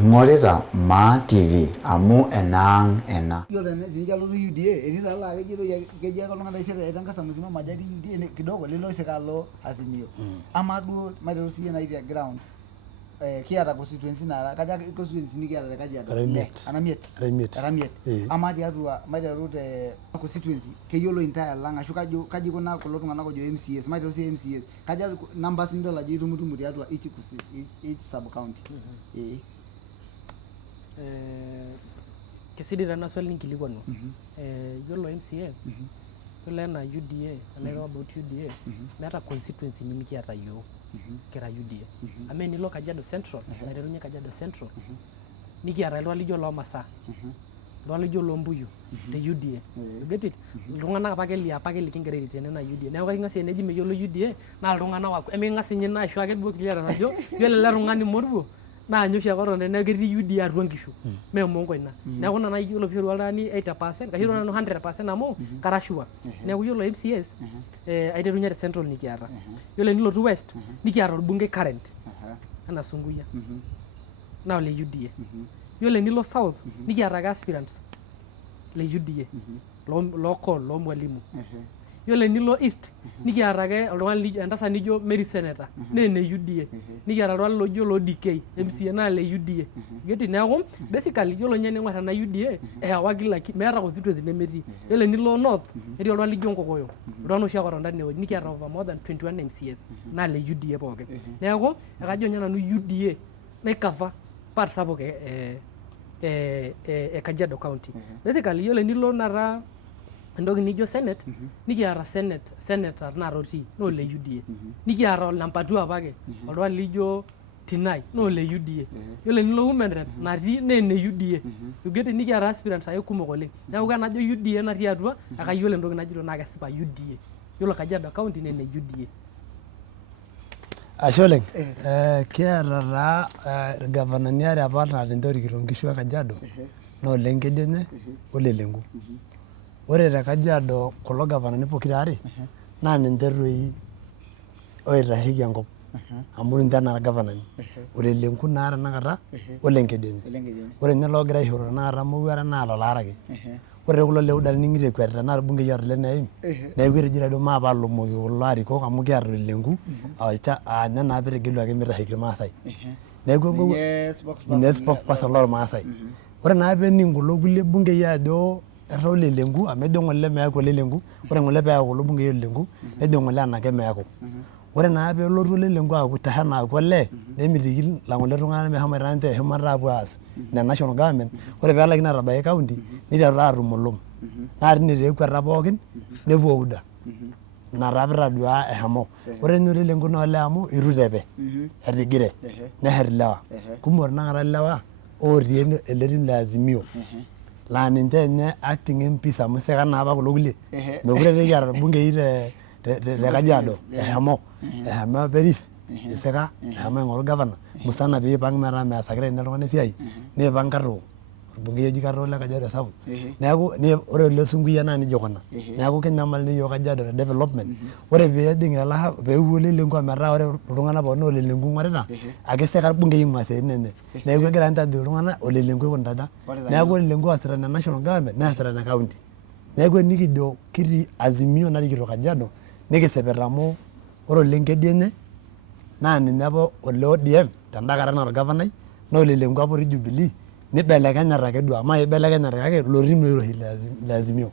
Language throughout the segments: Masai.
Ingorita Ma TV amu enang ena. Yule nijalo UDA etita la keji ake oltung'ani taisere etangasa msima majadi UDA kidogo lelo sekalo Azimio. Ama duo maiteru siye na idia ground. Kiata constituency na kaja constituency nikiata te Kajiado. Aramiet. Ama tiatua maiteru te constituency keyiolo entire lang ashu kaji kuna kulo tung'anak ojo MCAs maiteru siye MCAs. Kaja numbers nidol ajo itumutumu tiatua each sub county. Kesidai tena swali ninkilikwanu. Yiolo MCA, yiolo ena UDA, enairo about UDA, meeta constituency nimikiata yiok kira UDA. Ame nilo Kajiado Central, naiterunye Kajiado Central, nikiata iltung'anak lijo loo Masaa, iltung'anak lijo loo Mbuyu te UDA. You get it? Iltung'anak apake likingira aitene na UDA. Neeku king'asie eneji meyiolo UDA naa iltung'anak emiking'as ninye naisho ake duo clear ajo yiolo ele tung'ani moruo naa nyoshi ake oton neeku ketii UDA atua nkishu mee mongo ina. Neeku ina nai yiolo piishoru oltung'ani 80% kashu nanu 100% amu kara sure. Neeku yiolo MCAs aiterunye te Central nikiata. Yiolo enilotu West nikiata orbungei current enaa Sunguya naa ole UDA. Yiolo enilo South nikiata ake aspirants le UDA loo mwalimu. Yiolo enilo East nikiata ake oltung'ani lijo entasat nijo Mary Senator naa ene UDA. Nikiata oltung'ani lojo loo DK MCA naa le UDA. Geti neeku basically yiolo nye ning'or ena UDA ewa kila meeta constituency nemetii. Yiolo enilo North netii oltung'ani lijo Nkokoyo. Oltung'ani oshi ake otonda tinewueji nikiata over more than 21 MCAs naa le UDA pookin. Neeku ekajo nye nanu UDA naikava part sapuk Kajiado County. Basically yiolo enilo nara entoki nijo Senate nikiata Senator Naroti naa ole UDA. Nikiata number 2 apake oltung'ani lijo Tinai naa ole UDA. Yiolo enilo Women Rep natii naa ene UDA. You get it? Nikiata aspirants ake kumok oleng. Neeku kenajo UDA natii atua akayiolo entoki najito naa kesipa UDA. Yiolo Kajiado County naa ene UDA. Ashe oleng. Kiata taa irgavanani are apa naatorikito nkishu e Kajiado naa ole Nkedienye ole Lenku. Ore te Kajiado kulo gavanani pokira are naa ninche toi oitasheki enkop amu ninche naa irgavanani. Ole Lenku naa tanakata ole Nkedienye. Ore ninye loogira aishoru tanakata Mowuara naa lolo ake. Ore kulo le UDA ning'ito ekwetita naa irbungei are le Neim neeku etejito duo maapalomoki kulo arikok amu kiata Ole Lenku ninye naa peetegeluaki mitasheki irmaasai. Neeku ninye spokesperson lormaasai. Ore naa peening kulo kulie bungei ajo etaa Ole Lenku amu ejo ng'ole meeku Ole Lenku, ore ng'ole peeyau kulo bungei Ole Lenku nejo ng'ole enake meeku. Ore naa peelotu Ole Lenku aaku teshana aaku olee nemitiki ng'ole tung'anak meshomoita ninche shumata aapuo aas ine national government. Ore peelaikino aatabaiki county niteru aatum olom. Naa tine taa ekweta pookin nepuo UDA. Ina taa piitadua eshomo. Ore ninye Ole Lenku naa olee amu itu itepe etigire neshet ilewa. Kumok tanakata ilewa otii ele tim le Azimio laa ninche nye acting MPs amu isika naa apa kulo kulie. Mekure toi kiata irbungei te Kajiado eshomo Peris isika eshomo aing'oru governor musana piipang' metaa meesakita ninye oltung'ani esiai niipang' Katoo orbungei oji Katoo le Kajiado sapuk. Neeku ore ole Sunguya naa nija ikuna. Neeku kinyamal ninye yiok Kajiado te development. Ore peejing peepuo Ole Lenku ometaa ore iltung'anak pookin naa Ole Lenku ing'orita ake isika irbungei ing'ua isiaitin enye. Neeku egira ninche ajoki iltung'anak Ole Lenku ikunita aja. Neeku Ole Lenku oosita ine national government neesita ine county. Neeku enikijo kitii Azimio narikito Kajiado nikisipita amu ore Ole Nkedienye naa ninye apa ole ODM tenda kata naa orgavanai naa Ole Lenku apa otii Jubilee nibelekenyate ake duo maibelekenyate kake ilo tim oiroshi le Azimio.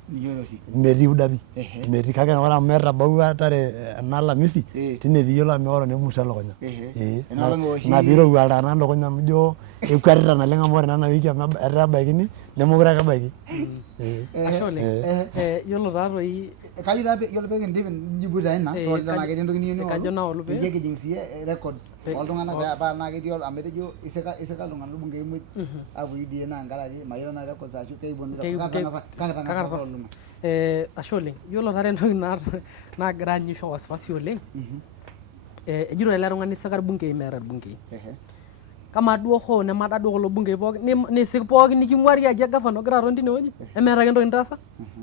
Metii UDA pii. Metii kake ore amu etabawua ena alamisi tine etii yiolo amu eoro nemusho elukunya. Ina piirowua iltung'anak lukunya amu ijo ekwetita naleng amu ore naa ena wiki amu etaa ebaikini nemekure ake ebaiki. Ashe oleng. Yiolo taatoi kajo taa yiolo peekindip nijibu taa ina tenaa ketii entoki niyieu nioro kajo naa olu peyie kijing siiyie records oltung'anak paa naa ketii amu etejo isika iltung'anak irbungei muj aapuo UDA naa nkaraki mayiolo naa records ashu keibonu ashe oleng. Yiolo taata entoki naagira anyisho wasiwasi oleng ejito ele tung'ani isika irbungei meeta irbungei. Kamaa duo hoo nemada duo kulo bungei pookin nisik pookin niking'uariaki orgavanai ogira aton tinewueji emeeta ake entoki nitaasa.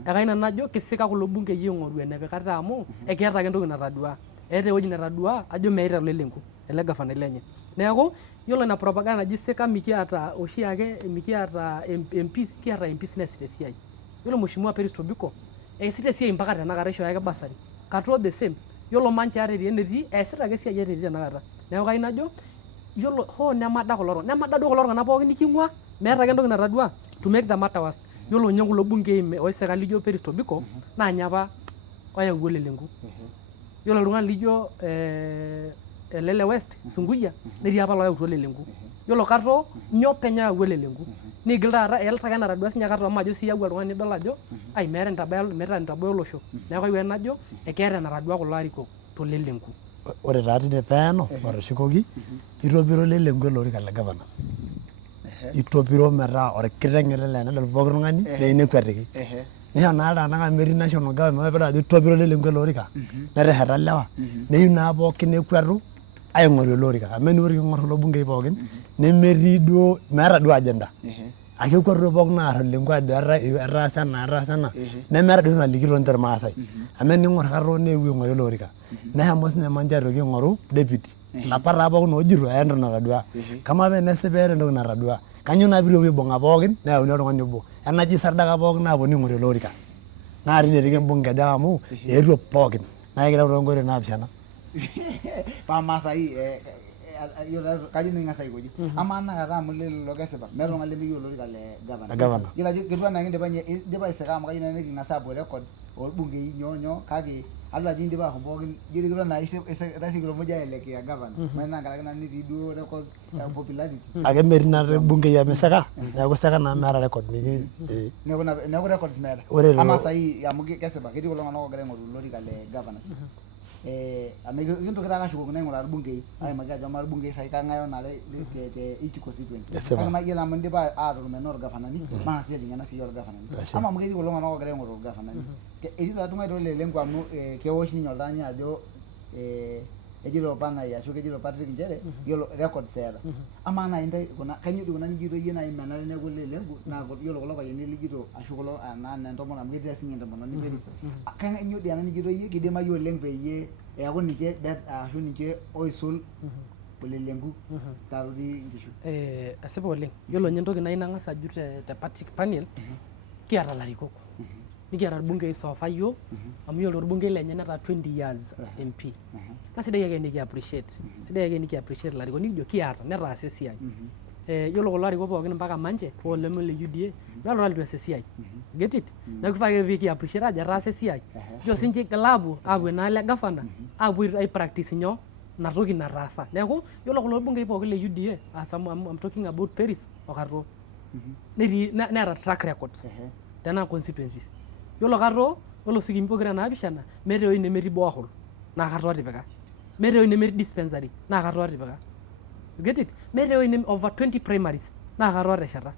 Ekai nanu ajo kisika kulo bungei aing'oru enepikata amu ekeeta ake entoki natadua. Eeta ewueji natadua ajo meita Ole Lenku ele gavanai lenye. Neeku yiolo ina propaganda naji seka mikiata oshiake mikiata MPs kiata MPs neesita esiai. Yiolo Mheshimiwa Peris Tobiko eesita esiai mpaka tenakata ishooki basari. Katoo the same. Yiolo Manche Areti enetii eesita ake esiai enetii tenakata. Neeku kayieu najo yiolo hoo nemada kulo tung'anak nemada duo kulo tung'anak pookin niking'ua meeta ake entoki natadua to make the matter worse. Yiolo nye kulo bungei oiseka lijo Peris Tobiko naa nye apa oyawua olelenku. Yiolo iltung'anak lijo Lele West Sunguya netii apa loyautua olelenku. Yiolo Katoo nyoo penyo oyawua olelenku. Niigil taata eelta ake enatadua sinye Katoo amu ajo sii iyawua oltung'ani nidol ajo ai meeta entabaya olosho. Neeku ayieu najo ekeeta enatadua kulo arikok tolelenku. Ore taa tine peeno matushukoki itopiro olelenku ele orika le gavana. Itopiro metaa orkiteng' ele enedol pooki tung'ani neyieu nekwetiki. Nisho naa tanakata metii national government peedol ajo itopiro olelenku ele orika netesheta lewa neyieu naa pookin nekwetu aing'oru ele orika amu eniwuor king'or kulo bungei pookin nemetii duo meeta duo agenda. Ake ekwetuto pookin aarr olelenku ajo etaasa ena nemeeta duo nalikito ninche irmaasai amu ening'or Katoo neewuo aing'oru ele orika neshomo sinye Manche aitoki aing'oru deputy ilapa taa pookin oojito eeta entoki natadua. Kamaa paa enesipa eeta entoki natadua kanyoo naa piitoki aibung'a pookin neyauni oltung'ani obo enaji sardaka pookin naaponu aing'oru ele orika naa tine etii embunge ajo amu eetuo pookin naa ekitau toonkoitoi naapishana. Pama sahi yiolo kajo ning'as aikoji. Amaa nakata amu lelo kesipa meeta oltung'ani lemeyiolo olorika le gavana. Yiolo ajo ketiu enaa kindipa aiseka amu kayieu naa niking'as aapuo record orbungei nyoo kake adol ajo indipa ahomo pookin ijo ketiu enaa itasioki moja aelekea gavana. Maana nkaraki naa netii duo records popularity. Ake metii naa bungei ameseka neeku seka naa meeta record neeku records meeta. Ama sahi amu kesipa ketii kulo tung'anak oogira aing'oru olorika le gavana. Amu kintoki taake ashukokino aing'uraa irbungei aimaki ajo amaa irbungei sahi kang'ae onare te each constituency. Kake mayiolo amu indipa aatutum enaa orgavanani mang'asi ajing' ena siai orgavanani. Ama amu ketii kulo tung'anak oogira aing'oru orgavanani. Etii taatung'ai toolelenku amu kewosh ninye oltaani ajo ejito Panai ashu kejito Patrick nchere yiolo records eeta. Amaa nai ntae kanyoo doi kuna nijito iyie nai menare neeku olelenku naa yiolo kulo payiani lijito ashu kulo naa entomononi amu ketii sinye entomononi Peris. Kanyoo doi ena nijito iyie kidimayu oleng peyie eeku ninche ashu ninche oisul olelenku taatii nkishu. Asipa oleng. Yiolo nye entoki nayieu nang'as ajut te Patrick Paniel kiata larikok. Nikiata irbungei soofa yiok amu yiolo orbungei lenye netaa 20 years MP. Naa sidai ake niki appreciate. Sidai ake niki appreciate larikok nikijo kiata netaasa esiai. Yiolo kulo arikok pookin mpaka Manche oleme le UDA meeta litu eas esiai. Get it? Neeku kifaa ake piki appreciate ajo etaasa esiai. Ijo sinche igil aapuo naa le gavana aapuo ai practice nyoo ina toki nataasa. Neeku yiolo kulo bungei pookin le UDA I'm talking about Peris o Katoo netii neeta track records tena constituencies. Yiolo Katoo yiolo sikini pokira naapishana meeta ewueji nemetii borehole naa Katoo otipika. Meeta ewueji nemetii dispensary naa Katoo otipika. You get it? Meeta ewueji over 20 primaries naa Katoo otesheta.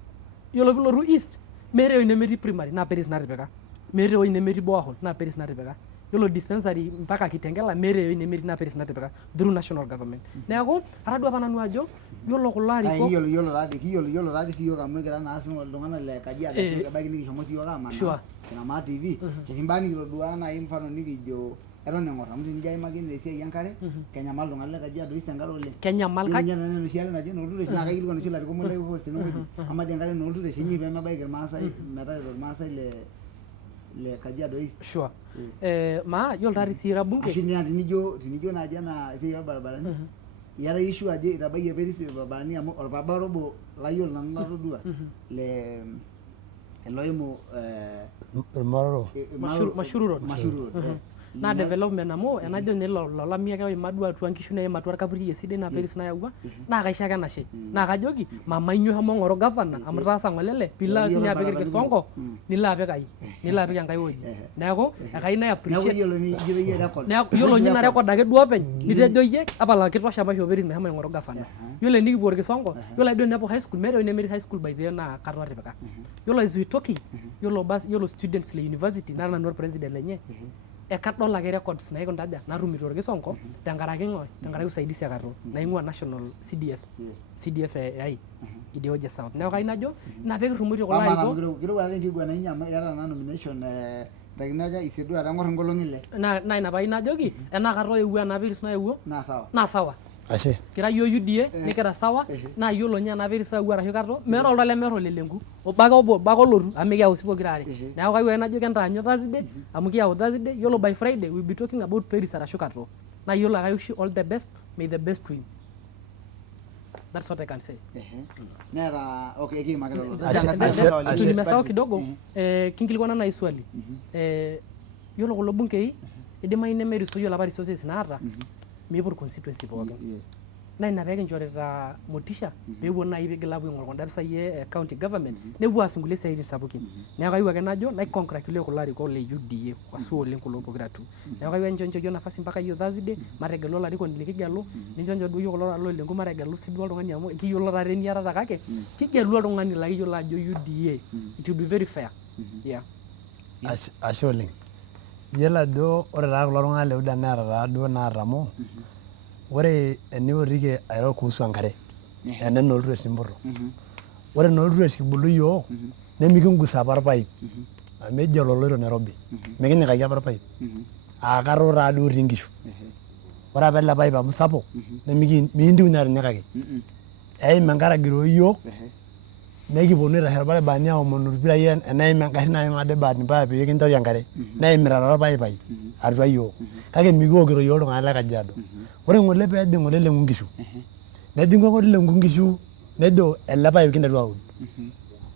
Yiolo piilotu east meeta ewueji nemetii primary naa Peris natipika. Meeta ewueji nemetii borehole naa Peris natipika. Yiolo dispensary mpaka Kitengela meeta ewueji nemetii naa Peris natipika through national government. Neeku atadua apa nanu ajo yiolo kulo arikok yiolo taadi siyiok amu egira naa sinye iltung'anak le Kajiado ebaiki nikishomo siyiok amanaa ina TV kimbaa nikitodua nai mfano nikijo eton eng'or amu tenijo aimaki esiai enkare kenyamal iltung'anak le Kajiado East enkare oleng. Kenyamal kaji ninye enoshi are naji Nolturesh naa kaikilikuan oshi ilarikok le post tenewueji amaa dii enkare Nolturesh enyoi peemebaiki irmaasai metareto irmaasai le Kajiado East. Sure. Maa yiolo taadi sii ira bunge ashu tenijo naaji ena esiai orbaribarani iyata issue ajo itabayie Peris irbaribarani amu orbaribara obo layiolo nanu latodua le eloimu Mashuru Road. Naa development amu enajo nye lolami ake oimadua atua nkishu neim atua irkaputi esidai naa Peris nayawua naa kaisho ake enashe. Naa kajoki mama inyo shomo ng'oru gavana amu itaasa ng'olele piilo sinye apik irkisongo nilo apik ai nilo apik enkae wueji. Neeku ekayieu nai appreciate. Neeku yiolo nye ina record ake duo openy nitejo iyie apala kitosha maisho Peris meshomo aing'oru gavana. Yiolo enikipuo irkisongo yiolo ajo nepuo high school meeta ewueji nemetii high school by the way naa Katoo atipika. Yiolo as we talking yiolo students le university nara nanu president lenye ekadol ake records naikuntaja natumito orkisongo tenkaraki ng'oe tenkaraki usaidizi e Katoo naing'ua national CDF ai Idioje South. Neeku kayieu najo ina peekirumutie kulo arikok. Kirowua ake enkiguana inyi amu eeta naa nomination dakinaja isedua atang'or inkolong'i ile. Naa ina payieu najoki enaa Katoo eewuo enaa Peris naewuo naa sawa. Naa sawa. Ashe. Kira yiok UDA nikira sawa naa yiolo ninye ena perisau arashu kato meeta oldo lemeeta olelenku obake obo bake olotu amu mikiyau sii pokira are neeku kayieu ake najo kentaanyu Thursday amu kiyau Thursday yiolo by Friday we'll be talking about Paris arashu kato naa yiolo ake I wish you all the best, may the best win. That's what I can say. Neeta okay kiimaki Nimesahau kidogo kinkilikuana nai swali. Yiolo kulo bunkei idimayu nemeriso yiolo apa resources naata mepuo constituency pookin. Na ina pekinchorita motisha peepuo nai piigil apuo aing'oru kunda pisai e county government nepuo aas inkulie siaitin sapukin. Neeku kayieu ake najo congratulate kulo arikok le UDA wasua oleng kulo pokira tu. Neeku kayieu enchoncho yiok nafasi mpaka yiok Thursday mategelu olarikoni likigelu ninchoncho duo yiok kulo lolenku mategelu sii duo oltung'ani amu kiyiolo taata eniatata kake kigelu oltung'ani laa kiyiolo ajo UDA. It will be very fair. Yeah. Ashe oleng. Yiolo ajo ore taa kulo tung'anak le UDA neeta taa duo naata amu ore eniworiki airo kuhusu enkare ene nooltures imboto ore nooltures kibulu yiok nemikingusa apa irpaip amu ejo loloito Nairobi mikinyikaki apa irpaip aakaro taa duo otii nkishu ore apa ele paip amu sapuk mikintiunye atinyikaki eim enkare agiroo yiok nekiponu aitashe irbaribarani aomonu irpirai eneim engarri naim ade bahati mbaya pee kinchori enkare neimita taa irpaipai atua yiok kake mikiwokito yiok iltung'anak le Kajiado ore ng'ole peejing ng'ole lenku nkishu nejing'u ng'ole lenku nkishu nejo ele paip kinteru aud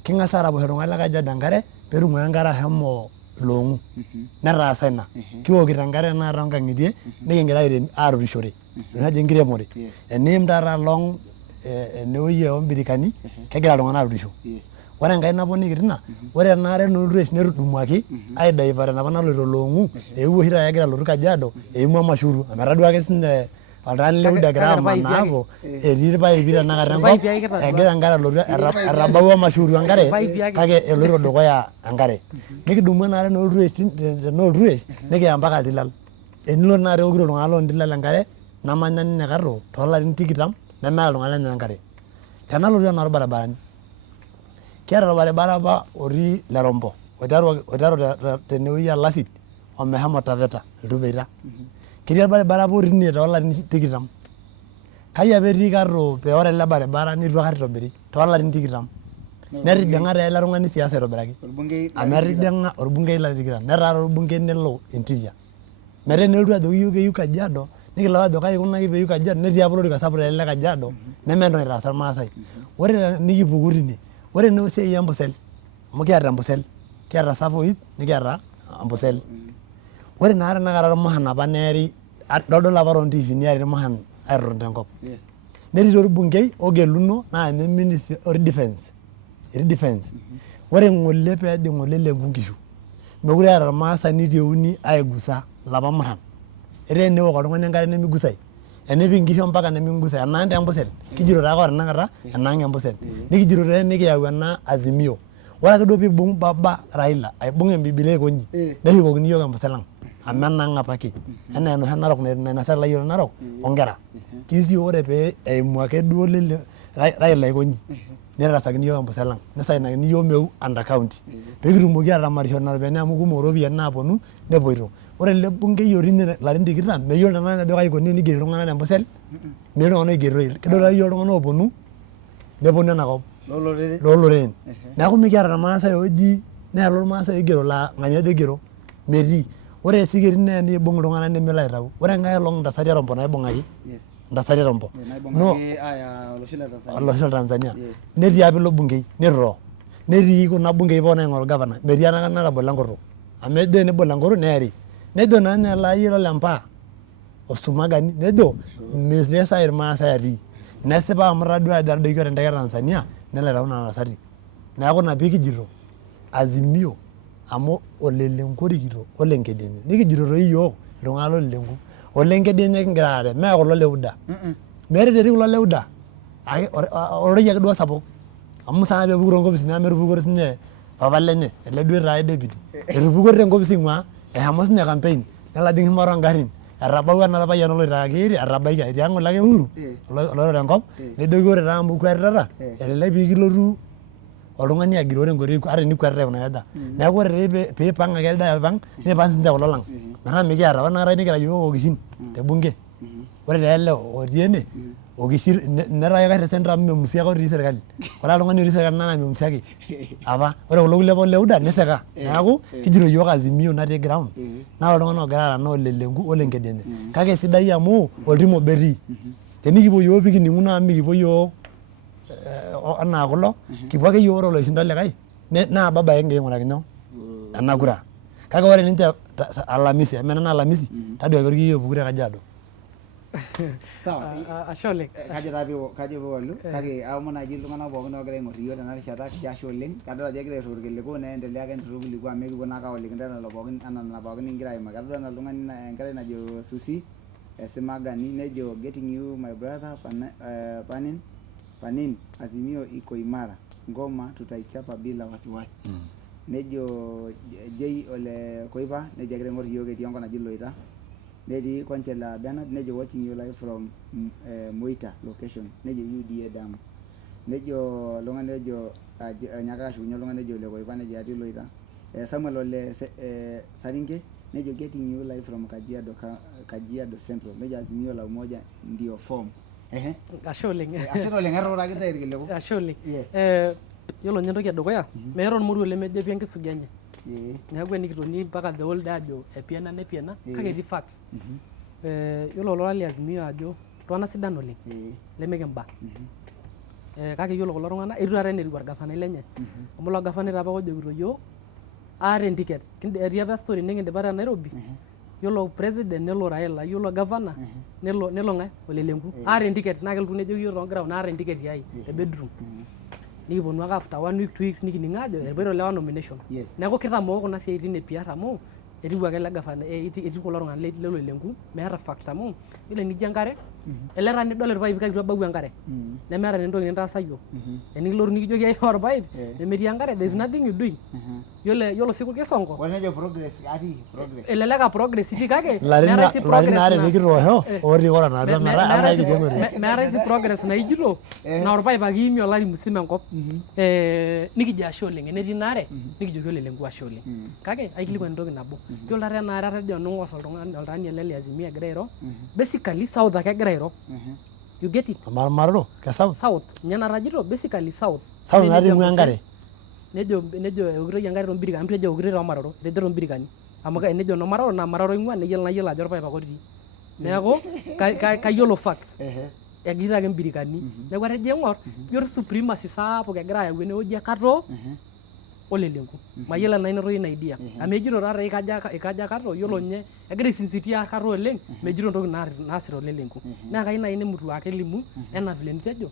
king'as araposho iltung'anak le Kajiado enkare peetumoki enkare ashomo Loong'u netaasa ina kiwokito enkare naa toonkang'itie nikingira aarutishore najo enkiremore eniim taata along enewueji oombirikani kegira iltung'anak aarutisho ore enkae naponiki tina ore enaare nooltures netudumuaki aidivert enapa naloito Loong'u eewuo oshi taata egira alotu Kajiado eimu Amashuru amu etaduaki sinye oltung'ani le UDA egira amanaa hapo etii irpaipi tenakata enkop egira enkare alotu etabawua Amashuru enkare kake eloito dukuya enkare nikidumu enaare nooltures nikiya mpaka Iltilal enilo naare eokito iltung'anak loontilal enkare namanya ninye Kato toolarin 20 nemeeta iltung'anak lenye enkare tenalotu enaa orbaribarani kiata orbaribara apa otii Lerombo oiteru tenewueji Alasit omeshomo Taveta Iltupeita ketii orbaribara apa otii ine toolarin 20 kai apa etii Kato pee ore ele baribara nitu aikata itobiri toolarin 20 netijing'a taa ele tung'ani siasa aitobiraki amu etijing'a orbungei le 20 netaara orbungei nelo interior metaa enelotu ajoki yiok keyieu Kajiado nikilau ajo kai ikunaki peeyieu Kajiado netii apa olorika sapuk le Kajiado nemeeta entoki naitaasa irmaasai ore nikipuku tine ore ena siai Ambosel amu kiata Ambosel kiata Tsavo East nikiata Ambosel ore naa tenakata irmuhan apa neeri dodol apa toontiifini eeri irmuhan airrur tenkop netii orbungei ogeluno naa ninye ministry etii defense ore ng'ole peejing ng'ole lenku nkishu mekure eeta irmaasai nitieuni aigusa ilapa murran etaa enewok oltung'ani enkare nemigusai enepik nkishu mpaka nemigusai enaang te Ambosel kijito taa ore tenakata enaang Ambosel nikijito taa nikiyau ena Azimio ore ake duo piibung Baba Raila aibung embibilia aikonji neshukokini yiok Ambosel ang amu enaang apake enaa enoshi Narok nainasita ilayiok Narok onkera kisii ore pee eimu ake duo Raila aikonji netasakini yiok Ambosel ang nisainakini yiok meu under county peekitumoki aatamatisho nena ropiyiani amu kumok iropiyiani naaponu nepoito ore ele bungei otii ine larin 20 meyiolo tenakata ajo kai ikoni tenigeri iltung'anak le Ambosel metii iltung'anak oigerito kidol ake yiok iltung'anak ooponu neponu enakop looloreren neeku mikiata irmaasai ooji neelo irmaasai oigero laa ng'ania ajo oigero metii ore sikeri naa enibung iltung'anak nemelo aitau ore enkae olong intasati erombo naibung'aki intasati erombo olosho le Tanzania netii apa ilo bungei nirro netii kuna bungei pookin naing'oru gavana metii enakata natabolo enkutuk amu ejo enebolo enkutuk neeri nejo naa ninye Layiolo Lempaa Osumagani nejo metii saai irmaasai atii nesipa amu taduo ajo etadoikio tenteke e Tanzania nelo aitau nena tasati neeku ina pikijito Azimio amu olelenku orikito olenkedienye nikijito toi yiok iltung'anak lolelenku olenkedienye kingira aare mee kulo le UDA meeta etii kulo le UDA ororei ake duo sapuk amu saa peepuku toonkopisini amu etupukore sinye papa lenye ele duo etaa deputy etupukore tenkopis ing'ua eshomo sinye campaign nelo ajing shumata ongarrin etabawua ena payian oloito akiri etabaikia etii ang' ng'ole ake Uhuru oloito tenkop nejoki ore taa amu ikwetitata elelek piikilotu oltung'ani agiroo tenkoitoi ata enikwetita aikunaki aja neeku ore piipang' ake elde aipang' niipang' sinche kulo lang' metaa mikiata ore nakata nikira yiok okishin te bunge ore taa ele otii ene okishir netaa kare central memusiaka otii serkali ore oltung'ani otii serkali naa memusiaki apa ore kulo kulie le UDA neseka neeku kijito yiok Azimio natii ground naa oltung'ani ogira aara naa olelenku olenkedienye kake sidai amu oltim obo etii tenikipuo yiok pikining'uno amu mikipuo yiok anaa kulo kipuo ake yiok ore oloishinda likae naa baba ake ing'uraki nyoo ena kura kake ore ninche Alamisi emena naa Alamisi taduaki orkiyo pukure Kajiado. Sawa. Ashe oleng. Kajo piwolu kake aomon naaji iltung'anak pookin oogira aing'or iyiok tena rishata ashe oleng kadol ajo egira airriu irkiliku neendelea ake enturrur irkiliku amu ekipuo naa ake aoliki ntae lelo pookin enaa nena pookin nikigira aimaki adol enaa oltung'ani enkerai najo Susi Esimagani nejo getting you my brother Panin Azimio iko imara ngoma tutaichapa bila wasiwasi nejo J ole Koipa nejo egira aing'or iyiok etii enkop naji Loita netii Conchela Bernard nejo watching you live from Moita location nejo UDA damu nejo oltung'ani nejo anyaka ashukunye oltung'ani nejo ole Koipa nejo atii Loita Samuel ole Saringe nejo getting you live from Kajiado Central nejo Azimio la umoja ndio form Ashe oleng. Ashe oleng erroraki ntae irkiliku. Ashe oleng. Yiolo nye entoki edukuya meeta ormoruo lemejo pii enkisugi enye. Neeku enikitoni mpaka the old ajo epiana nepiana kake etii facts. Yiolo olora le Azimio ajo iltung'anak sidan oleng lemekimba. Kake yiolo kulo tung'anak etu taata enerikua orgavanai lenye. Amu ilo gavanai taapa ojokito yiok aata entiket. Etii apa story nikindipa te Nairobi. Yiolo president nelo Raila, yiolo governor nelo ng'ae Ole Lenku. Aata entiket naa kelotu nejoki yiok toonground aata entiket ai te bedroom. Nikiponu ake after 1 week 2 weeks nikining ajo epoito lewa nomination. Neeku kitamoo kuna siaitin e PR amu etiu ake ele gavana etii kulo tung'anak lelo Lenku meeta facts amu yiolo enijo enkare ele taa nidol irpaipi kake itu ebau enkare nemeeta entoki nintaasa yiok enikilotu nikijoki aisho orpaip nemetii enkare there is nothing you doing yiolo siku kisongo ore nejo progress ati progress eleleka progress itii kake meeta si progress naare nikitoosho otii kora natua metaa meeta si progress naijito na orpaip ake iimie olari musima enkop nikijo ashe oleng enetii inaare nikijoki Ole Lenku ashe oleng kake aikilikuan entoki nabo yiolo taata ena are atejo ning'or oltung'ani ele le Azimio egira airo basically south ake egira airo you get it Marmaroro ke south nye natajito basically south natii enkare nejo eokitoi enkare tombirika amu ejo eokitoi toomaroro etejo tombirikani amu nejo no maroro na maroro ing'ua nayiolo ajo orpaip ake otii neeku kayiolo facts egira ake mbirikani neeku atejo aing'or yiolo supremacy sapuk egira ayau enewueji ekatoo Ole Lenku mayiolo enaa inotoki ina idea amu ejito taata ikaja Katoo yiolo nye egira aisinsitia Katoo oleng mejito ntoki naasita Ole Lenku naa kayieu naaji nemutu ake limu enaa vile nitejo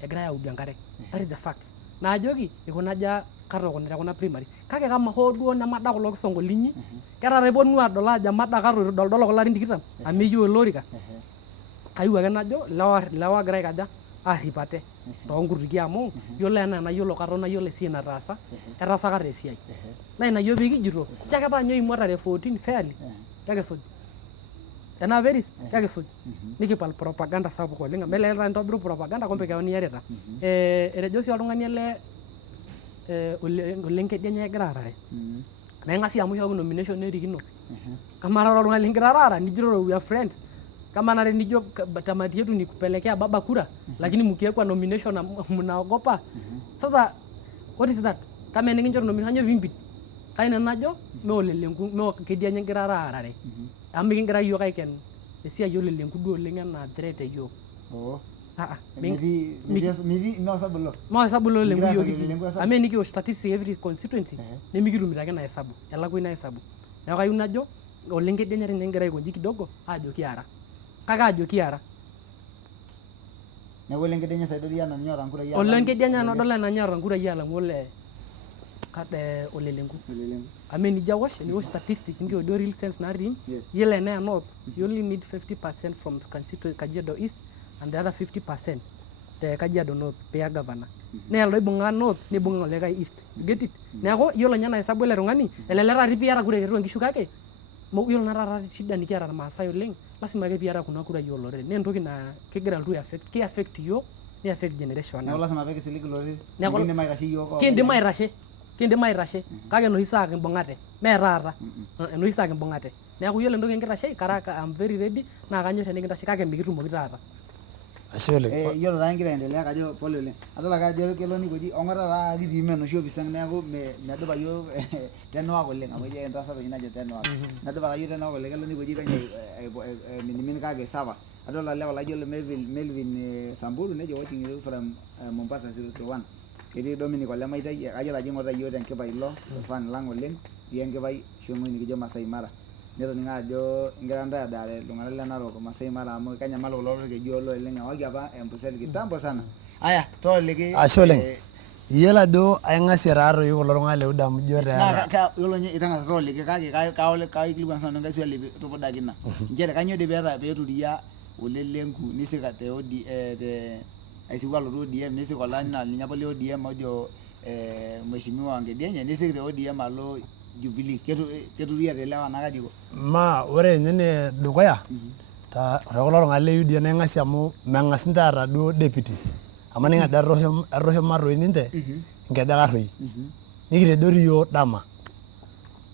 egira audu enkare that is the facts naajoki ikunaja Katoo kuna primary kake kama hoo duo nemada kulo kisongolinyi ketata eponu adol ajo mada Katoo doldolo kulo arin 20 amu eyieu ele orika kayieu ake najo lewa egira aikaja arrip ate toonkutukie amu yiolo enaa enayiolo Katoo nayiolo esiai nataasa etaasa Katoo esiai naa ina yiok pikijito ncho ake paanyoo imwatare 14 fairly kakisuj enaa peris kakisuj nikipal propaganda sapuk oleng amu elelek taa intobiru propaganda kumbe keon iyarita etejo sii oltung'ani ele Ole Nkedienye egira aarare naing'asi amu ishooki nomination nerikino kamaa taata oltung'ani ligira aara nijito we are friends kama nare nijo tamati yetu ni kupelekea baba kura lakini mkiwekwa nomination mnaogopa sasa what is that kama enikinchori nomination anyo pimpit kaina najo me Ole Lenku me Kedienye egira aarare amu kingira yiok aiken esiai Ole Lenku duo oleng enaa threat yiok maasabulo Ole Lenku yiok kitii amu enikiwosh statistics every constituency nemikitumito ake ina hesabu elakwa ina hesabu neeku kayieu najo Ole Nkedienye tenegira aikonji kidogo ajo kiara kake ajo kiara neeku Ole Nkedienye saidori ana ninye oota nkurai Ole Nkedienye nodol enaa ninye oota nkurai alamu Ole Lenku amu enijo awosh eniwosh statistics nikiwodio real sense natii yiolo enea north you only need 50% from Kajiado East and the other 50% te Kajiado North peya governor neya loibung'a north nibung'a olikae east you get it neeku yiolo nye ena hesabu ele tung'ani elelek taati piata kura tiatua nkishu kake yiolo naa taata shida nikiata irmaasai oleng lasima ake piata kuna kurai olorere naa entoki naa kegira altu affect yiok ni affect generation neeku lasima pee kisilig ilorere kiindim aitashe kindim aitashe kake enoshi saa kimbung'ate mee taata enoshi saa kimbung'ate neeku yiolo entoki enkitashe karaka I'm very ready naa kanyor tenikintashe kake mikitumoki taata. Ashe oleng. Yiolo taa ngira endelea kajo pole oleng. Adol ake ajo kelo nikoji ong'ata taa kitii mee enoshi ofisi ang neeku medupa yiok tenewak oleng amu eji entasat oshi najo tenewak. Medupa ake yiok tenewak oleng kelo nikoji penyo minimin kake sawa. Adol lewa laijo Melvin Samburu nejo watching you from Mombasa 001. Ketii Dominic Olemaitai kayiolo ajo ing'orita yiok tenkipai ilo fan lang oleng itii enkipai shong'oi nikijo Masai Mara. Netoning'o ajo ingira ntae adaare iltung'anak le Narok Masai Mara amu kenyamal kulo orkeju oleng ewaki apa Amboseli kitambo sana. Aya tooliki. Ashe oleng. Iyiolo ajo aing'asie taatoi kulo tung'anak le UDA amu ijo naa yiolo nye itang'asa tooliki kake kaikilikuan sana enkai swali tupudakina. Nchere kanyioo dii peeturia Olelenku nisika te aisiku alotu ODM nisik olani naa ninye apa le ODM ojo mheshimiwa Ngedienye nisik te ODM alo Jubilee keturia telewa naa kaji iko. Ma ore ninye ne dukuya kulo tung'anak le UDA naing'asie amu meng'as ninche aata duo deputies amu ninye ajo errosho matoi ninche nkejek arroi nikitejoki yiok dama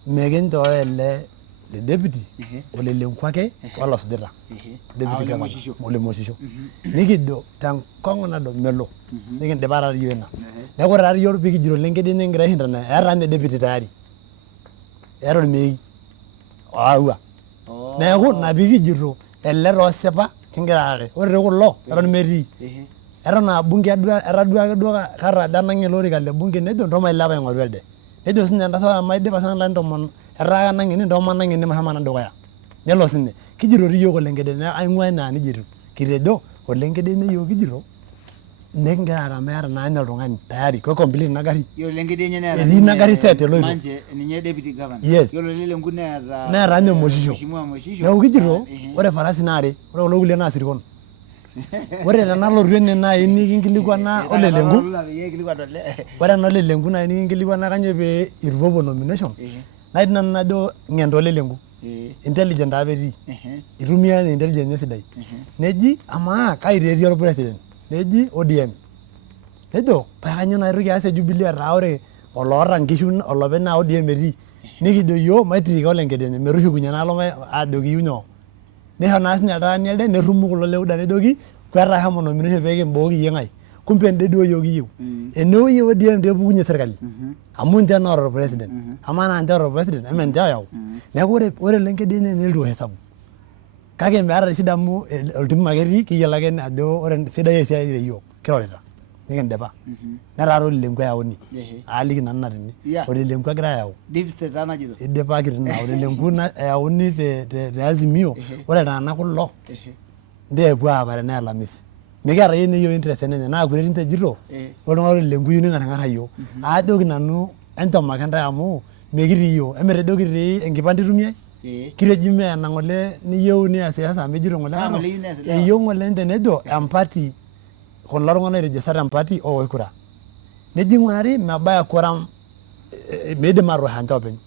mekinchooyo ele le deputy Olelenku ake olosujita deputy governor Olemoshisho nikijo tenkong'u nado melo nikindipa taata yiok ina neeku ore taata yiok pikijito Lenkedienye egira aishindana eeta ninye deputy tayari eeta ormeei oawua neeku ina pikijito ele toosipa kingira aare ore kulo eton metii eton aa bunge etaduaki duo kata ajo anang'ie ele orika le bunge nejo ntomailepa aing'oru elde nejo sinye entasat amu aidipa sinye ilarin 10 etaa kanang'ie ntomanang'ie meshomo ena dukuya nelo sinye kijito dii yiok Olenkedienye aing'ua ina nijito kitejo Olenkedienye yiok kijito nekingira aara meeta naa ninye oltung'ani tayari ko complete ina gari yiolo Lenkedienye neeta etii ina gari set eloito ninye deputy governor yes yiolo Olelenku neeta ninye Moshisho neeku kijito ore farasi naare ore kulo kulie naa sirkon ore tenalotu ene nai nikinkilikuana Olelenku ore ena Olelenku nai nikinkilikuana kanyioo pee itu puo nomination naidim nanu najo ng'en Olelenku intelligent apa etii itumia intelligence sidai neji amaa kai etii orpresident neji ODM nejo pakanyioo naitoki aas Jubilee etaa ore oloota nkishu olopeny naa ODM etii nikijo yiok maitirika Olenkedienye metushukunye enaalo ajo kiyieu nyoo nisho naa sinye oltaani elde nerrumu kulo le UDA nejoki kweta shomo nomination pee kimbooki yie ng'ae kumbe ende duo yiok kiyieu enewueji ODM pee epukunye serkali amu ninche naata orpresident amaa naa ninche oota orpresident eme ninche oyau neeku ore Lenkedienye nelitu hesabu kake meeta shida amu oltim ake etii kiyiolo ake ajo ore sidai esiai te yiok kirorita nikindipa netaata Olelenku eyauni aaliki nanu ina tene Olelenku egirai ayau idipaki tina Olelenku eyauni te Azimio ore iltung'anak kulo nde epuo aapare nee Alamisi mikiata yie yiok interest enye naa kure ninche ejito oltung'ani Olelenku yieu ning'arng'ar yiok aajoki nanu enchom ake ntae amu mekitii yiok emetejo kitii enkipande itumiai kiteji mee ena ng'ole niyieu nias siasa mejito ng'ole eyieu ng'ole ninche nejo empati kulo tung'anak oirejista tempati owosh kura neji ing'urari mebaya kura meidim aatoosh ninche openy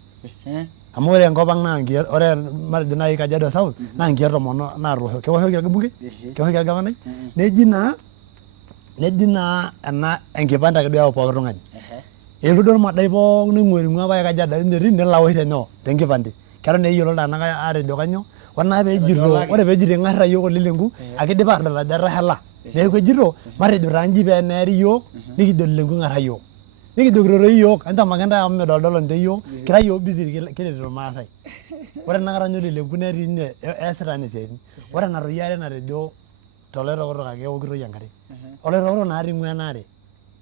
amu ore enkop ang naa ore matejo nai Kajiado South naa nkiek 10 naatoosho kewoshoki orbungei kewoshoki orgavanai neji naa ena enkipande ake duo eyau pooki tung'ani eetuo duo irmadai pookin oing'uaa apa Kajiado netii nelo awosh tenyoo tenkipande keton naa eyiolo iltung'anak aatejo kanyioo ore naa peejito ing'arra yiok Olelenku akidipa aatodol ajo etashela neeku ejito matejo taa nji pee eneeri yiok nikijo Olelenku ing'arra yiok nikijokito toi yiok enchom ake ntae amu midoldolo ninche yiok kira yiok busy kiretito irmaasai ore tenakata ninye Olelenku netii ninye eesita ninye isiaitin ore ena toi are natejo toloitokitok ake eokitoi enkare oloitokitok naari ing'ua enaare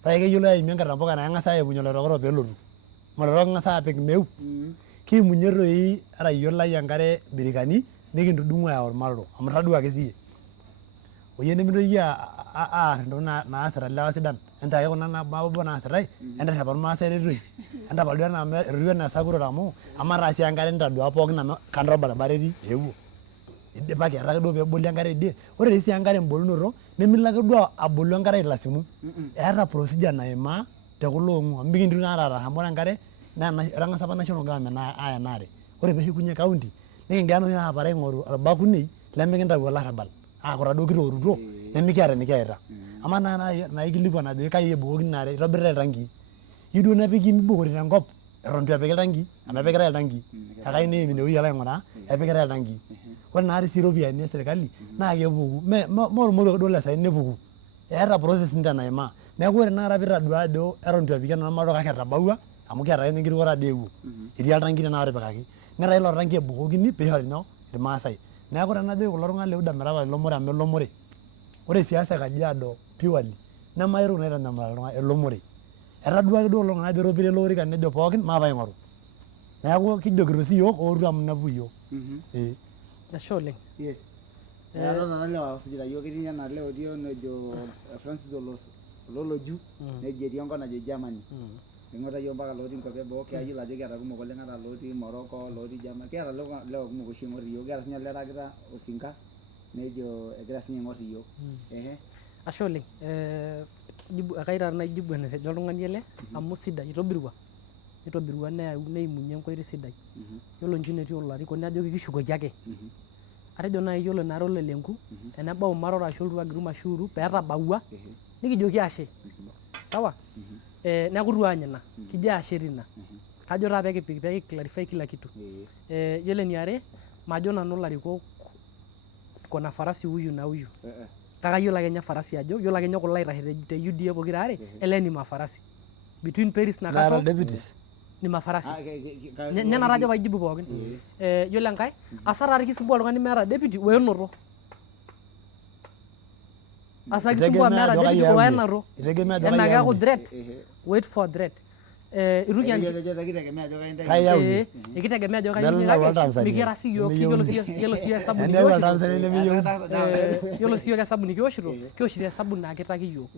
pae keyioloi aimie nkatampuka naa keng'as aimunye oloitokitok peelotu oloitokitok keng'as aapik meu kiimunye toi ata yiok lai enkare birikani nikintudung'u ayau irmaroro amu tadua ake siyie oye nemintoki aar intokitin naasita ilewa sidan enchake kuna nabo naasitai enterrep ormaasai retoi entapal duo ena etiu enaa esakuroto amu amataa sii enkare nitadua pookin amu kando orbaribara etii eewuo idipaki etaa ake duo peeboli enkare idie ore sii enkare embolunoto nemilo ake duo abolu enkare ailasimu eeta procedure naimaa tekulo ong'ua mikintiu naa taata amu ore enkare naa etang'asa apa national government aaya ena are ore peeshukunye county nikingira nooshi apare aing'oru orbakunei lemikintau olarrabal aaku duo kitoorutuo nemikiata enikiyaita ama naa naikilikuan ajo kai ebukokini ina are itobirita iltankii Iyieu duo nepiki mibukori tenkop eton itu epiki iltankii, amu epikitae iltankii. Kake ayieu ine wueji alo aing'uraa epikitae iltankii. Ore naari sii iropiyiani esirkali naa kepuku, mee ormoruo duo le saini nepuku. Eeta process ninche naimaa. Neeku ore tenakata piitadua ajo eton itu epiki ena matatu kake etabawua, amu kiata ake enkiti kata eewuo. Etii oltanki tenakata otipikaki. Netaa ilo tanki ebukokini piishori nyoo irmaasai. Neeku tenajoki kulo tung'anak le UDA metapala elomore amu elomore. Ore siasa e Kajiado purely neme entoki naitanyamal elomore. Etaduaki duo kulo tung'anak ajo eropilo ele orika nejo pookin maape aing'oru. Neeku kijokito sii iyiok ootu amu inepu iyiok. Ashe oleng. Yes. Eton nana lewa wasujita yiok ketii ena leo otii onejo Francis Ololoju nejo etii enkop najo Germany. Ing'ota yiok mpaka lotii nkuapi eboo kiayiolo ajo kiata kumok oleng ata lotii Morocco, lotii Germany. Kiata lewa kumok oshi eing'or iyiok. Kiata sinye oleragita Osinka nejo egira sinye aing'or iyiok. Ashe oleng. Kaita naijibu enetejo oltung'ani ele amu sidai itobirua neimunye enkoitoi sidai. Yiolo nchi netii olarikoni ajoki kishukoki ake. Atejo naaji yiolo naara olelenku enebau Maroro ashu Oltuagirum ashu Uru peetabawua nikijoki ashe. Sawa? Neeku itu aany ina kijo ashe tina. Kajo taa pee clarify kila kitu. Yiolo eniare majo nanu ilarikok kuna farasi huyu na huyu. Kake yiolo ake ninye farasi ajo yiolo ake ninye kulo aitashe te UDA pokira are ele ni mafarasi. Between Paris na Kato ni mafarasi. Nena rajo paijibu pookin. Yiolo enkae asara kisumbua oltung'ani meeta deputy wenoto. Asa kisumbua meeta deputy wenoto. Ena keeku threat. Wait for threat. Iruki ikitegemea ajo kayieu mikira sii yiok yiolo sii hesabu yiolo sii yiok hesabu nikioshito kioshito hesabu naa kitaki yiok.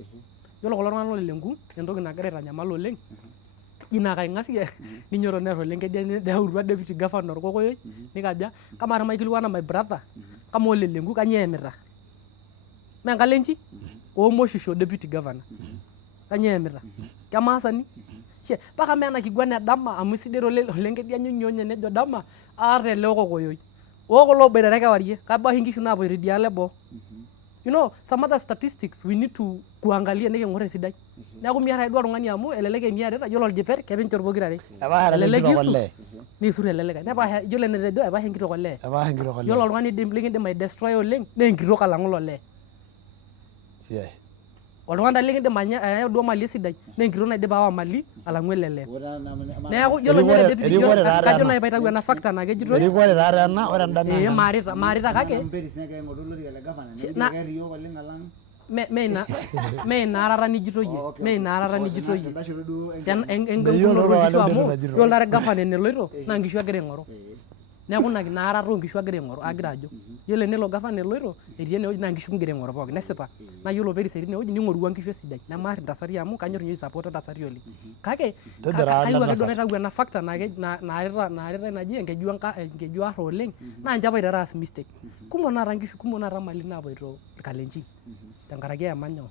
Yiolo kulo tung'anak lolenku entoki nagira aitanyamal oleng ina kaing'asie ninyoto neer oleng kejautua deputy governor Kokoyoi nikaja kama tamaikilikuana my brother kama olelenku kanyoo eemita mee nkalenchi oomoshisho deputy governor kanyoo eemita kemaasani mpaka mee ena kiguana edama amu isidai oleng kedianyonye nejo dama ata ele Kokoyoi kulo boitare kewarie kabau oshi nkishu naapoito idialo eboo. You know, some other statistics we need to kuangalia niking'or esidai. Neeku miata duo oltung'ani amu elelek eniareta yiolo oljiper kepinchot pokirare. Elelek iisur niisur elelek. Nepasha yiolo enetejo epasha enkitok olee. Yiolo oltung'ani likindim aidestroy oleng naa enkitok alang'u ilo lee. Oltung'ani likindim ayau duo mali esidai naa enkitok naidim aawa mali alang'u ele lee. Neeku yiolo ninye deputy kajo naaji paitau ena factor naa kejitoi. Erikore taata ena ore enda naa maarita kake mee inaarata nijitoyie mee inaarata nijitoyie engeukunoto nkishu amu yiolo taata gavana eneloito naa nkishu egira aing'oru. Neeku ina inaarata oonkishu agira aing'oru agira ajo yiolo enelo gavana eloito etii enewueji naa nkishu kigira aing'oru pookin nesipa naa yiolo Peris etii inewueji ning'orua nkishu esidai nemaar intasati amu kanyor ninye support intasati oleng. Kake ayieu ake duo naitau ena factor naaritae naji enkeju arro oleng naa ninche apoito aas mistake. Kumok naata nkishu kumok naata mali naapoito Kalenjin tenkaraki eemanyoo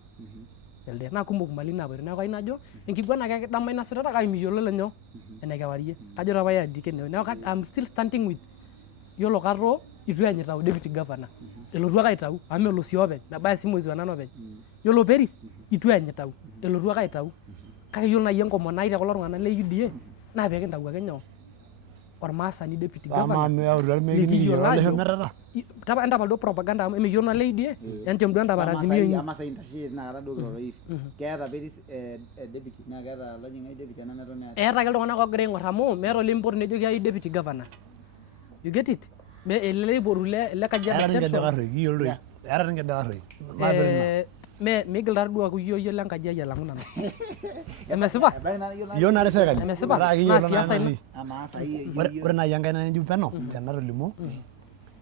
elde naa kumok mali naapoito neeku ayieu najo enkiguana ake dama inasitata kake miyiolo lenyo enekewarie. Kajo taa pae adike ene neeku I'm still standing with yiolo Kato itu eany itau deputy governor elotu ake aitau amu melo sii openy mebaya sii mwezi wa nane openy. Yiolo Peris itu eany itau elotu ake aitau kake yiolo naaji enkomono ai tekulo tung'anak le UDA naa peekintau ake nyoo ormaasani deputy governor mikiyiolo ajo entapal duo propaganda amu emiyiolo naa le UDA entem duo entapal Azimio inyi. Eeta ake iltung'anak oogira aing'or amu meeta olimpot nejoki ai deputy governor. You get it? Elelek ipotu le Kajiado Central. Eeta ninche Dakarroi. Miigil taa duo aaku yieyio le Nkaji ai alang'u nanu. Emesipa? Iyiok naare serkali. Emesipa? Naa siasa ina. Ore naaji enkae najo peno tenatolimuo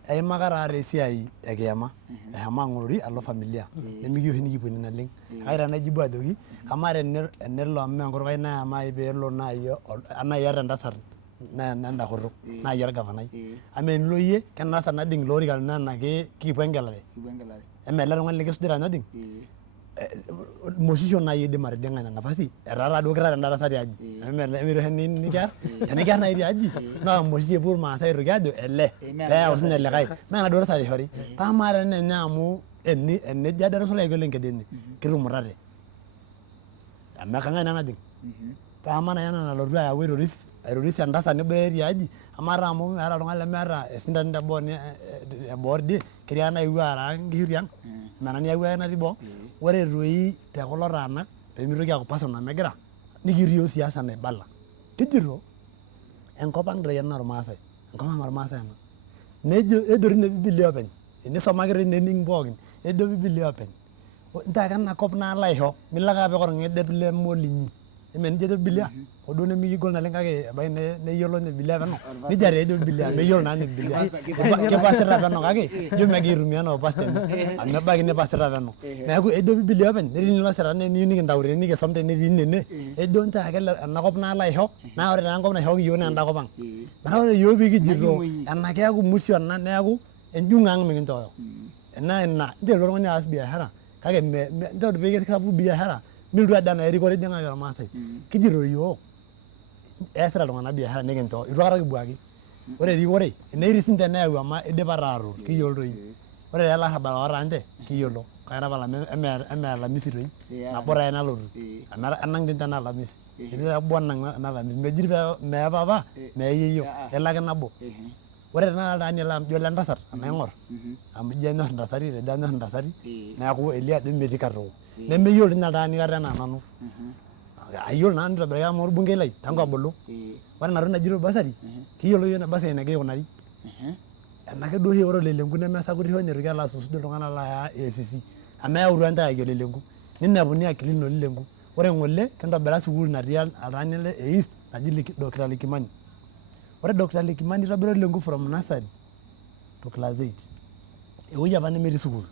eimaka taata esiai e kiyama eshomo ang'orori alo familia nemikiyieu oshi nikipuo ine naleng. Kake tenaijibu ajoki kamaa tenelo amu mee enkutuk ai nayamai peelo naaji enaa iyata entasat nenda kutuk naaji orgavanai amaa enilo iyie kentasat najing ilo orika lino enaa kipuo engelare emaa ele tung'ani likisujita nyojing moshisho naaji idim atijing'a ina nafasi etaa taaduo kitara enda tasat tiaji emitoshi nikiar tenikiar naaji tiaji naa moshisho epuo irmaasai aitoki ajo ele peeyau sinye likae mee enaduo tasat ishori pamaa tenenye amu enejo ade etusula ake ole nkedienye kitumutate amu kang'ae naa najing paama na yana nalotu ayau airoris entasat nebo area aji ama taa amu meeta oltung'ani lemeeta esindani teboo tidie ketii ake naewuo aara nkishu tiang' mena niawuo ake natii boo ore toi tekulo taanak peemitoki aaku personal megira nikirio siasa naibala kijito enkop ang' doi ena ormaasai enkop ang' ormaasai ena nejo tinye Biblia openy enisomaki toi nening pookin ejo Biblia openy ntaa ake enakop naalo aisho milo ake apik orng'edep lemolinyi eme nijia ejo Biblia oduo nemikigol naleng kake ebaiki neyiolo nye Biblia peno nijia taa ejo Biblia meyiolo naa nye Biblia kipasita peno kake ijo megira aitumia enaa opasteni amu ebaiki nipasita peno neeku ejo Biblia openy netii nilosita niyieu nikintau tene nikisom tenetii nene ejo ntaa ake enakop naalo aisho naa ore taa enkop naishooki yiok naa enda kop ang' metaa ore yiok pikijito ena keeku musho ena neeku enjung'u ang' mikinchooyo ena ina nteru oltung'ani aas biashara kake nteru pikisapuk biashara milotu ajo enaa erikore ijing'aki ormaasai kijito yiok eesita iltung'anak biashara nikinchoo itu aikata kibuaki ore erikore eneiri sinche neyau ama idipa ataarur kiyiolo toi ore taa ele arrabal oota ninche kiyiolo kake tapala emee alamisi toi nabo taa nalotu amu enang' tinche ena alamisi etii taa boo enang' ena alamisi mejito mee papa mee yeyio elo ake nabo ore tenakata taani ele amu ijo lentasat enaing'or amu ijo enyor intasati etejo anyor intasati neeku elio ajo metii katukul nemeyiolo tinye oltaani kata enaa nanu ayiolo naa nitobiraki amu orbungei lai tangu abulu ore enatoki najito basari kiyiolo yiok ina basari enegira aikunari enake duo oshi ore olelenku nemesakutisho ninye itoki alo aisusuj iltung'anak laya ACC amu eyautua ntae ayaki olelenku ninepuni akilini olelenku ore ng'ole kintobira sukuul natii altaani le East naji Dr. Likimani ore Dr. Likimani itobira olelenku from nursery to class 8 ewueji apa nemetii sukuul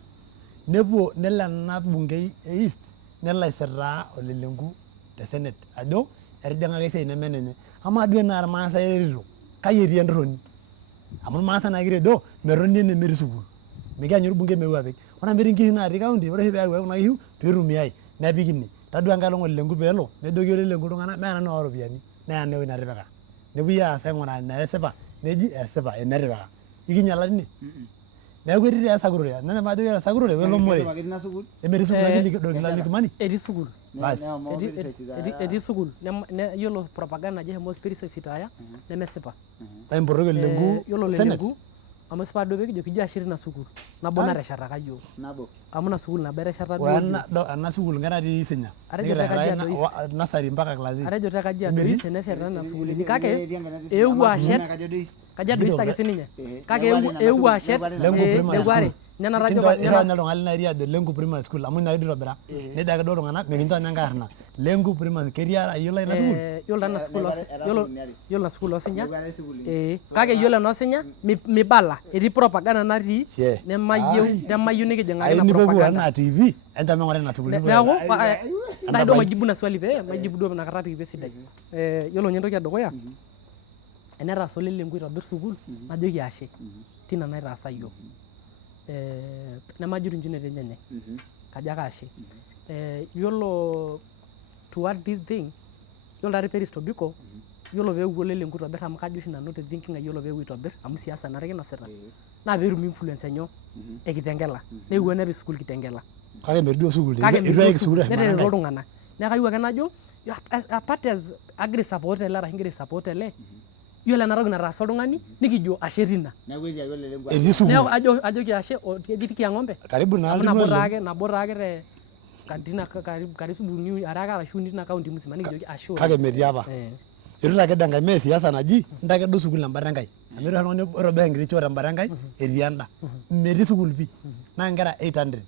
nepuo nelo ena bungei e East nelo aisitaa olelenku te Senate ajo etijing'aka esiai neme nenye amaa duo enaa irmaasai erito kai etii entorroni amu irmaasai naa kitejo metoni ene metii sukuul mikianyu orbungei meeu apik ore metii nkishu natii county ore oshi peeyau kuna kishu piitumiai nepiki ine tadua enkai olong' olelenku peelo nejoki olelenku iltung'anak mee nanu oowa iropiyiani neya ene wueji natipika nepuoi aas aing'uraa enaa esipa neji esipa enetipika ikinyala tine neeku etii taa esakutore nene maajo keeta esakutore welomore emetii sukuul naji Dr. Likimani etii sukuul basi etii sukuul yiolo propaganda naji eshomo spirit sitaya nemesipa paimpotoki olelenku yiolo Senate olelenku amu sipa duo pekijo kijo ashet ina sukuul nabo nateshetaka yiok amu ina sukuul nabo etesheta duo ena sukuul nkera natii Isinya Atejo te Kajiado East. nasari mpaka class 8 atejo te Kajiado East enesheta ina sukuulini kake eewuo ashet Kajiado East ake sininye kake eewuo ashet neeku are nena rajo irony oltung'ani nairi ajo Lenku Primary School amu ina kitobira nejo ake duo iltung'anak mikincho ninye enkai arna Lenku Primary ketii iyiolo ina sukuul yiolo ina sukuul yiolo ina sukuul osinya kake yiolo ena osinya mibala etii propaganda natii nemayieu nikijing'aki ina nipopuo enaa TV enchom eng'ura ina sukuul neeku ntai duo majibu ina swali pee majibu duo inakata pii esidai yiolo nye entoki edukuya enetaasa olelenku aitobirr sukuul najoki ashe tina naitaasa yiok nemajito inji netii enyenye kajo ake ashe yiolo toward this thing yiolo taari Peris Tobiko yiolo peewuo olelenku aitobirr amu kajo oshi nanu te thinking ai yiolo peewuo aitobirr amu siasa nare kinosita naa peetum influence enyo ekitengela neewuo nepik sukuul Kitengela kake metii duo sukuul itu ayik sukuul netereto iltung'anak neeku ayieu ake najo apart as agira support ele arashu ngira support ele yiolo ena toki nataasa oltung'ani nikijo ashe tina etii sukuul neeku ajoki ashe etii Kiang'ombe karibu naa nabo taake te kantina karibu uni are ake arashu uni tina kaunti musima nikijoki ashe kake metii apa itu ake dankai mee siasa naji ntake duo sukuul embata enkai amu etii oltung'ani oitobirr enkiti choo tembata enkai etii enda metii sukuul pii naa nkera 800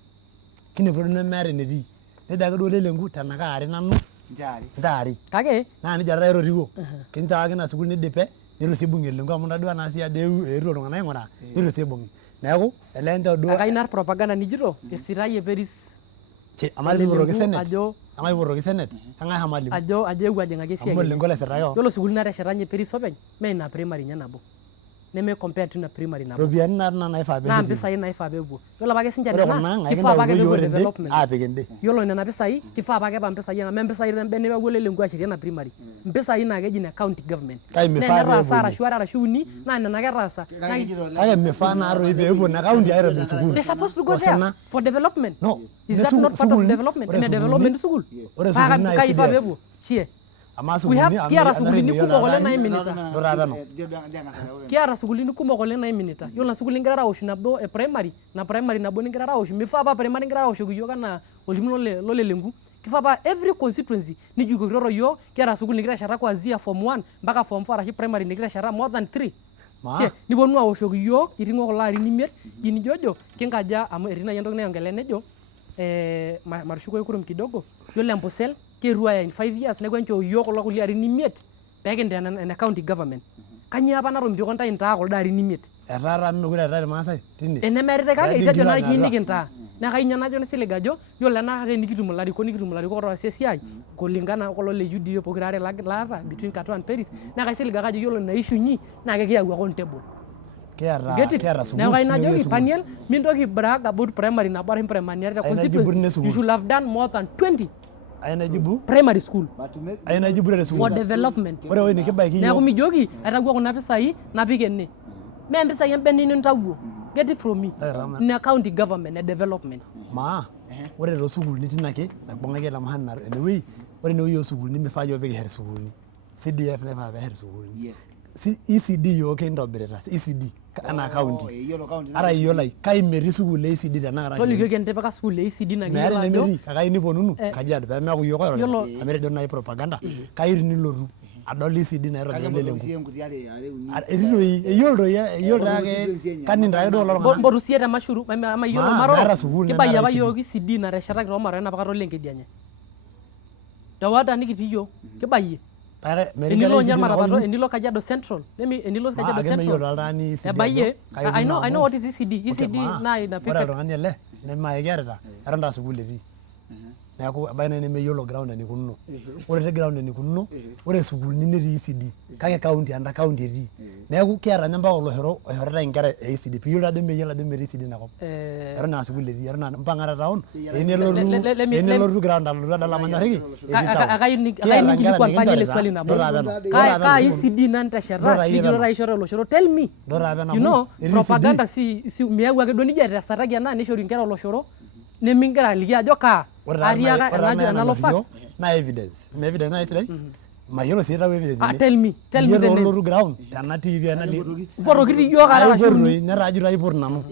kinepuno nemeeta enetii nejo ake duo olelenku tenaka are nanu ntaari kake naa nijia taata erotiwuo kinchooki ina sukuul nidipe nitu sii ibung'i olelenku amu tadua naa sii ajo eetuo iltung'anak aing'uraa nitu sii ibung'i neeku elee nchoo duo akaina propaganda nijito esitayie Peris amalipotoki Senate kang'ae amalimu ajo eewuo ajing'aki esiai amu olelenku lesitaki yiolo sukuulini natesheta nye Peris openy mee ina primary nye nabo neme compare to ina primary nabo ropiyiani naa naifaa naa mpisai naifaa peepuo yiolo apake sinche ore nena kuna kifaa apake peepuo ende development aapik ende yiolo nena pisai kifaa apake pa mpisai ame mpisai nemepuo olelenku ashetie ena primary mpisai naa keji ne county government Kake mifaa netaasa arashu are arashu uni naa nena ake etaasa kake mifaa naa toi peepuo ina kaunti aitobirr sukuul they supposed to go there for development No, is the that not part of sukuul- development ore ime sukuulini- development school ore sukuulini naa kaifaa SDF. peepuo chie Ama we sukulini have kiata sukulini kumok oleng naiminita Dora peno. kiata sukulini kumok oleng naiminita yiolo sukulini ngira awosh nabo e primary nabo ningira awosh mifaa pa primary ngira awoshoki yiok anaa olimu lolelengu kifaa pa every constituency nijukokitoro yiok kiata sukul nigira ashata kuanzia form 1 mpaka form 4 arashu primary nigira ashata more than 3 niponu awoshoki yiok iting'o kulo arin imiet jinijojo kinkaja amu etii nai entoki naiongelea nejo matushukoki kurum kidogo yiolo Ambosel keruaya in 5 years neeku enchoo yiok kulo kulie arin imiet pekintaa ene county government kanyio apa natomitio ntae intaa kuldo arin imiet Etaata mekure eetae irmaasai tine. enemeeritai kake itejo naa kiyieu nikintaa naa kainyoo najo nisilig ajo yiolo ena nikitum ilarikok otaasa esiai kulingana kulo le UDA pokira are laata between Kato and Paris naa kaisilig ake ajo yiolo ina issue inyi naa kekiyau ake on table Kiata sukuul. neeku ainajoki Paniel mintoki brag about primary nabo arashu primary are te constituency you should have done more than 20 Ainajibu primary school ainajibu te for sukuul. development Ore wewe nikibaiki neeku yiok. mijoki aitawuo kuna pisai napik ene mee mpisai embene nintawuo get it from me ina county government e development Maa ore too sukuulini tine ake naibung'aki ele mahali enewueji ore enewueji oo sukuulini mifaa yiok pikishet sukuulini CDF naifaa peeshet sukuulini. ECD yiok kintobirita ECD anaa county. Ara iyiolo ai kai metii sukuul e ECD tenakata. tolikioki entipika sukuul e ECD Meeta nakiyiolo ajo nemetii kake niponunu Kajiado peemeeku yiok oiro ametejo nai propaganda kai nilotu adol ECD naitobira lelengu. Eyiolo taake kaninta ake duo lolo mbotu sie te mashuru ama yiolo meeta maroro sukuul kibayie apa nemeeta yiok ECD nateshetaki toomaroi enapakata olenkedianye tewada nikitii yiok kibayie enilo nye marapato enilo Kajiado Central enilo Kajiado Central ebayie I know what is ECD naa inapika ore oltung'ani ele nemaikiyarita eton taa sukuul etii neeku ebaiki nai nemeyiolo ground enikununo ore te ground enikununo ore sukuulini netii ECD kake county anda county etii neeku kiata nye mpaka oloshoro oishoritae inkera e ECD piiyiolo ajo meyiolo ajo metii ECD inakop eton aa sukuul etii eton aa mpang'ata town enelotu ground alotu adol amanyorriki akayieu ninkilikuan Paniel swali nabo kaa ECD nantesheta nijito taa ishoro oloshoro tell me you know propaganda si miyau ake duo nijia etesataki ena nishori inkera oloshoro nemingira aliki ajo kaa ariaka enajo enalo facts na evidence naa sidai mayiolo sii tau evidence tell me the name lotu ground tena TV ena mpotoki ti yiok ara ashu netaajito aipot nanu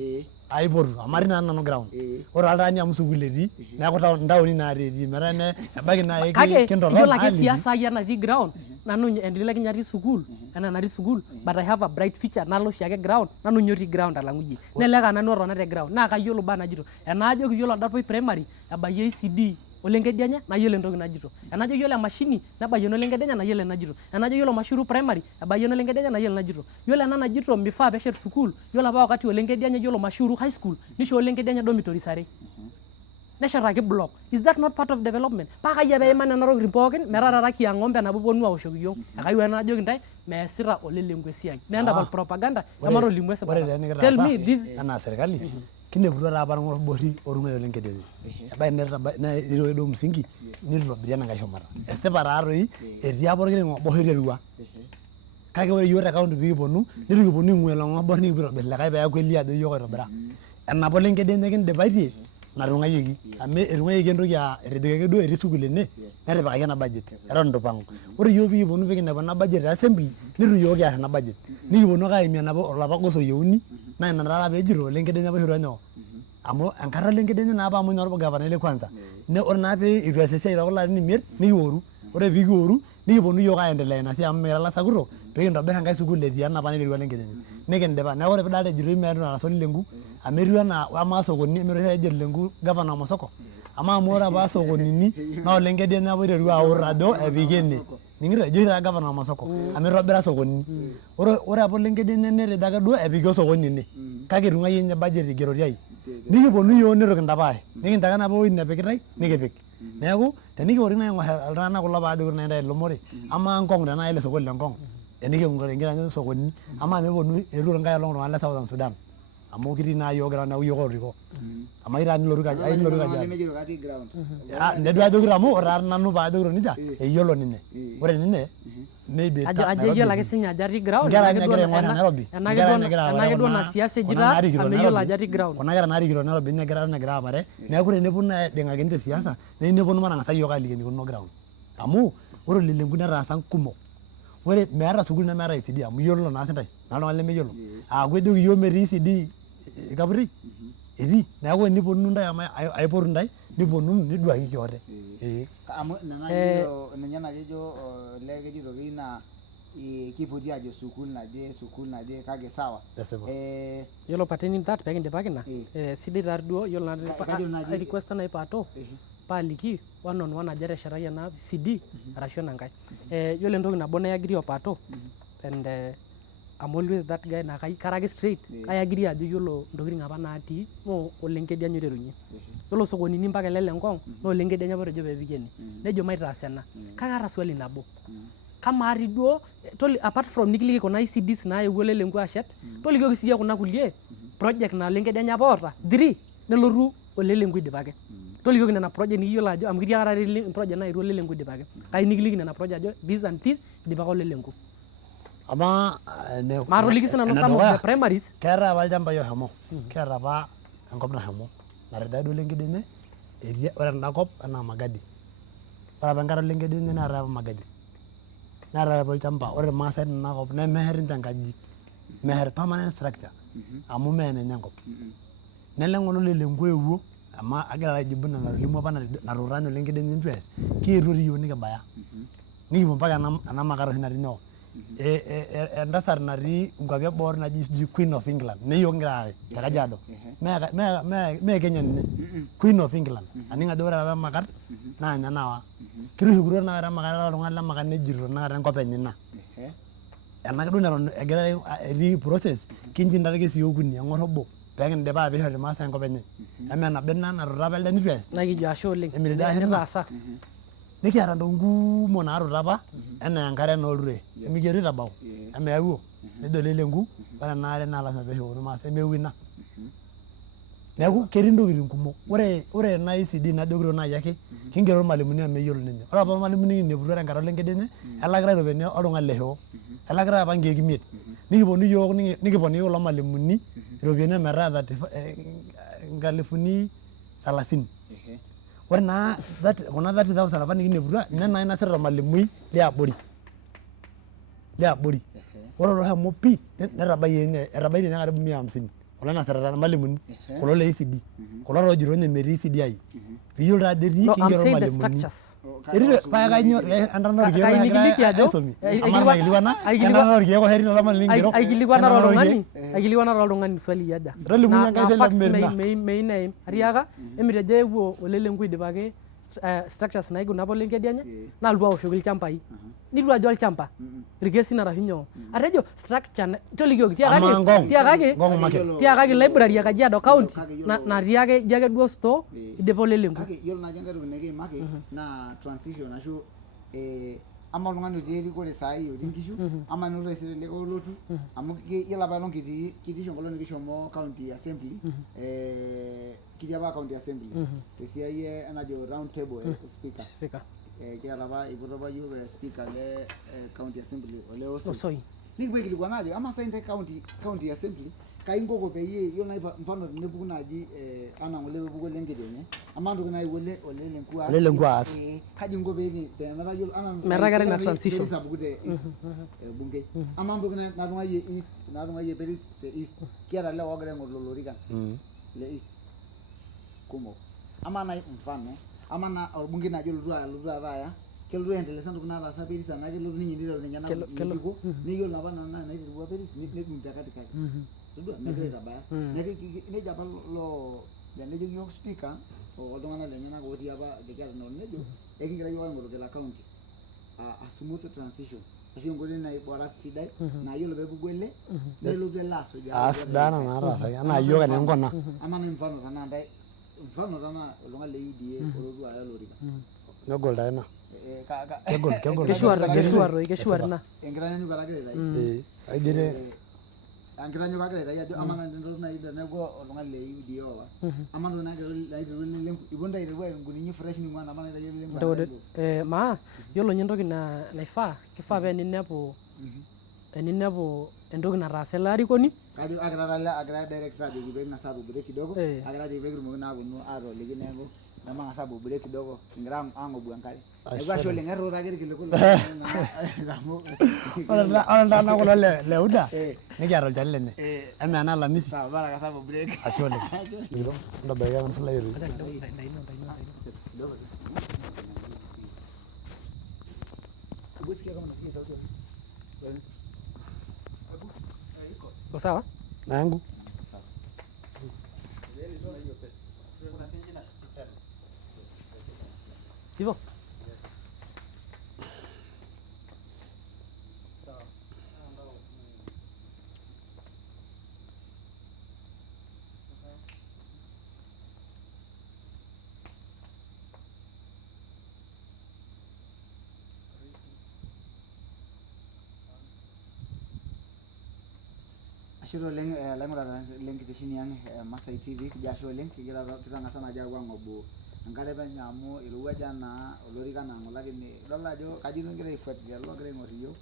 aipotu amari nanu ground ore oltaani amu sukuul etii neeku ntaoni naati etii metaa ebaiki nai kintorrong yiolo ake siasa ai natii ground nanu endeleleki natii sukuul enaa natii sukuul but I have a bright future nalo oshiake ground nanu nyotii ground alang'u iyie nelelek nanu otona te ground naa kayiolo baa najito enaajoki yiolo Darpoi primary ebayie ECD olenkedianye nayiolo entoki najito enajo yiolo emashini nebayieno olenkedianye nayiolo enajito enajo yiolo Mashuru primary ebayieno olenkedianye nayiolo enajito yiolo ena najito mifaa peeshet sukuul yiolo apa wakati olenkedianye yiolo Mashuru high school nisho olenkedianye dormitories are neshetaki block is that not part of development paa kai apa eiman nena tokitin pookin metaa taata kiang'ombe nabo puonu awoshoki yiok akayieu ena najoki ntae meesita olelengu esiai neentapal propaganda ematolimu esipata tell me this enaa serikali kineputua taa apa orng'orborri orung'ai olenkedianye ebaiki nitoki duo msingi nitu itobiri enankae shumata esipa taatoi etii apa orkiting'o obo oiterua kake ore yiok te county pikiponu nitu kiponu aing'ua ilo ng'orborr nikipuo aitobirr likae peeku elio ajo yiok oitobira enapa olenkedianye kindipaitie natung'ayieki amu etung'ayieki entoki etejokaki duo etii sukuul ene netipikaki ena budget eton itu ipang'u ore yiok pikiponu pikinepu ena budget te assembly nitu yiok kiarr ena budget nikiponu ake aimie olapa gos oyieuni naa ina taata peejito olenkedianye apa oishorua nyoo amu enkata olenkedianye naa apa amu ninye orgavanai le kwanza ore naa pee itu eas esiai tokulo arin imiet nikioru ore piikioru nikiponu yiok aendelea ina siai amu mikira lasakuto pikintobirr enkae sukuul etii enapa naiterua olenkedianye nikindipa neeku ore piidolta ejitoi meetu nataasa Lenku amu etiu enaa amaa sokoni eme oshi ejo Lenku governor Mosoko amu ore apa sokonini naa olenkedianye apa oiterua aorr ajo epiki ene ning'ito ejo taa governor Mosoko amu itobira sokonini ore apa olenkedianye netejo ake duo epiki osokoni ene kake etung'ayie nye budget igero tiai nikiponu yiok nitu kintapaash nikincho ake enapa wueji nepikitae nikipik neeku tenikipotu naa aing'orr iltung'anak kulo paajoki naa ntae Lomore amaa Ngong tenaa ele sokoni le Ngong eniking'or enkira nye sokonini amaa meponu etu enkae olong' iltung'anak le Southern Sudan amu kitii naa yiok ground neeku yiok otoriko amu aitaa nilotu Kajiado nedu ajoki amu ore taata nanu paajokito nejia eyiolo ninye ore ninye maybe ajo eyiolo ake sinye ajo atii ground nkera negira aing'orr Nairobi enake duo na siasa ejita amu eyiolo ajo atii ground kuna kera naarikito Nairobi negira apare neeku teneponu aiding'aki ninche siasa neponu matang'asa yiok aliki enikununo ground amu ore olelenkui netaasa nkumok. Ore meeta sukuul nemeeta ECD amu iyiolo naa sintai, meeta oltung'ani lemeyiolo. Aaku ejoki iyiok metii ECD Kaputi, etii. Neeku eniponu ntae amu aipotu ntae, niponunu niduakiki ate. Amu ninye naa kejo olee kejito keyieu naa kipoti ajo sukuul naje kake sawa. Yiolo pertaining that peekindipaki ina, sidai taa duo yiolo naa request nai paato paaliki one on one ajo eteshetaki ena CD arashu ena nkae. Yiolo entoki nabo nai agree opaato and I'm always that guy naa kara ake straight, kai agree ajo yiolo ntokitin apa natii naa Olenkedianye oiterunye. Yiolo sokonini mpaka ele le Ngong naa Olenkedianye apa otejo peepiki ene. Nejo maitaas ena. Kake aata swali nabo. Kamaa tii duo apart from nikiliki kuna ECDs naayewuo Olelenku ashet, tolikioki siyie kuna kulie project naa Olenkedianye apa oota 3 nelotu Olelenku idipaki. Tolikioki nena project nikiyiolo ajo amu kitii akata project naetuo Olelenku idipaki. Kai nikiliki nena project ajo this and this idipaka Olelenku. Ama maatoliki sinanu some of the primaries. Keeta apa ilchambai oshomo, keeta apa enkop nashomo natejo duo Olenkedianye etii ore enda kop enaa Magadi. Ore apa enkata Olenkedianye neetae apa Magadi. Neetae apa olchamba, ore irmaasai tena kop nemeshet ninche nkajijik, meshet permanent structure amu mee enenye enkop. Nelo ng'ole Olelenku eewuo amu agira aijibu ina natolimu apa natuutaa ninye Olenkedianye neitu ees, kietuo dii yiok nikibaya. Nikipuo mpaka ena makar oshi natii nyoo, entasat natii nkwapi eboo naji Queen of England, ninye yiok kigira aarare te Kajiado. Mee Kenya ninye, Queen of England. Aning ajo ore apa emakar naa ninye nawa. Kitushukutuo tenakata emakar oltung'ani lemakar nejito tenakata enkop enye ina. Enake duo neton egira etii process kincho intariki siyiok uni eng'orr obo peekindipaa piishori irmaasai enkop enye. Emee nabo ina natuutaa apa elde neitu ees. Nakijo ashe oleng. Nitaasa. Nikiata ntokitin kumok naatuta apa enaa enkare naa olture. Emikiatu aitabau. Emee eewuo. Nejo Olelenku ore ena are naa lasima peeshukoki irmaasai meewu ina. Neeku ketii ntokitin kumok. Ore ena ECD najokito naai ake kingero irmalimuni amu meyiolo ninye. Ore apa irmalimuni kineputua tenkata Olenkedianye elakitae iropiyiani oltung'ani le shoo. Elakitae apa nkeek 5. Nikiponu yiok nikiponiki kulo malimuni iropiyiani ometaa 30,000. Ore naa kuna 30,000 apa nikineputua ninye naa inasita ormalimui liabori. Ore oloshomo pii etabayie karibu 150. Kulo nasirita irmalimuni, kulo le ECD, kulo loojito ninye metii ECD ai. Piiyiolo taa ajo etii kingero irmalimuni. Etii paa kainyo entana orkiek egirai aisomi. Ama naikilikuana entana orkiek oshi etii lelo malimuni ngero. Aikilikuana oltung'ani swali aja. Tolimu enkae swali merina. Mei neim. Atiaka emitejo eewuo Olelenku idipaki structures naiguna apa Olenkedianye naalotu aoshoki ilchambai. Nitu ajo olchamba. Irkesin arashu nyoo. Atejo structure tolikioki tiakaki library ya Kajiado County natii ake ijo ake duo store idipa Olelenku. Kake yiolo naaji enkae toki nikiimaki naa transition ashu ama oltung'ani otii erikore saai otii nkishu ama enoto taisere likae olotu amu yiolo apa olong kitii oshi enkolong nikishomo county assembly kitii apa county assembly tesiai enajo round table speaker. Kiata apa iputo apa yiok speaker le county assembly Ole Osoi. Nikipuo aikilikuana ajo ama saa intae county assembly kai inkoko peyie yiolo naaji mfano tenepuku naaji anaa ng'ole peepuku Olenkedianye ama ntoki naaji Olelenku aas. Kaji inko peemetaa yiolo anaa metaa keetae ina transition sapuku te east bungei ama ntoki natung'uayie east natung'uayie Peris te east kiata lewa oogira aing'oru lelo orikan le east kumok ama naaji mfano ama na orbungei naaji olotu taata aya kelotu aendeleza ntokitin naataasa Peris anaa kelotu ninye niteru ninye ng'ejuko niyiolo apa nana naiterua Peris netum te katikati. Todua megira aitabaya. Nejo apa nejo yiok speaker oltung'anak lenyenak otii apa likiata naa nejo ekigira yiok aing'oru kila county a smooth transition ashu enkoitoi naiborat sidai naa yiolo peepuku ele nelotu ele asujaa. Aasidan naataasaki anaa yiok enenkuna. Ama nai mfano tanaa ntae tanaa oltung'ani le UDA olotu aya olorika. Negol taa ina. Kegol. Keshuar ina. Enkitanyanyukoto agira aitayu. Aigire enkitanyanyukoto agira aitayu ajo ama ntokitin naaji teneeku oltung'ani le UDA owa. Ama ntokitin naiteru Olelenku iponu ntae aiteru nkunini fresh ning'ua napa naitayu Olelenku. Maa yiolo nye entoki naifaa kifaa paa eninepu entoki nataasa ele arikoni. Agira director ajoki peeking'as aatobore kidogo agira ajoki peekitumoki naa aponu aatoliki neeku nemang'asa abobore kidogo kingira ang'obu enkare. Ashe Neeku ashe oleng erruutaki irkiliku amu Ore taa kulo le UDA Eh. nikiata olchani lenye. Eh. Emee ena Alamisi. sawa baraka sababu break. Ashe oleng. Ntabaiki ake nusu lai etu. Hebu sikia kama nasikia sauti. Uko sawa? Nangu. Hivyo? Ashe oleng laing'urata lenkitesheni ang Masai TV kijo ashe oleng kitang'asa najo aapuo ang'obu enkare penyo amu irowuaja naa olorika nang'olaki idol ajo kajo kigira aifuatilia logira aing'or iyiok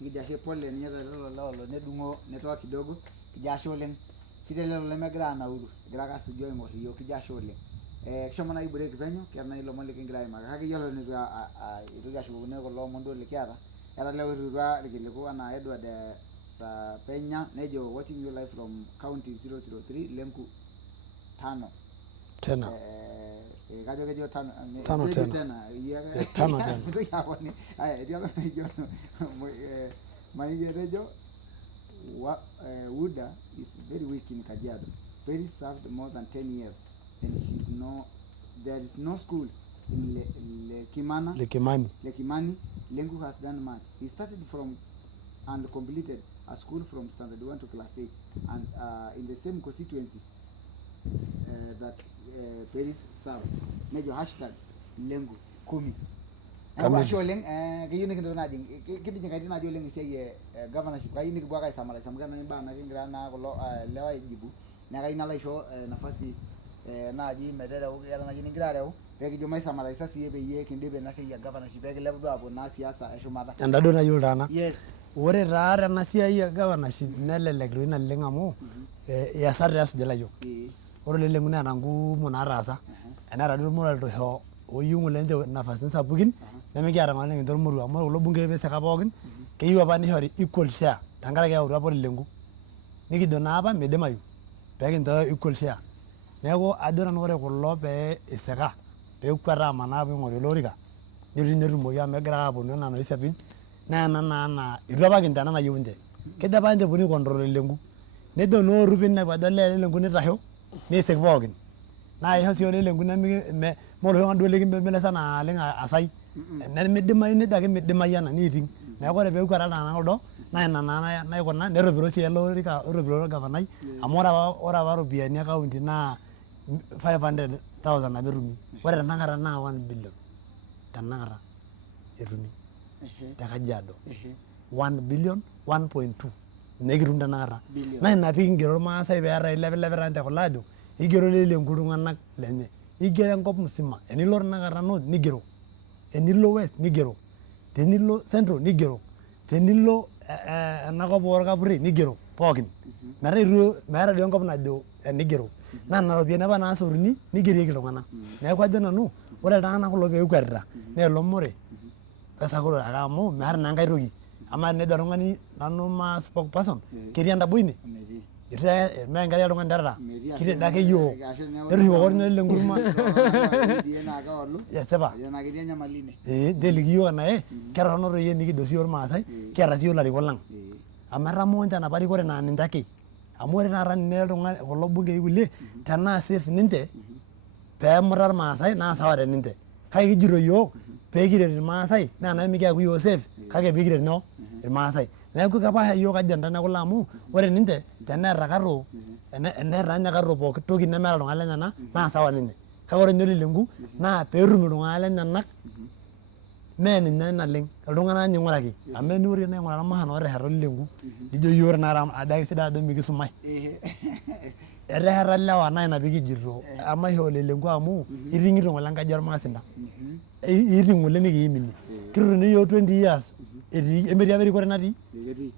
nikijo ashe pole ninye telelo lewa nedung'o netwa kidogo kijo ashe oleng sidai lelo lemegira anauru egira ake asuju aing'or iyiok kijo ashe oleng kishomo nai break penyo kiata nai ilomon likingira aimaki kake iyiolo nitu itoki ashukokino kulo omon duo likiata eeta lewa oiriutua irkiliku anaa Edward Penya nejo watching you live from county 003 Lenku tano Tena. kajo kejo tano Tano kejo tena. tano Tano tena. Mtoki haponi haya etia lo nejo maijo nejo Wuda is very weak in Kajiado. Very served more than 10 years and there is no school in Lekimani. Lekimani. Lengu has done much. He started from and completed a school from standard 1 to class 8 and in the same constituency that Paris served. Nejo #Lengu 10. Kamili. Ashe oleng keyieu nikintoki najing kidinjingaitin najo oleng esiai governorship kayieu nikipuo ake aisamarize amu keeta imbaa nakingira naa kulo lewa aijibu neeku kayieu nalo aisho nafasi naaji metereu keeta naaji nigira areu peekijo maisamariza siiyie peyie kindip ena siai governorship peekilepu duo aapuo naa siasa eshumata. Enda duo nayieu iltung'anak. Yes. Ore taa tena siai governorship nelelek doi naleng amu easa taa esuja ilayiok. Ore Lenku neeta nkuumok naataasa. Eneeta duo irmoruak litu oyieu ng'ole ninche nafasini sapukin nemikiata ng'ole nikincho irmoruak amu ore kulo bungei peseka pookin keyieu apa nishori equal share tenkaraki eyautua apa Lenku. Nikijo naa apa midimayu peekinchooyo equal share. Neeku ajo nanu ore kulo pee iseka peekuata amanaa apuo aing'oru ele orika netumoki amu egira ake aponu enaa noisapin naa ena naa itu apa kincho ena nayieu ninche. Kejo apa ninche eponu aicontrol Lenku. Nejo nooru piinepu ajo olee Lenku nitasho niisik pookin. Naa isho sii ole Lenku mee oloshi tung'ani duo likimbembeleza naaleng asai. Nemidimayu nejo ake midimayu ena niiting. Neeku ore peekuata iltung'anak kuldo naa ina naa naikuna neropiro sii ele orika oropiro orgavanai amu ore apa iropiyiani e kaunti naa 500,000 apa etumi. Ore tenakata naa 1 billion tenakata etumi te Kajiado. 1 billion 1.2 nekitum tenakata. Naa ina piikingero irmaasai peetai ilepilepita ninche kulo ajo igero Lenku iltung'anak lenye. Igero enkop musima. Enilo tenakata north nigero. Enilo west nigero. Tenilo central nigero. Tenilo enakop orkapurri nigero pookin. Meeta duo enkop najo enigero. Naa nena ropiyiani apa naasotuni nigerieki iltung'anak. Neeku ajo nanu ore iltung'anak kulo peekuatita naa elomore wesakuto ake amu meeta naa enkae toki. Amaa tenejo oltung'ani nanu ma spokesperson ketii entabo ine? Mee enkerai oltung'ani terera. Kitejo ake yiok. Netushukoki ninye Lenku kurma. Esipa. Nteliki yiok enaa ketorrono toi enikijo siyiok irmaasai kiata siyiok ilarikok lang. Amu etamoo ninche enapa rikore naa ninche ake. Amu ore taata ninye kulo bungei kulie tenaa safe ninche peemuta irmaasai naa sawa teninche. Kake kijito yiok peekiret irmaasai naa enaa mikiaku yiok safe kake piikiret nyoo irmaasai. Neeku kepaasha yiok agenda ekulo amu ore ninche teneeta Katoo eneeta ninye Katoo pooki toki nemeeta iltung'anak lenyenak naa sawa ninye. Kake ore ninye ole Lenku naa peetum iltung'anak lenyenak mee ninye naleng iltung'anak ninye ing'uraki. Amu eniworiki naa aing'uraa irmaasai ootesheta ole Lenku nijo yiok tenakata ajo aisidai ajo mikisumai. Etesheta lewa naa ina piikijito emaisho ole Lenku amu iting'ito ng'ole enkaji ormaasinda. Iiting ng'ole nikiiminie. Kitotoni yiok 20 years emetii apa erikore natii.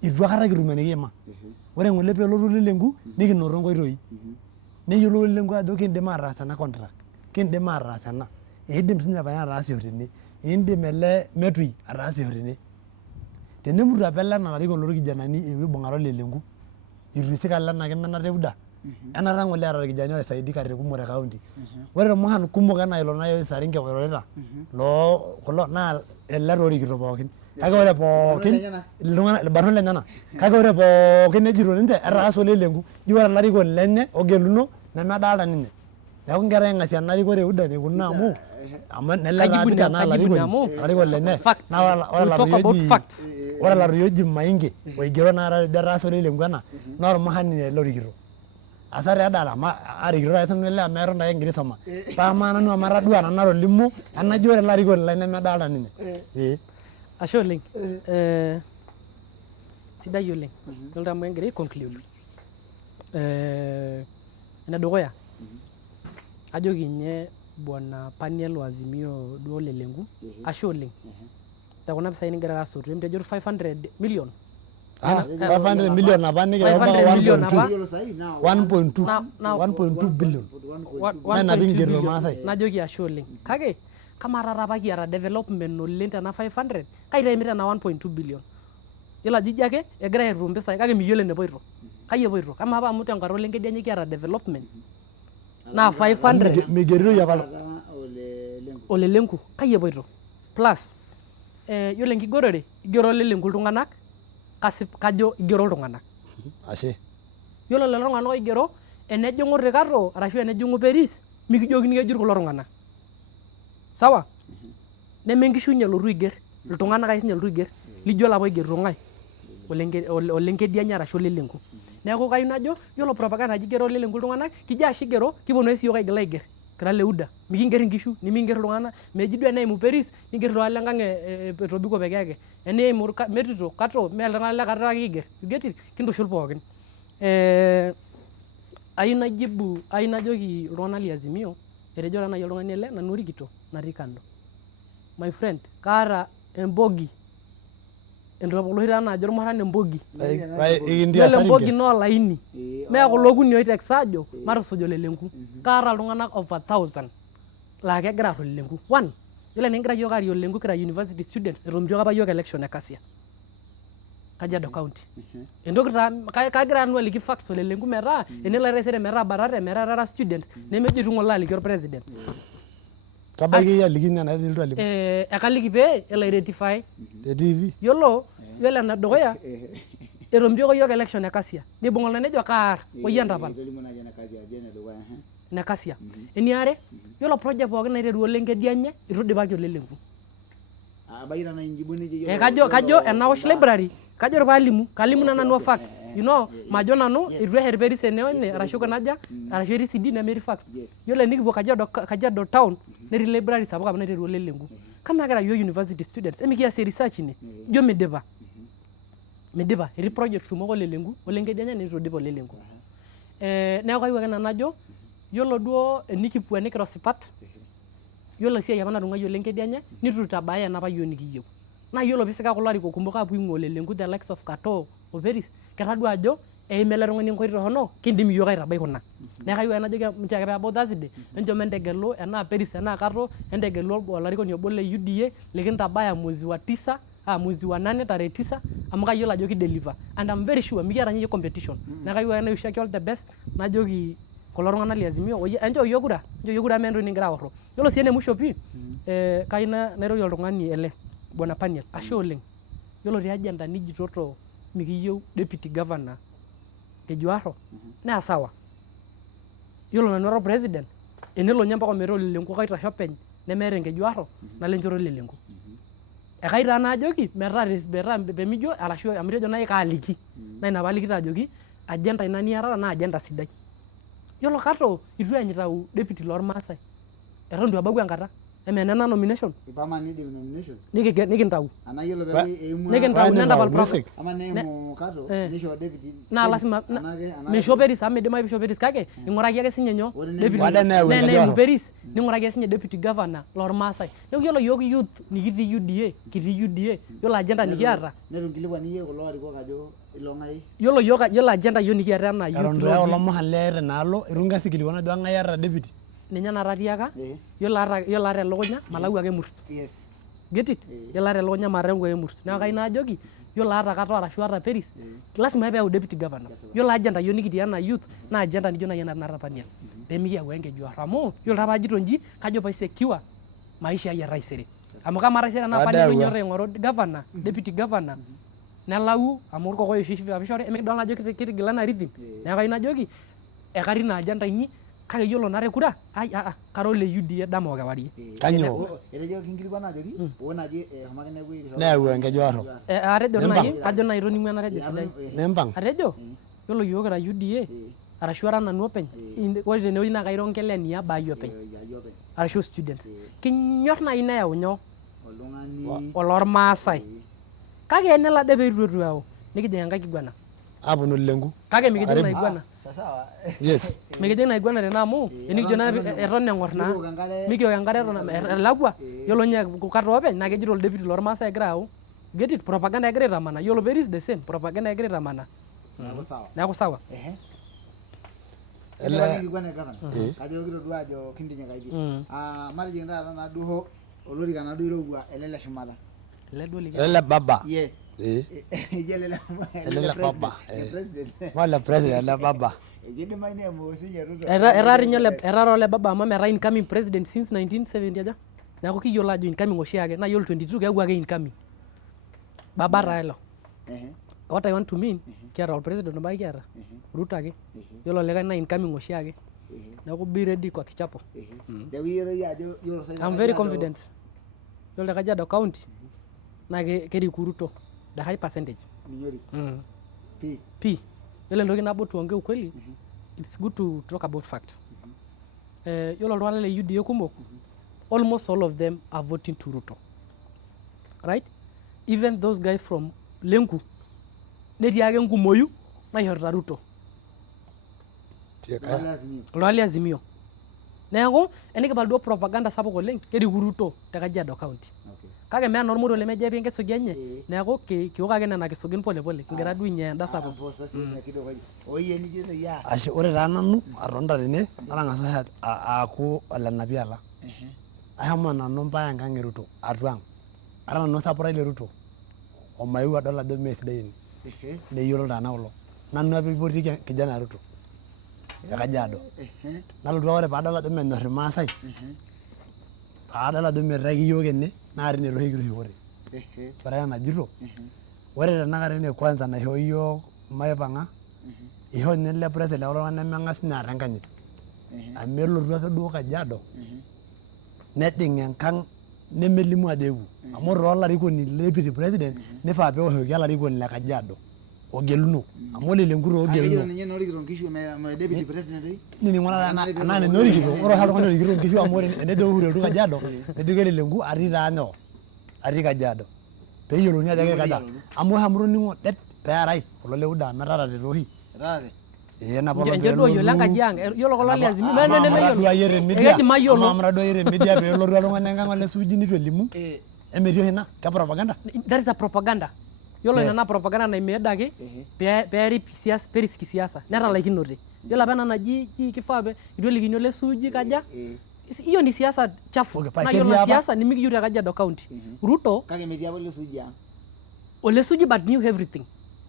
Itu aikata kitum enikiima. Ore ng'ole peelotu ole Lenku nikinoto nkoitoi. Neyiolou ole Lenku ajo kiindim ataas ena contract. kiindim ataas ena, iindim sinye pae ataasisho tene, iindim ele metui ataasisho tene. Tenemutu apa ele larikoni lorkijanani eewuo aibung'are olelenku, itu isika ele ena kiminata euda, enata ng'ole eeta irkijanani oisaidika kumok te kaunti. Ore irmuran kumok enaa ilo nai Saringe oirorita loo kulo naa ele toorikito pookin. Kake ore pookin iltung'anak irbarnot lenyenak. Kake ore pookin nejito ninche etaasa olelenku. Ijo ore olarikoni lenye ogeluno nemedaalta ninye. Neeku nkera aing'asie ena rikore euda eneikununo amu nele taatoi naa olarikoni lenye. Naa ore olatoyio oji Mainge oigero naa ejo etaasa olelenku ena naa ormurrani ele orikito. Asa taa edala arikito taa sinanu ele amu eton ake kigira aisoma. Paamaa nanu amu atadua nanu atolimu enajo ore ele arikoni lai nemedaalta ninye. Ashe oleng. Sidai oleng. Yiolo amu egira ai-conclude. Enedukuya ajoki nye bwana Paniel wa Azimio duo olelenku ashe oleng. Tekuna pisai nigira asotu emtejo 500 million. 500 million apa nigira 1.2 billion. Nena pingero Maasai. Najoki ashe oleng. Kake kama taata apa kiata development oleng tena 500 kai taimita ena 1.2 billion. Yiolo ajo ijo ake egira airru mpisai kake miyiolo enepoito. Kai epoito? Kama apa amu tenkata olengedianye kiata development naa 500 migeritoi apa olelenku kai epoito. Plus yiolo enkigorore igero olelenku iltung'anak kasip kajo igero iltung'anak. Ashe. Yiolo lelo tung'anak oigero enejing'u Rikato arashu enejing'u Peris mikijokini kejut kulo tung'anak. Sawa? Nemenkishunyie lotu aiger iltung'anak ake sinye lotu aiger lijo lapa oigerito ng'ae olengedianye arashu olelenku. Neeku kayieu najo yiolo propaganda naji igero olelenku iltung'anak kijo ashe igero kiponu ake siyiok aigil aiger kira leuda mikinger inkishu nimikinger iltung'anak meji duo eneimu Peris niger iltung'anak lenkang Etobiko peke yake eneimu Metito Kato mee iltung'anak le Kato ake kiger you get it kintushul pookin. Ayieu najoki iltung'anak le Azimio etejo taa nai oltung'ani ele nanu orikito natii kando. My friend kaata embogi entopoloshi taa najo irmurran embogi. Yiolo embogi naa olaini mee kulo kuni oitex ajo matusuj olelenku. Kaata iltung'anak over 1000 laa kegira aar olelenku. One, yiolo enikigira yiok aarie olelenku kira university students eton itu apa yiok election e Kasia Kajiado County. Entoki taa kagira nanu aliki facts olelenku metaa enelo taisere metaa batate metaa tara students nemejo itu ng'ole aliki orpresident. Tabaiki iyie aliki nena niltu alimu. Ekaliki pee elo airetify te TV. Yiolo ena dukuya eton itu yiok election e Kasia nibung' olnejo kaar oyie entapal. Ne Kasia. Eniare yiolo project pookin naiteru olengedianye itu idipaki olelenku. Kajo enawosh library kajo irpaalimu kalimu nanu facts you know majo nanu itu eshet Peris eneo ene arashu kunaja arashu etii CD nemetii facts. Yiolo enikipuo Kajiado town netii library sapuk apa naiteru olelenku. Kama egira yiok university students emikiasie research ine ijo midipa etii project kumok olelenku olengedianye nitu idip olelenku. Neeku kayieu ake nanu najo yiolo duo enikipuo enikiro sipat yiolo esiai apa natung'uayie olengedianye nitu itabaya enapa yiok nikiyieu. Naa yiolo piisika kulo arikok kumok aapuo aing'ua olelenku the likes of Kato o Peris ketadua ajo eim ele tung'ani enkoitoi torrono kiindim iyiok aitabai kuna. Neeku kayieu ake najoki ninche ake peebau Thursday enchom entegelu enaa Peris enaa Kato entegelu olarikoni obo le UDA likintabaya mwezi wa 8 tarehe 9 amu kayiolo ajo kideliver and I'm very sure mikiata ninye competition. Neeku kayieu ake naishaki all the best najoki kulo tung'anak le Azimio enchoo yiok kura mee entoki nigira aorro. Yiolo sii ene musho pii kayieu nairorie oltung'ani ele Bwana Paniel ashe oleng. Yiolo te agenda nijitoto mikiyieu deputy governor Kejuaro naa sawa. Yiolo nanu ara president enelo nye mpaka ometaa olelenku kaitasho openy nemeeta enkejuaro nalo enchoto olelenku. Ekai taa naajoki metaa pemijo arashu amu itejo nai kaaliki naa ina paalikito ajoki agenda ina niatata naa agenda sidai. Yiolo Kato itu enyitau deputy lormaasai eton itu ebau enkata ena nomination ipama nidip nomination nikintau ana yiolo pee eimu nikintau nentapal music ama neimu Kato nisho deputy naa lasima misho Peris amu midimayu pisho Peris kake ing'uraki ake sinye nyoo neimu Peris ning'uraki sinye deputy governor lormaasai. Neeku yiolo yiok youth nikitii UDA yiolo agenda nikiata netu nkilikuani iyiok kulo arikok ajo ilo ng'ae yiolo agenda yiok nikiata enaa youth eton itu eyau kulo murran leeta enaalo itu nkasi kilikuan ajo ng'ae eeta deputy. ninye natatiaka Eh. yiolo aata elukunya malau ake emurt Yes. get it yiolo aata elukunya marengo emurt neeku kayieu naajoki yiolo aata kata arashu aata Paris lasima pee eyau deputy governor yiolo agenda yiok nikitii enaa youth naa agenda nijo nai ena natapania peemikiyau enkejuar amu yiolo taa paajito nji kajo pai secure maisha ai etaisere amu kama taisere naa pali onyor aing'oru governor deputy governor nelau amu irkokoyo oshi ishori emikidol ajo kitigila ena rhythm neeku kayieu najoki ekatii ina agenda inyi kake yiolo nare kura kara ole UDA dama okewarie Kanyoo? Etejo kinkilikuan ajoki oo naji eshomo ake nepuo aisho. Neyau enkejuaro. atejo nai Nimpang. kajo nai tonimu enatejo sidai Nimpang. atejo yiolo yiok kira UDA arashu ara nanu openy ore tenewueji naa kairo nkele niaba ai openy Yayio openy. arashu students kinyor nai neyau nyoo Oltung'ani. olormaasai kake enelo ade peitu etu eyau nikijing enkae kiguana Aponu lengu. kake mikijing ina kiguana Sawa. Yes. mikijing ina kiguana tena amu enikijo naa eton eng'or naa Mikiok enkare. mikiok enkare eton elakwa yiolo nye kukata openy naa kejito oldepiti lormaasai egira ayau get it propaganda egira aitamana yiolo Paris the same propaganda egira aitamana Neeku sawa. neeku sawa Ehe. Ele- Ele kinkilikuan gavana. Kajo kitodua ajo kintinyikaitie. Matijing taata naduo olorika naduo irowua ele le shumata. ele duo liki Ele baba. Yes. Ijo ele Ele baba. president. Wala president ele baba. Kidimayu nemo sinye Ruto. etaa rinye etaa ole baba amu metaa incoming president since 1970 aja neeku kiyiolo ajo incoming oshiake naa yiolo 22 keeku ake incoming baba taa ilo Ehe. what I want to mean kiata olpresident obo ake kiata Ruto ake yiolo likae naa incoming oshiake neeku be ready kwa kichapo Neeku iyiolou ajo yiolo sai. I'm very confident yiolo te Kajiado county naa keriku Ruto the high percentage Minyori. Pi. p yiolo entoki nabo tuongee ukweli it's good to talk about facts yiolo iltung'anak le UDA kumok almost all of them are voting to Ruto right even those guys from Lenku netii ake nkumoyu naishorita Ruto Tiaka. Lazima. iltung'anak le Azimio neeku enikipal duo propaganda sapuk oleng keriku Ruto te Kajiado county Okay. kake meya normoto lemeje pii enkesugi enye neeku kiok ake nena kisugin polepole kigira duo inye enda sapuk Hapo sasa kidogo. Oye nijo ya. Ashe ore taa nanu atonta tene natang'asa aaku olenapiala. Ashomo nanu mpaka enkang' e Ruto atua ang'. Ara nanu osapurai le Ruto omayeu adol ajo mee sidai ene. Ehe. Neyiolo iltung'anak kulo. Nanu apa eipotieki kijana Ruto te Kajiado. Ehe. Nalotu ore paadol ajo menyorr irmaasai. Paadol ajo metaki yiok ene naa tine oshi kirushukote. Ehe. Ore ena najito ore tenakata ene kwanza naishoo yiok maipang'a ishoo ninye ele president lekulo tung'anak nemeng'as ninye aata enkanyit. Amu elotu ake duo Kajiado nejing enkang' nemelimu ajo eewuo. Amu ore olarikoni le deputy president nifaa peewoshoki olarikoni le Kajiado ogeluno. Amu ole Lenku taa Ayiolo ogeluno. ninye norikito nkishu me deputy president doi. Nining'o taata enaa ninye orikito. Ore oshi oltung'ani orikito nkishu amu ore enejo Uhuru elotu Kajiado nejo ole Lenku atii taa nyoo atii Kajiado. Peeyiolouni ajo ketii Kajiado. Amu eshomo toning'o det peerai kulo le UDA metarate tooshi. Etaate. enche duo yiolo enkaji ang' yiolo kulo le Azimio Ama nemeyiolo ayie te media. ekeji mayiolo Ama ayie te media peelotu oltung'ani enkang' ole suuji nitu elimu. Eh. Emetii oshi ina ke propaganda. that is a propaganda yiolo Yeah. ina propaganda naimeda ake peeri peris kisiasa netalaikinote yiolo apa ena naji kifaa itu elikini ole suuji kaja hiyo ni siasa chafu Okay, pa na ketii yiolo apa- siasa nimikiyieu te Kajiado county Ruto Kake metii apa ile suja. ole suuji but knew everything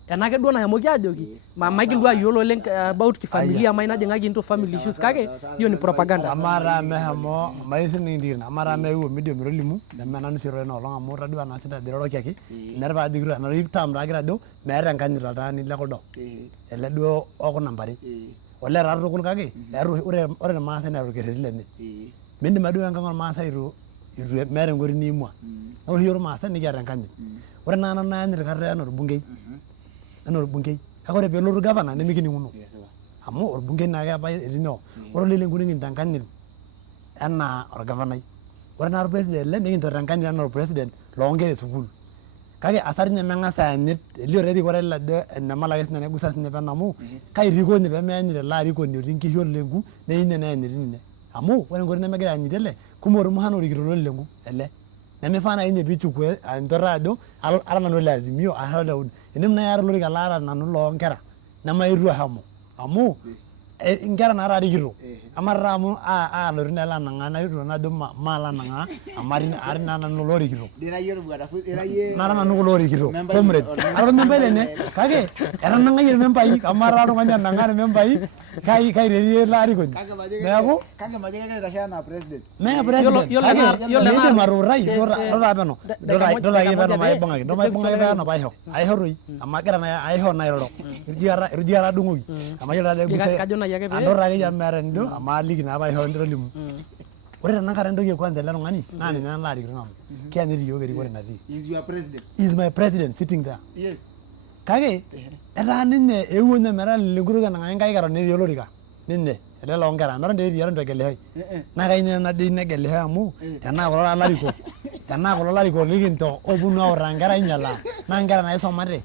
enake duo nashomoki ajoki maigil duo ayiolo oleng about kifamilia ama inajing'aki into family issues kake hiyo ni propaganda Ama taa meshomo maisinintikina ama taa meewuo media metolimu neme nanu sii ina olong' amu tadua enaasita ajo iroroki ake ina taa paajokito ena term taa agira ajo meeta enkanyit oltaani le kuldo ele duo okuna mpare ole taa tukul kake ore irmaasai neeta orkerreti lenye mindim aduo enkang' ormaasai itu meeta enkoitoi niimua na ore yiok irmaasai nikiata enkanyit ore naa nanu naanyit kata enaa orbungei kake ore peelotu gavana nemikining'uno amu orbungei naake apa etii nyoo ore ole Lenku nikincho enkanyit enaa orgavanai ore naa orpresident le nikincho enkanyit enaa orpresident loonkera esukuul kake asar ninye meng'as ayanyit elio taa erikore ele ajo enyamal ake sinye negusa sinye peno amu kai riko ninye peemeyanyit ele arikoni otii nkishu ole Lenku neyieu ninye neyanyiti ninye amu ore enkoitoi nemegira ayanyiti ele kumok irmuran orikito ole Lenku ele nemifaa nai ninye piichukua enchoto ajo ara nanu ole Azimio ara ole UDA enim nai ara olorika laata nanu loonkera nemaetu ashomo amu inkera naara rikito amarra amu alotu nela nang'aa naetuo najo maala nang'aa amu ari naa nanu lorikito nara nanu kulo orikito comrade ara membai lenye kake etanang'ayie irmembai amu ara oltung'ani anang'aa irmembai kairerie ilo arikoni neeku kake majo kegira aitashe anaa president mee president kake miidim atuutai dota peno dota ake peno maibung'aki peno paisho aisho toi amu agira naa aisho nairoro irji ara adung'oki amu ayiolo ajo kajo nai ake adorr akeyie amu meeta enijo amu aliki naa paisho nitolimu ore tenakata entoki e kwanza ele tung'ani naa ninye nalo arikito nanu kiyanyit iyiok erikore natii is your president is my president sitting there yes kake etaa ninye eewuo ninye metaa lenkutuk enang'aki nkaik eton etii olorika ninye ele loonkera meton dii etii eton itu egelihai naa kainyioo najo negelihai amu tenaa kulo larikok likincho oponu autaa nkera ainyalaa naa nkera naisomate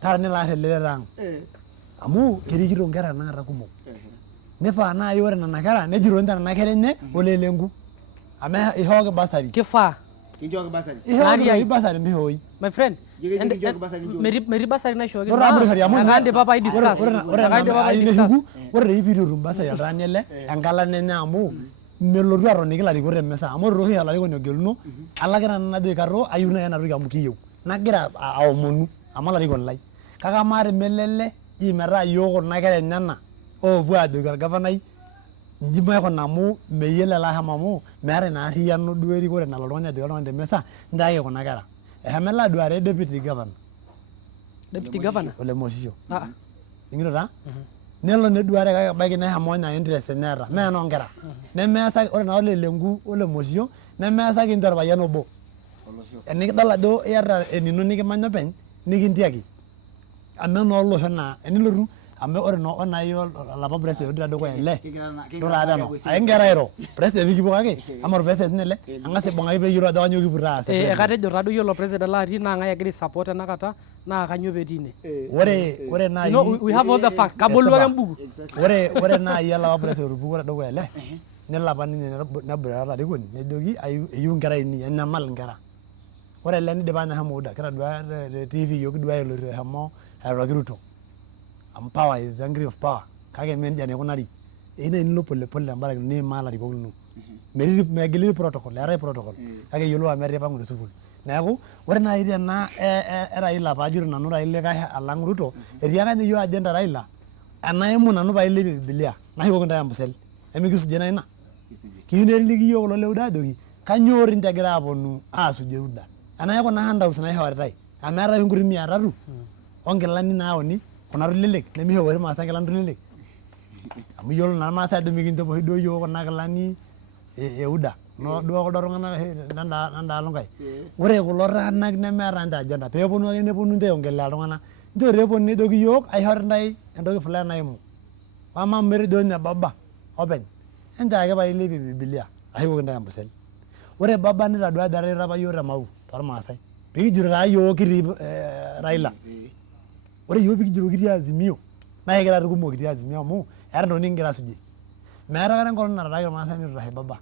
taata nelo arr elelero ang' amu kerikito nkera tenakata kumok nifaa naaji ore nena kera nejito ninche nena kera enye olelenku amu ishooki basari kifaa kinchooki basari ishooki basari mihoi my friend kinchooki basari metii basari naishooki akaandipa apa discuss ore doi piitutum basari oltaani ele enkalana enye amu melotu atoniki larikok temisa amu ore oshi olarikoni ogeluno alakita najo ikarro ayieu nai ena toki amu kiyieu nagira aomonu amu olarikoni lai kake amaa temelele ji metaa yiok kuna kera enyana oopuo ajoki orgavanai inji maikuna amu meyiolo ele ashomo amu meeta ina arriyiano duo erikore nalo oltung'ani ajoki oltung'ani temisa ntaaki kuna kera eshomo ele aduare deputy governor ole Moshisho ning'ito taa nelo neduare kake ebaiki neshomo nya interest enye eeta mee enoonkera nemeesaki ore naa ole Lenku ole Moshisho nemeesaki ninche orpayian obo enikidol ajo iyata enino nikimanya openy nikintiaki amu enoolosho naa enilotu amu ore nai olapa president otii tedukuya ele dota peno ainkera airo president nikipuo kake ama orpresident ninye ele ang'as aibung'aki peeyiolou ajo kanyioo kipuo aas ekatejo taduo yiolo president laatii naa ng'ae egira aisupport enakata naa kanyioo peetii ine ore nai we have all the facts kabolu ake embuku ore nai olapa president otupukuo tedukuya ele nelo apa ninye neboitare olarikoni nejoki eyieu nkera ainei enyamal nkera ore ele nidipa anya shomo UDA kitadua te TV yiok kiduaya eloito eshomo airoroki Ruto amu power is angry of power kake mee nejia neikunari eyieu nai nilo polepole embaraki niimaa larikok lino megili protocol eetai protocol kake eyiolou amu etii apa ng'ole sukuul neeku ore nai tena Raila paajito nanu Raila likae alang Ruto etii ake ninye yiok agenda Raila enaimu nanu pailepie Biblia naishoki ntae embusel emikisujie naa ina kiyieu neliki yiok kulo le UDA ajoki kanyioo ninche egira aaponu aasujie UDA enaa kuna handouts naishooritai amu eetai nkuti 300 onkilani naaoni kuna tulelek nemishop oshi irmaasai nkilani tulelek amu iyiolo naa irmaasai ajo mikinchop oshi duo yiok kuna kilani e UDA duo kuldo tung'anak nendaalo nkae ore kulo tung'anak nemeeta ninche agenda peeponu ake neponu ninche aiongelea iltung'anak nchoo peeponu nejoki yiok aishori ntae entoki fulani naimu ama metejo ninye baba openy enchoo ake pailepie Biblia aishoki ntae embusel ore baba nitadua ajo etareto apa yiok temau tormaasai pikijito taa yiok kitii Raila ore yiok pikijito kitii Azimio naa kira irkumok kitii Azimio amu eeta ntokitin nikingira asujie meeta aikata enkolong natataki irmaasai nitu itashe baba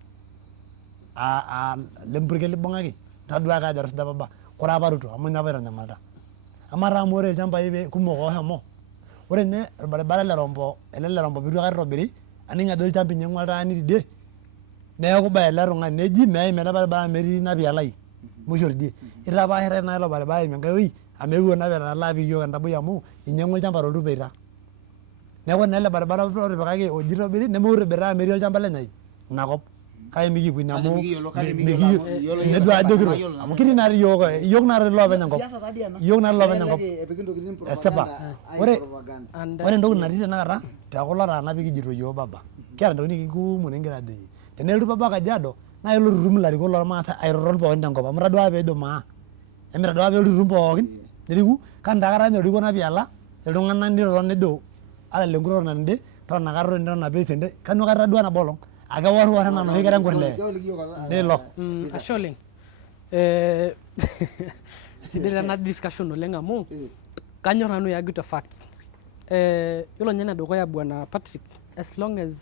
lempurkel libung'aki tadua ake ajo etusuja baba kore apa Ruto amu ninye apa oitanyamalita ama taa amu ore ilchambai kumok ooshomo ore ninye orbaribara le Rombo ele le Rombo pitu aikata itobiri aning ajo olchamba inyang'ua oltaani tidie neeku baya ele tung'ani neji meim ele baribara metii napialai musho tidie itapaashitae naa ilo baribara aimu enkae wuei amu eewuo napiata alo apik yiok entaboi amu inyang'ua olchamba toltupeita neeku naa ele baribara otipikaki oji itobiri nemekure itobirita metii olchamba lenye inakop kake mikipuo ine amu nedua ajo kiro amu kitii naari yiok naari loopeny enkop yiok naari loopeny enkop esipa ore entoki natii tenakata tekulo taana pikijito yiok baba kiata ntokitin kumok nikingira ajoki tenelotu baba Kajiado naa kelotu itum ilarikok lormaasai aitoton pookin tenkop amu tadua peejo maa emitadua peelotu itum pookin neriku kake ndakata ninye oriko napiala iltung'anak nitoton nejo ala lenkuto nande tonaka totoni tona peisente kanu kata duo nabo olong ake worwor ena noshi kera enkurle nilo ashe oleng sidai ena discussion oleng amu kanyor nanu iagito facts yiolo nye enedukuya bwana Patrick as long as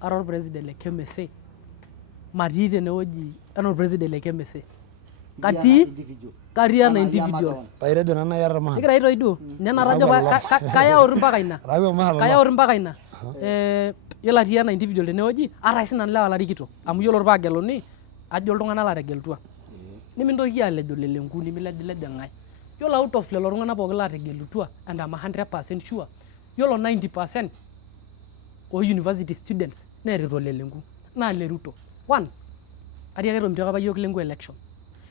ara orpresident le KMSA matii tenewueji enaa orpresident le KMSA katii ena individual pairejo nana yara maana igira aitoi duo nena rajo kayautu mpaka ina Yiolo atii ena individual tenewueji ara sinanu lewa larin kitok amu yiolo paageluni ajo iltung'anak laategelutua nimintoki alejo lelenku nimilejilej engae yiolo out of lelo tung'anak pookin laategelutua and I'm 100% sure yiolo 90% o university students neerito lelenku naa le Ruto. One, atiake etomitio apa yiok lenku election.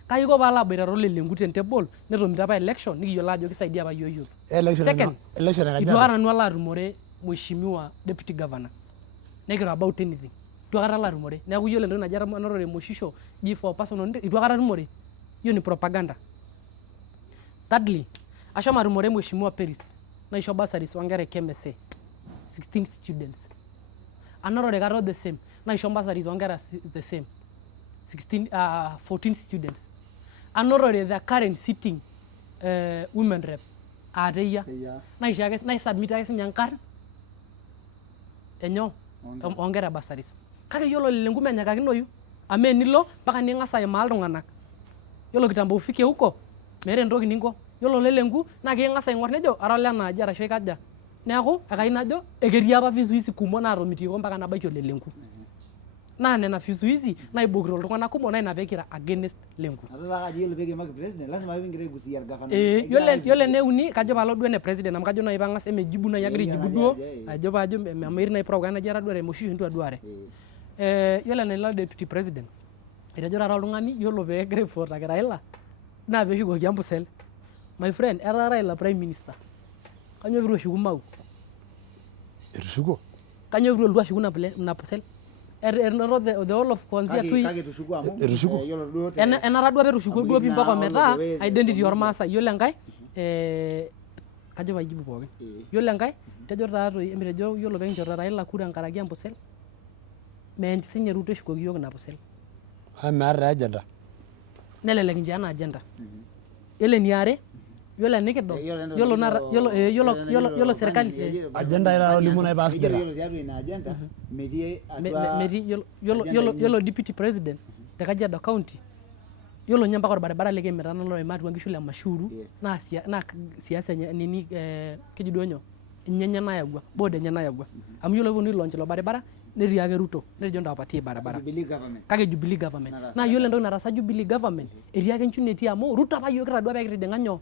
Kai iko paalo aboitare lelenku tentebol netomito apa election nikiyiolo ajo kisaidia apa yiok youth. Second, itu aikata nanu alo atumore mheshimiwa deputy governor. Nekiro about anything. Itu aikata alo atumore. Neeku yiolo entoki naji atanotore moshisho ji for personal itu aikata atumore. Hiyo ni propaganda. Thirdly, ashomo atumore mheshimiwa Peris naisho bursaries onkera KMSA 16 students. Anotore kata the same naisho bursaries onkera the same 14 students. Anotore the current sitting women rep ateya naisubmit ake sinye nkarn enyo onkera bursaries. Kake yiolo lelenku menyakakinoyu amu enilo mpaka ning'as aimaa iltung'anak. Yiolo kitambo ufike huko meeta entoki ninko. Yiolo lelenku naa king'as aing'or nejo ara oleenaaji arashu aikaja. Neeku ekayieu najo eketii apa vizuizi kumok naatomitiko mpaka nabaiki lelenku. Naa nena vizuizi naibokito iltung'anak kumok naa ina peekira against lenku. Yiolo eneuni kajo paalo duo ene president amu kajo nai pang'as emejibu nai agira aijibu duo ajo paajo meiri nai program naji ataduare moshisho nitu aduare. Yiolo enelo deputy president etejo taata oltung'ani yiolo peegira aivotaki Raila naa peeshukoki Ambosel. My friend, etaa Raila prime minister. Kanyoo pitu eshuku Mau? Etushuko? Kanyoo pitu elotu ashuku ina Ambosel? Enoto the whole of kuanzia tu etushuko? Enara duo petushuko duo pii mpaka metaa identity ormaasai. Yiolo enkae kajo paijibu pookin. Yiolo enkae tejo taatoi emitejo yiolo peenchorita Raila kura nkaraki Ambosel meeny sinye Ruto eshukoki yiok ina Ambosel. Meeta agenda. Nelelek nje ena agenda. Yiolo eniare yiolo enikido yiolo serikali agenda ira olimu nai paas jera. Metii yiolo deputy president te Kajiado county yiolo nye mpaka orbaribara lekemeta nalo aimatu nkishu le Mashuru naa siasa nini keji duo nyoo nyenye nayagwa board enye nayagwa amu yiolo peponu launch ilo baribara netii ake Ruto nejo ntapatie barabara kake Jubilee government naa yiolo entoki nataasa Jubilee government etii ake nchu netii amu Ruto apa yiok kitadua pekitijing'a nyoo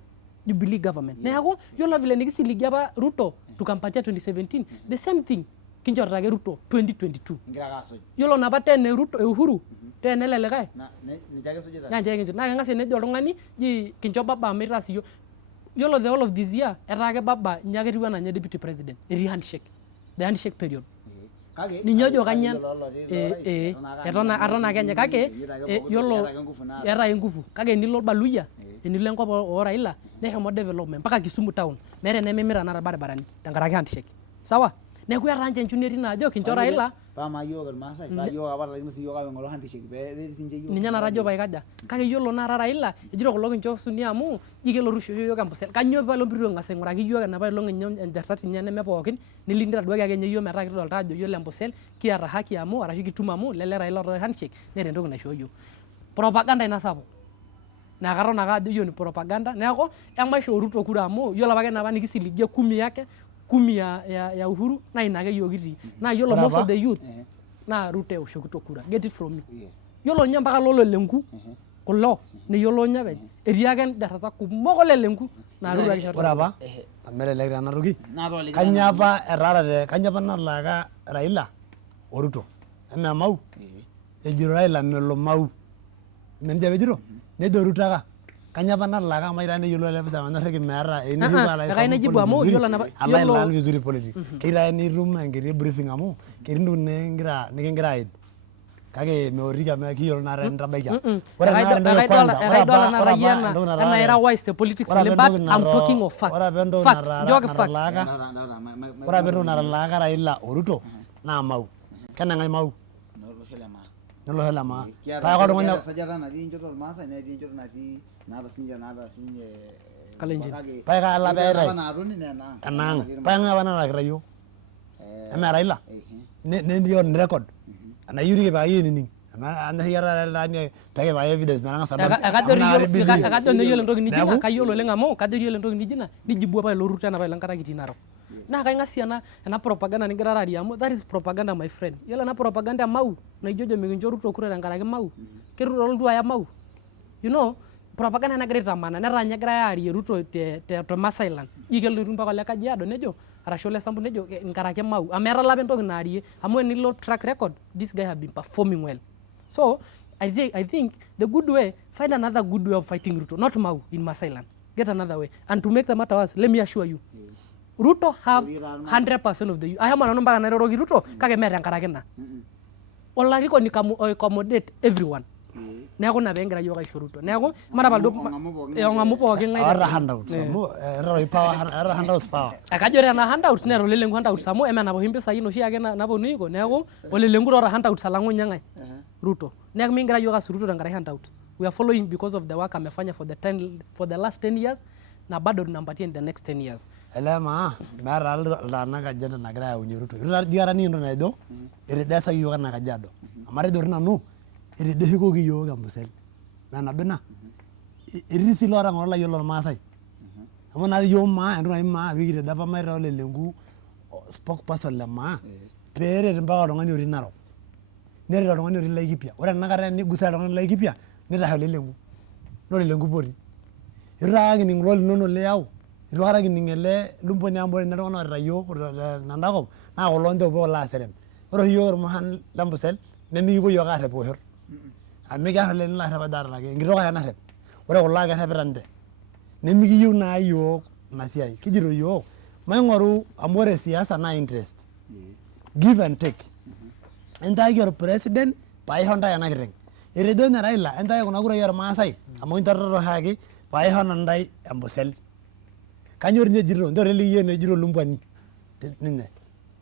Jubilee government. Neeku yiolo vile nikisiligi apa Ruto tukampatia 2017 the same thing kinchorita ake Ruto 2022. Yiolo napa tena Ruto Uhuru tena elelekae naa keng'as enejo oltung'ani ji kincho baba mitaas iyiok. Yiolo the whole of this year etaa ake baba nye ake etiu enaa nye deputy president etii handshake the handshake period. Ninye ojo kanyan eton ake enye kake yiolo eeta nguvu kake enilo Baluya enilo enkop o Raila neshomo development mpaka Kisumu town meeta enemimira nara barabarani tenkaraki handshake. Sawa? Neeku etaa nche nchuneti naajo kincho Raila pama yiok irmaasai paa yiok apa lakin siyiok apa ng'olo handshake pee sinche yiok. Ninye narajo paikaja. Kake yiolo naara Raila ejito kulo kincho suni amu jikelotu yiok Ambosel. Kanyoo palo mpitu eng'as aing'uraki yiok enapa olong' enye entasat nye neme pookin nilinda duake ake nye yiok metaa kitodolta ajo yiolo Ambosel kiata haki amu arashu kitum amu lele Raila oota handshake neeta entoki naishoo yiok. Propaganda ina sapuk. Naa katon ake ajo yiok ni propaganda. Neeku emaisho Ruto kura amu yiolo apake napa nikisiligie 10 yake 10 ya Uhuru na ina ake yiok kitii. Naa yiolo most of the youth naa Ruto eoshokito kura. Get it from me. Yiolo nye mpaka lolenku kulo neyiolo nye openy etii ake ndarasa kumok olelenku naa Ruto ake. Ore apa amelelek ena toki kanyoo apa etaarate kanyoo apa nalaaka Raila o Ruto enaa Mau ejito Raila melo Mau menja ejito nejo Ruto aka kanyoo apa nalaaka amu aitaa neyiolo ele pija manyorriki meeta enaijibu amu yiolo napa yiolo vizuri politics keita nitum enkiti briefing amu ketii ntokitin nikingira aid kake meoriki amu kiyiolo naa entabaikia. Ore ena era wise the politics only but I'm talking of facts. Facts. Njoki facts. Ore apa entoki natalaaka Raila o Ruto naa Mau. Keneng'ae Mau? Nolosho le Maa. Paake oltung'ani sajata natii enchoto ormaasai netii enchoto natii naata sinye Kalenjin. paake ala peetai enaang. Paake ng'ae apa nalakita yiok? Emee Raila? Netii on record. Enayieu nikipikaki enining. Anyorri ake peekipikaki evidence metang'asa Ekajo yiolo entoki nijo ina kayiolo oleng amu kajo yiolo entoki nijo ina nijibu apa ilo Ruto enapa enkata kitii Narok. na kaing'asie ena propaganda nigira ararie amu that is propaganda my friend. Yiolo ena propaganda Mau naijojo mikincho Ruto kura tenkaraki Mau. Keruto olduaya Mau. You know, propaganda nagira aitamana netaa nye egirai aarie Ruto te Masailand. Kelotu mpaka ole Kajiado nejo arashu ole Sambu nejo nkaraki Mau. Amu eeta apa entoki naarie amu enilo track record this guy have been performing well. So I think the good way, find another good way of fighting Ruto, not Mau in Masailand. Get another way. And to make the matter worse, let me assure you, Ruto have 100% of the youth. I am an mpaka nairoroki Ruto kake meeta enkaraki ina. Olarikoni accommodate everyone. Neeku ina peegira yiok aisho Ruto. Neeku matapal ong'amu pookin ng'ae. Ora handouts amu era handouts power. Akajo ore ena handouts neeta olelengu handouts amu emenap oshi mpisai noshi ake naponu iko. Neeku olelengu oota handouts alang'u nye ng'ae. Ruto. Neeku mingira yiok aas Ruto tenkaraki handouts. We are following because of the work amefanya for the last 10 years na bado tunampatia in the next 10 years. Ele meeta iltung'anak Kajiado nagira ayaunye Ruto. Iradiara ninye entoki naijo etedeesa yiok enaa Kajiado. Amu atejo nanu etedeshikoki yiok Ambosel. Naa nabo ina etii sii loota ng'ole layiolo irmaasai. Amu naa yiok maa entoki naji maa pikitejo apa maita olelengu spokesperson le maa peeret mpaka oltung'ani otii Narok. Neret oltung'ani otii Laikipia. Ore tenakata enigusa oltung'ani Laikipia nitashe olelengu. Nolelengu poti. Itu aikata kining' ilo linono liyau. Itu aikata kining' ele lumboni amu ore ninye iltung'anak oorita yiok tenda kop naa kulo ninche opuo aserem. Ore oshi yiok irmuran le Ambosel nemikipuo yiok aarrep ooshor. Amu mikiarr ole nilo arrep ade ake enkitok ake narrep. Ore kulo ake errepita ninche. Nemikiyieu naa yiok ina siai. Kijito yiok maing'oru amu ore siasa naa interest. Give and take. Entaki orpresident paisho ntae ena kiteng'. Etejo ninye Raila entaki kuna kurai ormaasai amu intorroroshaki paisho ntae Ambosel. Kanyioo ninye ejito nchoo teliki enejito lumbwani ninye.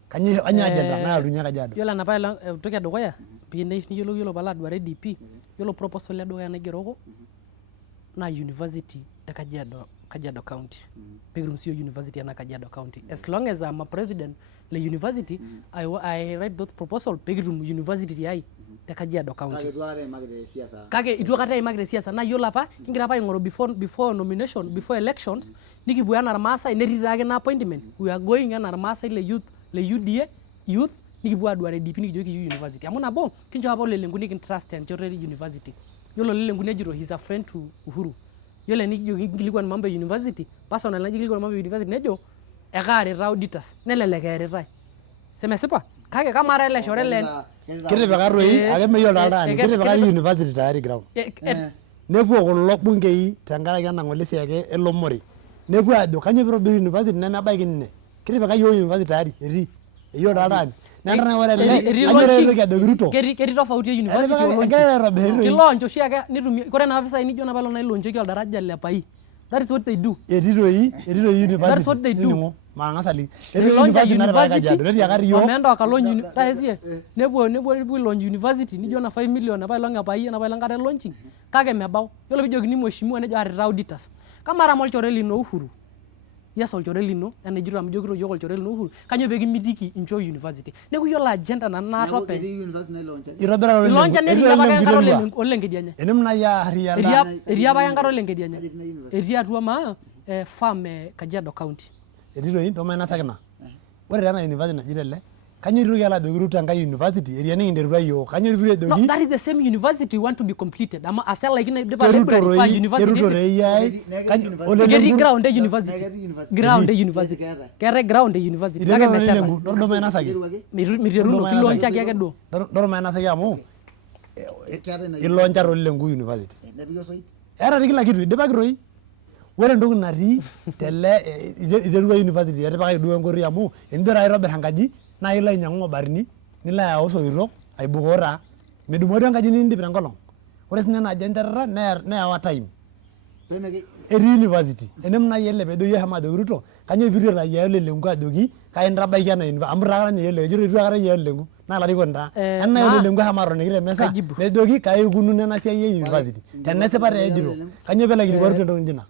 Kanyioo agenda nayaunye Kajiado. Yiolo enapa toki edukuya piiyiolou yiolo paalo aduare DP, yiolo proposal edukuya naigeroko naa university te Kajiado County. Pekitum siyiok university ena Kajiado County. As long as I'm a president le university, I write that proposal pekitum university tiai te Kajiado County. Kake itu aikata eimaki te siasa. Naa yiolo apa kigira apa aing'oru before nomination, before elections, nikipuo enaa irmaasai netii taake ina appointment. We are going enaa irmaasai le UDA youth nikipuo aduare DP nikijo kiyieu university. Amu nabo kincho apa olelengu nikintrust enchoto e university. Yiolo olelengu nejito he's a friend to Uhuru. Yiolo enikijo kinkilikuan mambo e university, personal najo kinkilikuan mambo e university nejo ekaarita auditors nelelek eeritae. Semesipa? Kake kamaara ele shore le kitipika toi ake meyiolo oltung'ani kitipika university tayari ground. Nepuo kulo bungei tenkaraki ena ng'ole siai ake elomore. Nepuo ajo kanyioo piitobir university nemebaiki ninye. Kitipika yiok university tayari etii. Eyiolo oltung'ani. Nenare ore ele kanyioo eitoki ajoki Ruto. Ketii tofauti e university olonchi. Kilaunch oshi ake nitumie kore naa pisai nijo napa olong' nailonchieki oldaraja le Pai. That is what they do. Etii toi university. That's what they do. Maang'as aliki. Etii university natipika Kajiado. Netii akati yiok. Omeenda wakalaunch taesie. Nepuo launch university nijo na 5 million apa ilong' Pai enapa ilong' kata e launching. Kake mebau. Yiolo piijokini mheshimiwa nejo aarita auditors. Kamaa mo olchore lino Uhuru. Yes olchore lino enejito amu ijokito yiok olchore lino Uhuru. Kanyioo pekimitiki inchoo university. Neeku yiolo agenda nanu naata openy. Itobira Iloncha netii apa enkata olenkedianye. Enim nai arriyiana. Etii apa enkata olenkedianye. Etii atua maa farm e Kajiado County. Etii toi nto mainasaki ina. Ore tena university najito ele kanyioo itoki alo ajoki Ruto enkae university eria nikinterutua yiok. Kanyioo pitu ejoki. No, that is the same university want to be completed. Ama aselaikino idipa library university. Keruto rei ai. Ketii ground e university. Ground e university. Keetai ground e university. Kake mesheta. Ndo mainasaki. Miteruno kilonchaki ake duo. Ndo mainasaki amu iloncha olelengu university. Eeta kila kitu idipaki toi. Ore entoki natii tele iterua university etipikaki duo enkoitoi amu enijo taa aitobir enkaji naa ilo ainyang'u mabarini nilo ayau soitok aibukoo taa medumori enkaji niindip tenkolong'. Ore sinye ena aji enchetata neewa time. Etii university. Enem nai ele peejoki eshomo ajoki Ruto kanyioo pitu ayiaya olelengu ajoki kai intabaiki ena university amu itu aikata ninye eyiolo ejito itu aikata eyiaya olelengu naa larikoni taa. Enaa olelengu eshomo atoniki temesa nejoki kai ikununo ena siai e university. Tenesipa taa ejito kanyioo peelo aikilikuanu entoki nijo ina.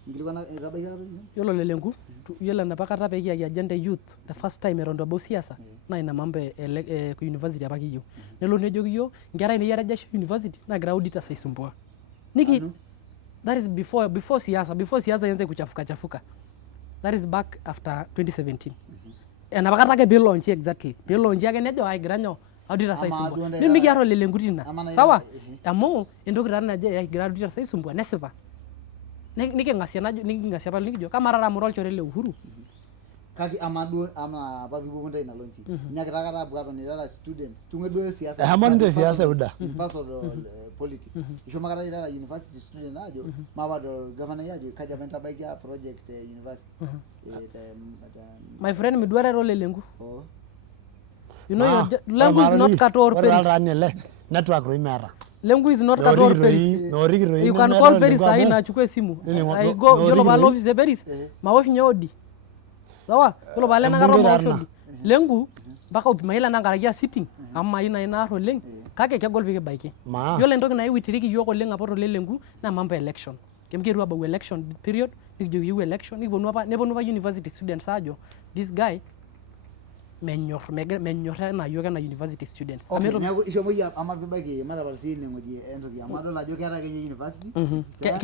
Yiolo olelengu yiolo enapa kata peekiyaki agenda e youth the first time eton itu ebau siasa naa ina mambo e university apa kiyieu. Nelo nejoki yiok nkera niyiara jasho university naagira auditors aisumbua. That is before siasa ianze kuchafuka. That is back after 2017. enapakata ake piilonchi exactly piilonchi ake nejo aigira nyoo auditors aisumbua nimikiarr olelengu tina sawa amu entoki taa naje egira auditors aisumbua nesipa niking'asie apa nikijo kamaa taata amu olchore le Uhuru kake amaduo ama apa piipuo ntai nalonchi nyakita kata apuo atoni tata students tung'e duo siasa Eshomo ninche siasa euda. personal politics ishomo kata tata university student ajo mapadol governor ajo kaja apa intabaikia project university my friend miduarare olelengu oh you know your lengu is not cut or ore paste taani ele network roi meeta. lengu is not cut or paste Meoriki roi you can call Paris sahi na achukue simu I go yiolo palo office e Paris mawosh nye odi sawa yiolo palo nakata mawosh odi lengu mpaka upimaila nankaraki sitting ama ina inaar oleng kake kegol pikibaiki yiolo entoki naiwitiriki yiok oleng apa tolelengu naa mambo election kemkeru abau election period nikijo yieu election neponu apa university students ajo this guy menyor ena yiok ena university students neeku ishomo yia ama pibaiki matapal sii ineng'oji entoki amu adol ajo keeta ake university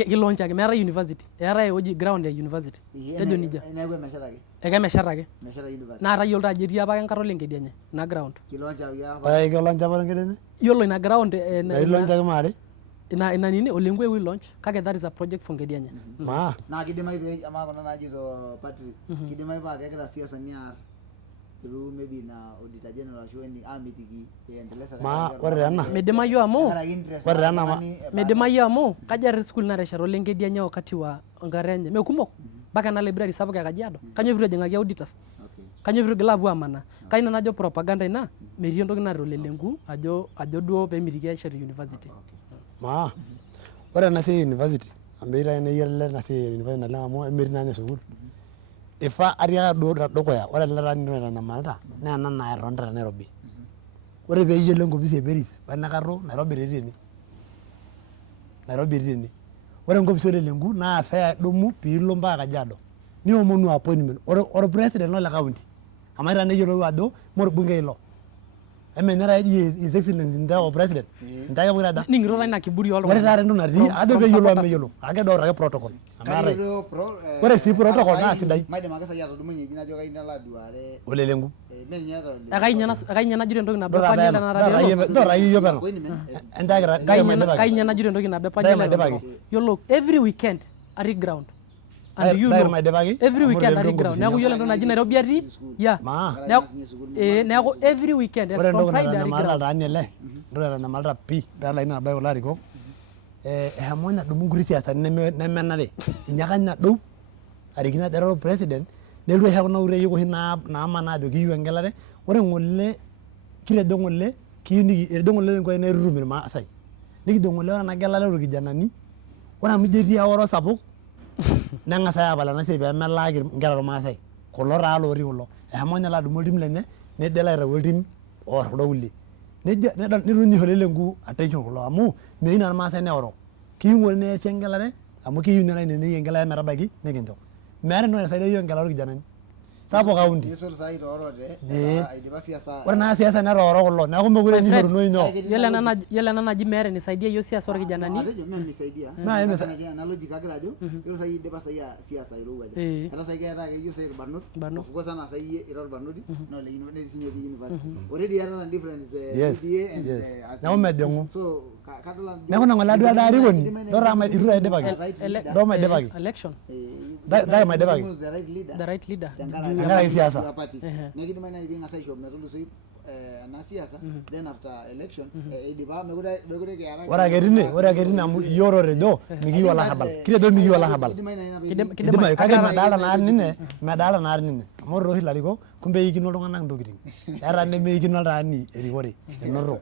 kilonchaki meetai university eetai ewueji ground ya university nejo nija neeku emeshetaki ekemeshetaki mesheta university naa tayiolo ajo etii apa enkata olengedi enye ina ground kilonchaki apa Kiloncha apa nkidene. yiolo ina ground Ilonchaki maare. ina nini olengu ewi launch kake that is a project for ngedi enye Maa. naa kidimayu pee ama kuna naajito Patrick kidimayu paa kegira siasani aar through maybe na auditor general ashu any amitiki endeleza Maa ore ena. midimayu amu Ore ena midimayu amu kaja ri school nareshata olengedi enye wakati wa ngare enye mekumok mpaka ena library sapuk ya Kajiado kanyo pitu ejing'aki auditors kanyo pitu gila apuo amana kaina najo propaganda ina metii entoki naret olelengu ajo duo peemitiki eshet university Maa. Ore ena siai university ambeita neyiolo ena siai university naleng amu emetii naa ninye sukuul. Ifa atiaka duo dukuya ore ele tung'ani oitanyamalita naa ena naa etonita te Nairobi. Ore pee eyiolo enkopisi e Paris wenakaro Nairobi etii ene. Nairobi etii ene. Ore enkopisi olelengu naa fea idumu piilo mpaka Kajiado niomonu appointment or president lo le county amaita neyiolou ajo mo orbungei ilo emenyara eji his excellency ndio president ntake pokira da ningiro taa ina kiburi ore oltung'ani taata entoki natii ajo peeyiolo ameyiolo ake doo ake protocol amarai ore sii protocol naa sidai maidim ake sai atudumunye eji najo kayieu nalo aduare olelengu ekainyia najito entoki nabo epanyele narare dora yiyo peno kainyia najito entoki nabo epanyele yiolo every weekend atii ground and you know every weekend atii ground neeku yiolo entoki naji Nairobi atii ya neeku every weekend ore from entoki Friday atii natanyamalita ground taani ele entoki natanyamalita pii peelaini nabaiki kulo arikok eshomo nadumu nkuti siasani nemenare inyiaka nadou arikino ajo ero president nelotu aisho kuna ureyi oshi naamanaa ajo kiyieu engelare ore ng'ole kitejo ng'ole etejo ng'ole lenkwai naitutum irmaasai nikijo ng'ole ore ena gelare orkijanani ore amu ijo etii eoro sapuk neng'as aapal ena siai peemelaaki nkera ormaasai kulo taa lotii kulo eshomo ninye alo adumu oltim lenye nejo alo aitau oltim oor kulo kulie netu nisho lelenku attention kulo amu meyieu naa irmaasai neoro kiyieu ng'ole neesi engelare amu kiyieu naa neneneki engelare metabaiki nikincho meeta entoki naisaidia yiok engelare orkijanani sapuk kaunti ore naa siasa netooro kulo neeku mekure nishoruno nyoo yiolo ena naji meeta enisaidia yiok siasa orkijanani neeku mejing'u neeku nang'ole duo ade arikoni dora itu aidipaki doo maidipaki election dai maidipaki the right leader tenkaraki siasa nekidimayu nai piing'as aisho metulusoi ena siasa then after election idipa mekure kiara ore ake tine amu iyiok otejo mikiyieu olarrabal kitejo mikiyieu olarrabal kidimayu kake medaalta naa ninye amu ore oshi ilarikok kumbe eikino iltung'anak intokiting eeta nemeikino oltaani erikore enoto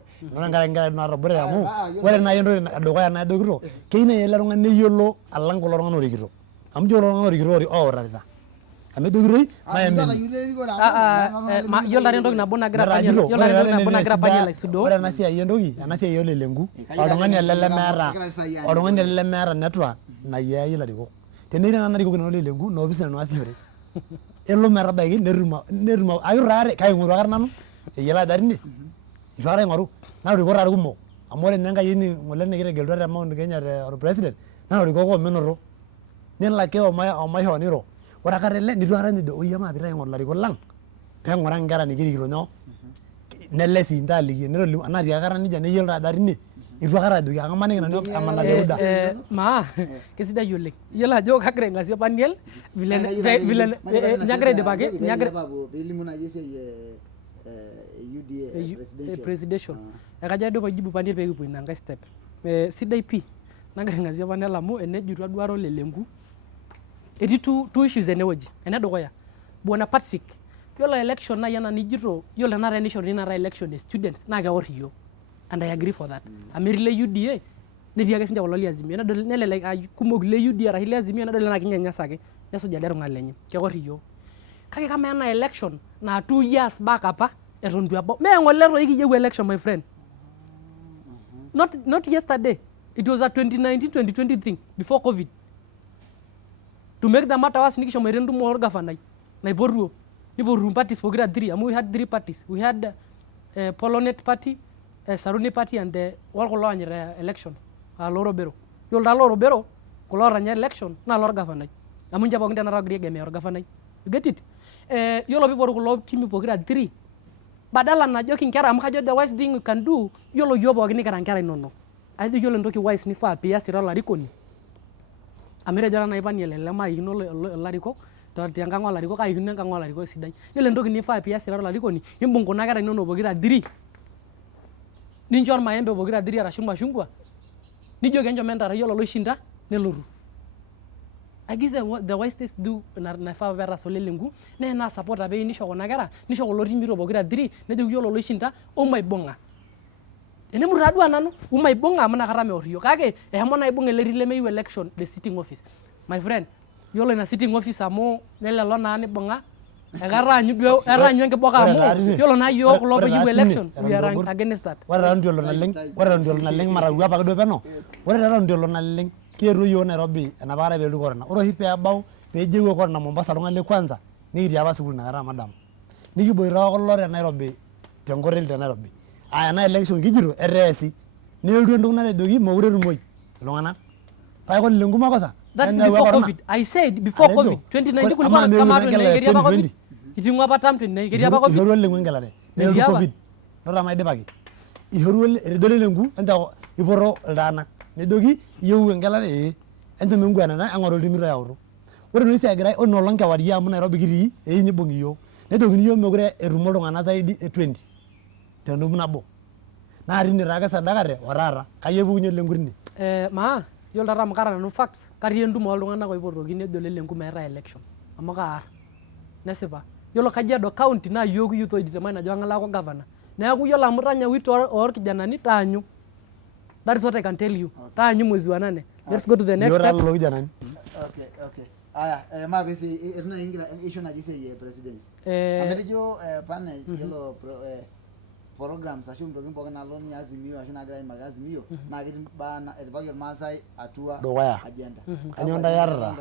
enkaraki nkera naatobore amu ore nai entoki edukuya najokito keyieu nai ele tung'ani neyiolo alang kulo tung'anak orikito amu ijo kulo tung'anak orikito outarita amu ejokitoi yiolo taata entoki nabo nagira Panyel aisudoo ore ena siai olelengu oltung'ani ele lemeeta network nayiayie ilarikok tenetii nena arikok ina olelengu ina opisi nanu aasishore elo metabaiki netum ayiru taare kake aing'oru akata nanu eyiolo ajo tine itu akata aing'oru narikok taare kumok amu ore ninye enkayieni ng'ole nikitegelutua te Mount Kenya orpresident narikok omenoto nelo ake omaisho niro ore akata ele nitu akata nejo oi ama piitai aing'oru ilarikok lang peeng'uraa nkera nikirikito nyoo nele sii ntaaliki nerolimu anaa tiakata nejia neyiolo ajo tine itu akata ajoki akamaniki nanu amanaki muda. Maa kesidai oleng. Iyiolo ajo kagira aing'asie Paniel vile nyagira aidipaki piilimu naaji esiai UDA presidential. Ekajo adup aijibu Paniel pee kipuo ina nkae step. Sidai pii nagira aing'asie Paniel amu enejito duaro lelenku etii two issues enewueji. Enedukuya Bwana Patrick, yiolo election nai ena nijito yiolo enara tenishori nara election e students naa keworr iyiok. And I agree for that. Amiri le UDA netii ake sinche kulo le Azimio nedol nelelek kumok le UDA arashu le Azimio nedol enaa kinyanyasaki nesuj ade tung'ani lenye keworr iyiok. Kake kama ena election na 2 years back apa eton itu ebau mee ng'ole toi kiyieu election my friend. Not yesterday. It was a 2019-2020 thing before COVID. To make the matter worse nikishomo entumo orgavanai naipotuo nipotu parties pokira 3 amu we had 3 parties. We had Polonet party, Saruni party and the kulo anyita elections Lorobero. Yiolo taa Lorobero kulo oranya election naa lorgavanai amu ninche pookin tenakata ogira aigemea orgavanai. You get it? Yiolo piipotu kulo timi pokira 3 badala najoki nkera amu kajo the wise thing you can do yiolo yiok pookin nikira nkera inonok. Ajo yiolo entoki wise nifaa pias ira olarikoni amirejora nai Paniel lemaikino olarikok tenkang olarikok aikino enkang olarikok sidai. Yiolo entoki nifaa pias ira olarikoni imbung kuna kera inonok pokira 3 nincho ormaembe pokira 3 arashu mashungwa nijoki enchom entara yiolo loishinda nelotu. I guess the wisest do naifaa peetas olelenku naa support apa nisho kuna kera nisho kulo timito pokira 3 nejoki yiolo loishinda omaibung'a. Enemut taadua nanu umaibung'a amu nakata meworr iyiok kake eshomo naa aibung' ele tii lemeyieu election the sitting office. My friend, yiolo ina sitting office amu nelelo naa nibung'a ekataanyu duo etaanyu enkiboka amu yiolo naa yiok kulo peeyieu election we are against that. Ore taa ntiolo naleng maraua apake duo peno. Ore taa ntiolo naleng kietuo yiok Nairobi enapa kata peelotu corona. Ore oshi peebau peejeu corona Mombasa iltung'anak le kwanza nikitii apa sukuul inakata madam. Nikiboita kulo te Nairobi tenkoteli te Nairobi. Ena election kijito eteesi neeltu entoki natejoki mokure etumoi iltung'anak. Paiko lelenku makosa. That is before COVID. I said before COVID 2019 kulikuwa kama 2019 apa COVID. Iting'ua apa term 2019 ketii apa COVID. Ihorua lelenku engelare. Neeltu COVID. Nora maidipaki. Ihorua etejo lelenku encha iporro iltung'anak. Nejoki iyieu engelare encho menguanana eng'oru iltimito yautu. Ore noisi egirai onolong kewarie amu Nairobi kitii nibung iyiok. Nejokini iyiok mekure etumo iltung'anak zaidi e 20. Tentumo nabo. Naa tine taake sadakate otaata kayieu pukunye lelenku tine. Maa yiolo taata amu kara nanu facts katii entumo oltung'anak oipotoki nejo lelenku meetai election amu kaarr nesipa. Yiolo Kajiado county naa yiok youth oidetermine ajo kang'ae laako governor. Neeku yiolo amu tanya wito orkijanani taanyu. That is what I can tell you. Taanyu mwezi wa 8. Let's go to the next step. Yiolo kijanani. Okay. Aya, mapesi etuna ingira issue naji sei president. Ametejo panel yiolo programs ashu ntokitin pookin nalo ni Azimio ashu nagira aimaki Azimio naa ketii bana etipaki irmaasai atua agenda. Kanyoo ndayarra?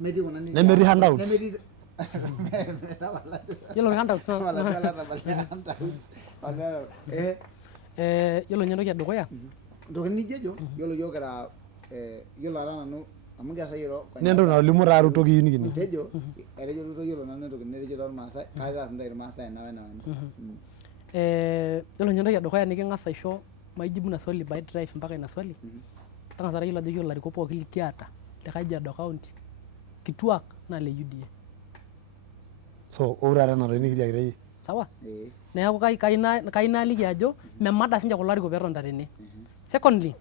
Metii kuna nemetii handouts. Nemetii Yiolo handouts yiolo nye entoki edukuya ntokitin nijejo yiolo yiok kira yiolo ara nanu amu kiasa yiolo nentoki nalimu taa Ruto kiyieu nikini. Tejo etejo Ruto yiolo nanu entoki netejo tormaasai kake kaas ntae irmaasai ena wena. Yiolo nye entoki edukuya niking'as aisho maijibu ina swali by drive mpaka ina swali. Tang'asa tayiolo ajo yiolo ilarikok pookin likiata te Kajiado county kituak naa le UDA. So ore ena toki nikitiakita yie. Sawa? Neeku kai naaliki ajo memada sinche kulo arikok peetonita tene. Secondly,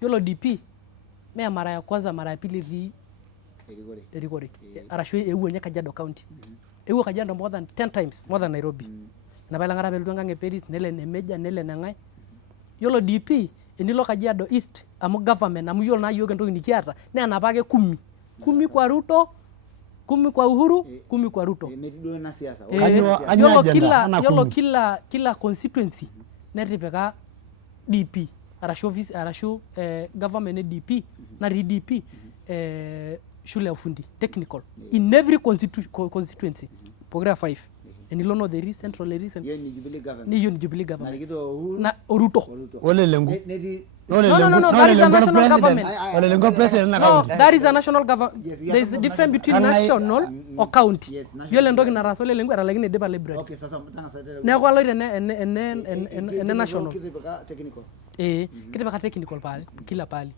yiolo DP mee mara ya kwanza mara ya pili etii erikore. Arashu eewuo nye Kajiado county. Eewuo Kajiado more than 10 times more than Nairobi. Napa ilang'ata peelotu enkang e Paris nele ne Meja nele neng'ae. Yiolo DP enilo Kajiado East amu government amu yiolo naa yiok entoki nikiata naa enapa ake 10 kwa Ruto 10 kwa Uhuru 10 kwa Ruto. Metii duo ina siasa. Yiolo kila constituency netipika DP arashu office arashu government e DP natii DP shule ya ufundi technical in every constituency pokira 5 enilo no the central recent Hiyo ni Jubilee government. ni hiyo ni Jubilee government Narikito Uhuru. na Oruto. Ole lengo. Netii No, that is a national government. Ole lengo president na No, county. that is a national government. Yes, we There is have a difference between Can I- national or county. Yes, national. Yiolo entoki nataasa ole lengo etalakine idipa library. Okay, sasa tangasa tele. Neeku aloito ene national. Kitipika technical. Kitipika technical pale kila pale.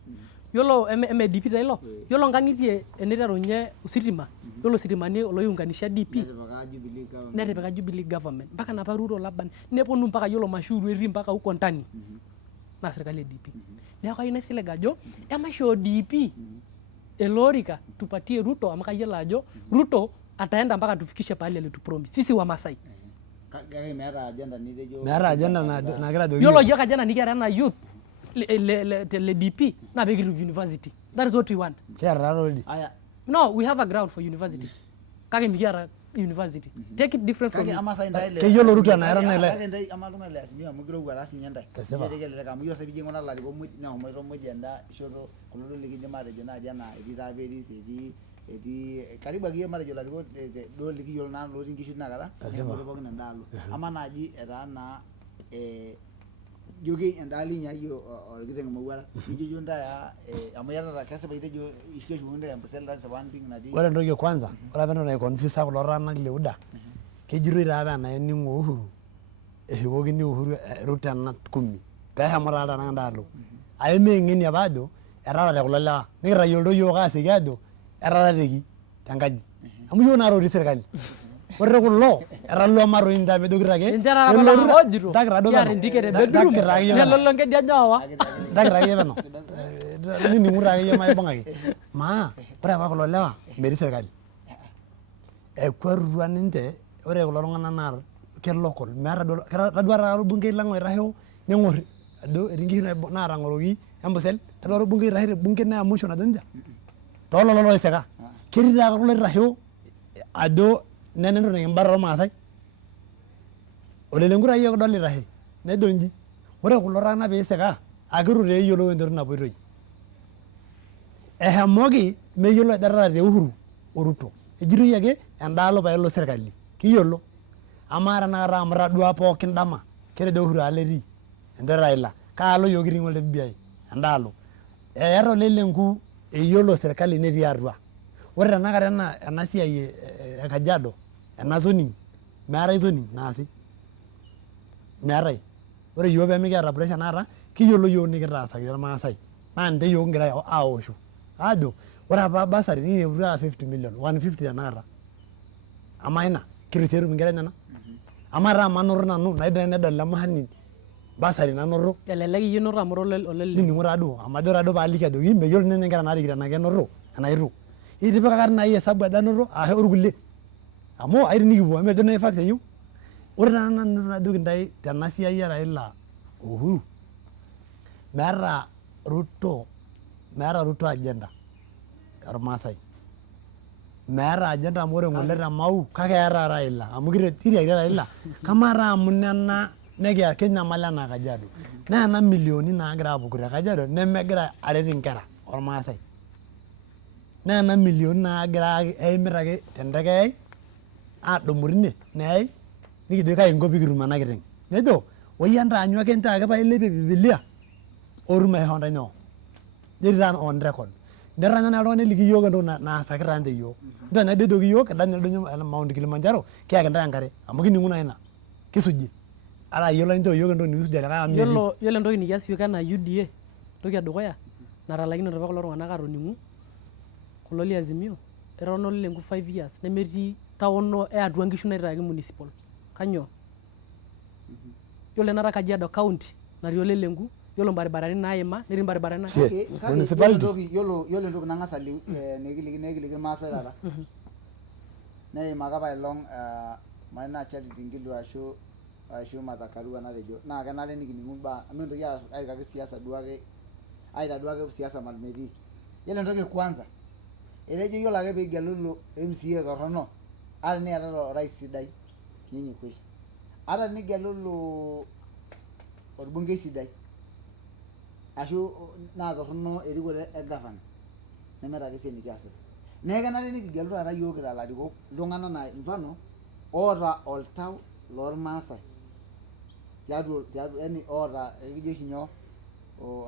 Yiolo MDP taa ilo, yiolo nkang'itie eniterunye ositima, yiolo ositimani oloiunganisha DP Kitipika Jubilee government. netipika Jubilee government mpaka napa Ruto Laban neponu mpaka yiolo Mashuru etii mpaka huko ndani na serikali ya DP. Neeku ayieu naisilig ajo emaisho DP elorika tupatie Ruto amu kayiolo ajo Ruto ataenda mpaka tufikishe pahali alitupromise sisi wa Masai. Kake meeta agenda nitejo. Meeta agenda nagira ajoki. Yiolo yiok ajana nikiata ena youth le DP na pee kitum university. That is what we want. Kiata already. Aya. No, we have a ground for university. Kake mikiata university. Take it different from Kake ama sai ndai le. Keyiolo Ruto anaera nele. Kake ndai ama lunga le asimia amu kirowua arasi nyandai. Kesipa. Kelelek amu yiolo sapi jing'ona lariko muj na homoito muj enda ishoto kulo likidim atejo naaji ena etii taa Peris etii karibu akeyie matejo lariko duo likiyiolo naa lotii nkishu tinakata. Kesipa. Pookin endaalo. Ama naaji etaa naa joki endaali nyayio orkiteng' mowuara. Nijojo ndaya amu yatata kesipa itejo ishikeshuku ndaya mpesel that's one thing natii. Ore entoki e kwanza, ore apa entoki naiconfuse kulo tung'anak le UDA, kejitoi taa apa enainining'o Uhuru eshukokini Uhuru Ruto ena 10 peeshomo taa tanakata endaalo. Aiming'eni apa ajo etaarate kulo lewa nikitayiolito yiok aasioki ajo etarateki tenkaji amu yiok naa otii serkali. Ore kulo etalua matoi ntaa medokito ake. ninche taata apa loojito Takira duo kiata peno. entike te bedroom Takira akeyie peno. nelolo nkediajo aawa. Takira akeyie peno. Nining'u taa akeyie maibung'aki. Maa ore apa kulo lewa metii serkali. Ekuarutua ninche ore kulo tung'anak naa ke-local meeta duo tadua taata orbungei lang oitasho ning'orr ajo etii nkishu naatang'oroki embusel tadua orbungei oitasho tebunge neya musho najo nejia toololo loisika. Ketii taata kulo oitasho ajo nena entoki nikimba tormaasai. Ole lenku taa yiok kidol itashe nejo nji ore kulo tung'anak peisika akitu taa eyiolou entoki napoitoi. Eshomoki meyiolo ajo etaarate Uhuru o Ruto. Ejitoi ake endaalo paelo serkali. Kiyiolo. Amaa tanakata amu itadua pookin dama ketejo Uhuru alo etii enchoto Raila. Kaalo yiok kiting'o te BBI endaalo. Eeta ole lenku eyiolo serkali netii atua. Ore tanakata ena siai e Kajiado ena zoning meetai zoning naasi. Meetai. Ore yiok peemikiata pressure naata kiyiolo yiok nikitaasaki irmaasai. Naa ninche yiok kigira aawoshu. Ajo ore apa basari nikineputua 50 million 150 tanakata. Amaa ina kitu sii etum inkera enyenak. Amaa taa manoto nanu naidim nedol lemahani basari nanoto. Elelek iyie inoto amu ole lengo. Nining'o taaduo amu ajo taaduo paaliki ajoki meyiolo ninye nkera naarikito enaa kenoto enaa itu. Itipikaka naai hesabu ajo anoto ashu orkulie. Amu aiti nikipuo amu ejo naa fact eyieu. Ore taa nanu najoki ntae tena siai e Raila Uhuru meeta Ruto agenda ormaasai. Meeta agenda amu ore ng'ole te Mau kake eeta Raila amu kitiaki Raila kamaa taa amu nena kenyamali enaa Kajiado. Naa ena milioni naagira aapuku te Kajiado nemegira aret inkera ormaasai. Naa ena milioni naagira eimita ake tenteke ai aadumu tine neyai nikijo kai inko pikitum ena kiteng'. Nejo woi entaanyu ake nchoo pailepie Biblia otum aishonda nyoo. Netii taa on record. Netanya naa oltung'ani eliki yiok entoki naasaki taa ninche yiok. Nchoo naa ejoki yiok edanya oldonyo Mount Kilimanjaro kiyaki ntae enkare amu kining'u naa ina kisuji. Ata yiolo nchoo yiok entoki nikisujare kake amu metii. Yiolo entoki nikias yiok enaa UDA entoki edukuya natalakinote apa kulo tung'anak aatoning'u kulo le Azimio etotona ole lenku 5 years nemetii taon eatua nkishu naitaki municipal. Kanyoo? Yiolo enara Kajiado county natii ole lenku yiolo mbaribarani naima netii mbaribarani municipality. Yiolo entoki nang'as alimu nekiliki irmaasai taata. Neimaka apailong Maina Charity Ngilu ashu Martha Karua natejo naa kenare nikining'u mbaa amu entoki aikaki siasa duake aitaduake siasa metii. Yiolo entoki e kwanza etejo yiolo ake piigelulu MCA torrono ata niatata orais sidai nyinyi kweshi. Ata nigelulu orbungei sidai ashu naa torrono erikoto e gavana nemeeta ake esiai nikiasita. Neeku kenare nikigelu taata yiok kira larikok iltung'anak naa mfano oota oltau lormaasai tiatua yani oota ekijo oshi nyoo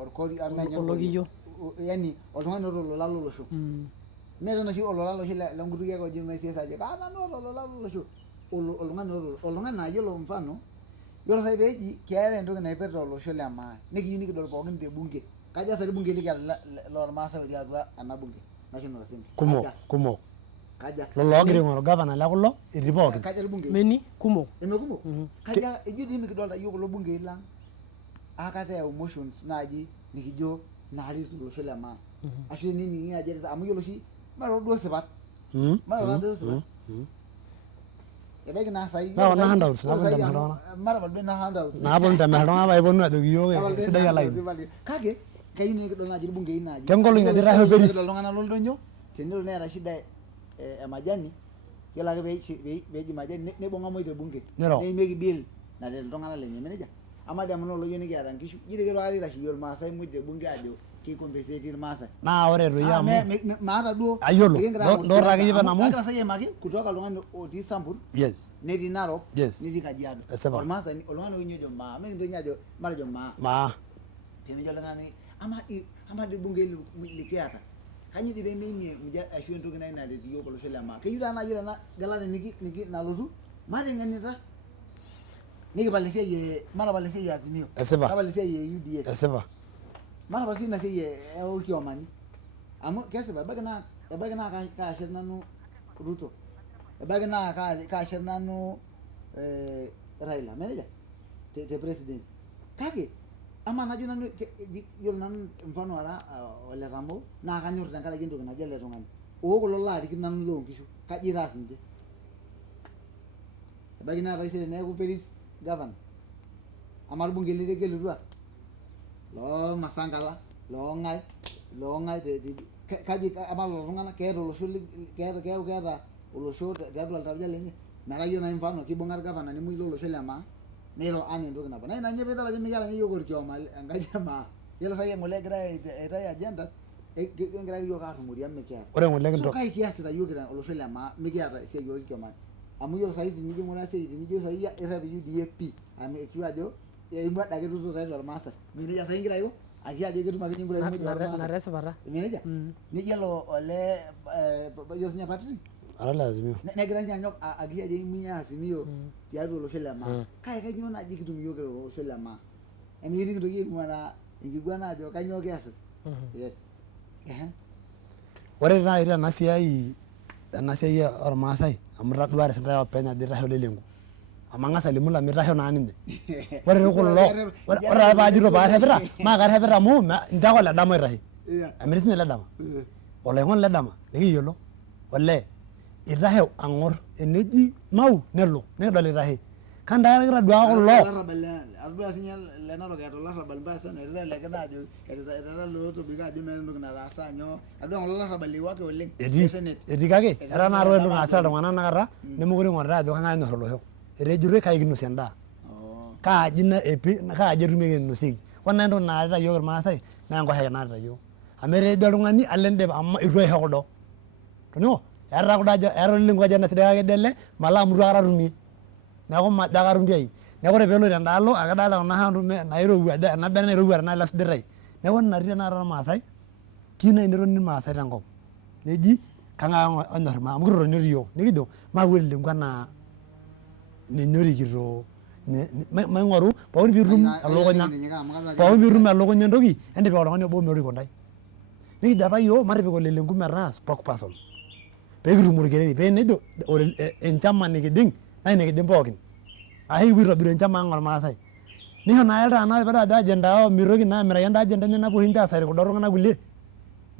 orkori Olokiyo. yani oltung'ani oota olola lolosho meeta oshi olola loshi lenkutukie ake ojo mesiasa ajo kaata noota olola lolosho oltung'ani naa yiolo mfano yiolo sai peeji keeta entoki naipirta olosho le maa nikiyieu nikidol pookin te bunge kaja sa bunge likiata lormaasai otii atua ena bunge National Assembly kumok kaja lolo ogira aing'oru gavana le kulo etii pookin kaja irbungei Meni kumok. emekumok kaja ejo dii mikidolta yiok kulo bungei lang akata eyau motions naaji nikijo naaret olosho le maa ashu tenening'i ajo amu yiolo oshi maata duo sipat maata duo sipat ebaiki naa sai Naa kuna handouts naaponu aitamaha iltung'anak. marabal duo ina handouts naaponu aitamaha iltung'anak paiponu ajoki yiok sidai olaini kake kayieu nikidol naaji irbungei naaji Kengolong'i ajo itasho Peris. Nikidol iltung'anak loldonyo tenelo neeta shida majani yiolo ake peeji majani neibung'a moi te bunge Niro. neimieki bill naret iltung'anak lenye menejia ama dii amu oloyieu nikiata nkishu jii dikiro ake itasheyie irmaasai moi te bunge ajo kikompenseti irmaasai naa ore toi amu maata duo Ayiolo, dota akeyie peno amu- agira sai aimaki kutoka oltung'ani otii Sambur yes netii Narok Yes. netii Kajiado Esipa. ormaasani oltung'ani oyieu nejo maa mikintoki ajo matejo maa maa pemejo oltung'ani ama dii bungei likiata kanyio dii pemeimie ashu entoki nai naret iyiok olosho le maa keyieu taa naaji ena gelare nalotu mateng'enita nikipal esiai matapal esiai e Azimio Esipa. tapal esiai e UDA esipa matapal sii ina siai orkiomani amu kesipa ebaiki naa kaashet nanu Ruto ebaiki naa kaashet nanu Raila meneja te president kake ama najo nanu yiolo nanu mfano ara Ole Kamau naa kanyorr tenkaraki entoki naji ele tung'ani kulo laariki nanu loonkishu kaji itaas ninche ebaiki naa taisere neeku Peris governor ama irbungei litegelutua loo Masangala loong'ae kaji ama lelo tung'anak keeta olosho keeta olosho tiatua iltauja lenye metaa yiolo nai mfano kibung'a irgavanani mui lolosho le maa niro ana entoki nabo naa ina nye piidol ajo mikiata nye yiok orkioma enkaji e maa yiolo sai eng'ole egirai aitai agendas kigira yiok aarrumori amu mikiata ore ng'ole so kintok kai kiasita yiok olosho le maa mikiata esiai orkioma amu yiolo sai tenijo ng'uraa esiai tenijo sai irrep UDA pii amu etiu ajo eimua adake Ruto tiatua irmaasai menejia sai ingira aiko aki ajo ketum ake ninye inkurai muj ormaasai Narre esipata. menejia niyiolo ole yiolo sinye Patrick ara le Azimio negira ninye anyok aki ajo imunye Azimio tiatua olosho le maa kake kanyoo naaji kitum iyiok olosho le maa emiyieu nikintoki aing'uraa enkiguana ajo kanyoo kiasita yes ore nai tena siai ormaasai amu itaduare sintae openy ajo itasho lelenku amu ang'as alimu ila mitasho naa ninche ore toi kulo ore ake paajito paarrepita maa karrepita amu ninche ake oledama oitashe emiri sinye ledama oloing'oni ledama nikiyiolo olee itashe ang'orr eneji mau nelo nikidol itashe kantae kitaduaka kulo atodua sinye le Narok eeta olarrabal mbaya sana etetelekina ajo etata lootobiko ajo meeta entoki nataasa nyoo atodua kulo larrabali wake oleng etii kake etaa naa ore entoki naasita iltung'anak tanakata nemekure ing'orita ajo kang'ae enyorr olosho etejitoi kai kinosie endaa kaaji etumieki enosieki ore naa entoki naarita yiok irmaasai naa enkoshoke naarita yiok amu etejo oltung'ani alo endip amu itu aisho kuldo toning'o eeta kuldo ajo eeta olelenku ajo ena sidai kake ede ele malo amu itu aikata atumie neeku majo ake atum tiai neeku ore peelo tendaalo akedalta kuna handouts nairowua ajo ena bene nairowua tenaa ele suditai neeku ore natii tenakata irmaasai kiyieu nai netoni irmaasai tenkop neji kang'ae onyorr maa amu kitotoni oshi yiok nikijo maape elelenku enaa ninye orikito maing'oru pookin piitum elukunya entoki entipik oltung'ani obo metoriko ntae nikijo apa yiok matipik olelenku metaa spokesperson peekitum orkereri peenejo enchama nikijing naa inikijing pookin ashu kipuo aitobiru enchama ang' ormaasai nisho naa iltung'anak pedo ajo agenda yao mitoki naa amiraki enda agenda enye napuo ninche aasaki kuldo tung'anak kulie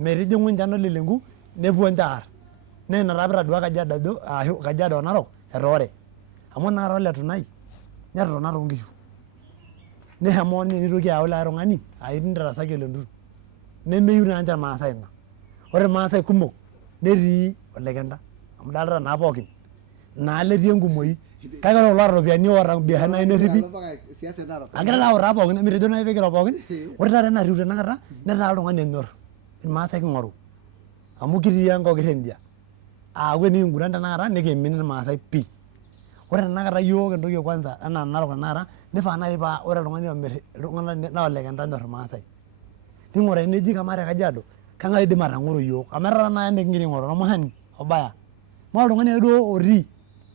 metijing'u ninche ena olelenku nepuo ninche aarr naa ina taa piitadua Kajiado ajo ashu Kajiado o Narok etoore amu tenakata ole Tunai netotona toonkishu neshomo ninye nitoki ayau likae tung'ani ayieu nitarasaki ole Ntutu nemeyieu naa ninche irmaasai ina ore irmaasai kumok netii olekenta amu idolta naa pookin inaalo etii enkumoi kake ore kulo oota iropiyiani oota biashara nayieu nerripi agira taa autaa pookin mitejo nai pikiro pookin ore taata enatiu tenakata netaa oltung'ani enyorr irmaasai king'oru amu kitii enkop kirrendia aaku enikinguran tenakata nikiimin irmaasai pii ore tenakata yiok entoki kwanza enaa Narok tenakata nifaa naaji paa ore oltung'ani omirr iltung'anak naolek entanyorr irmaasai ning'urai neji kamaa te Kajiado kang'ae oidim atang'oro yiok amu etaa naa enikigira aing'oru ormurrani obaya maa oltung'ani ake duo otii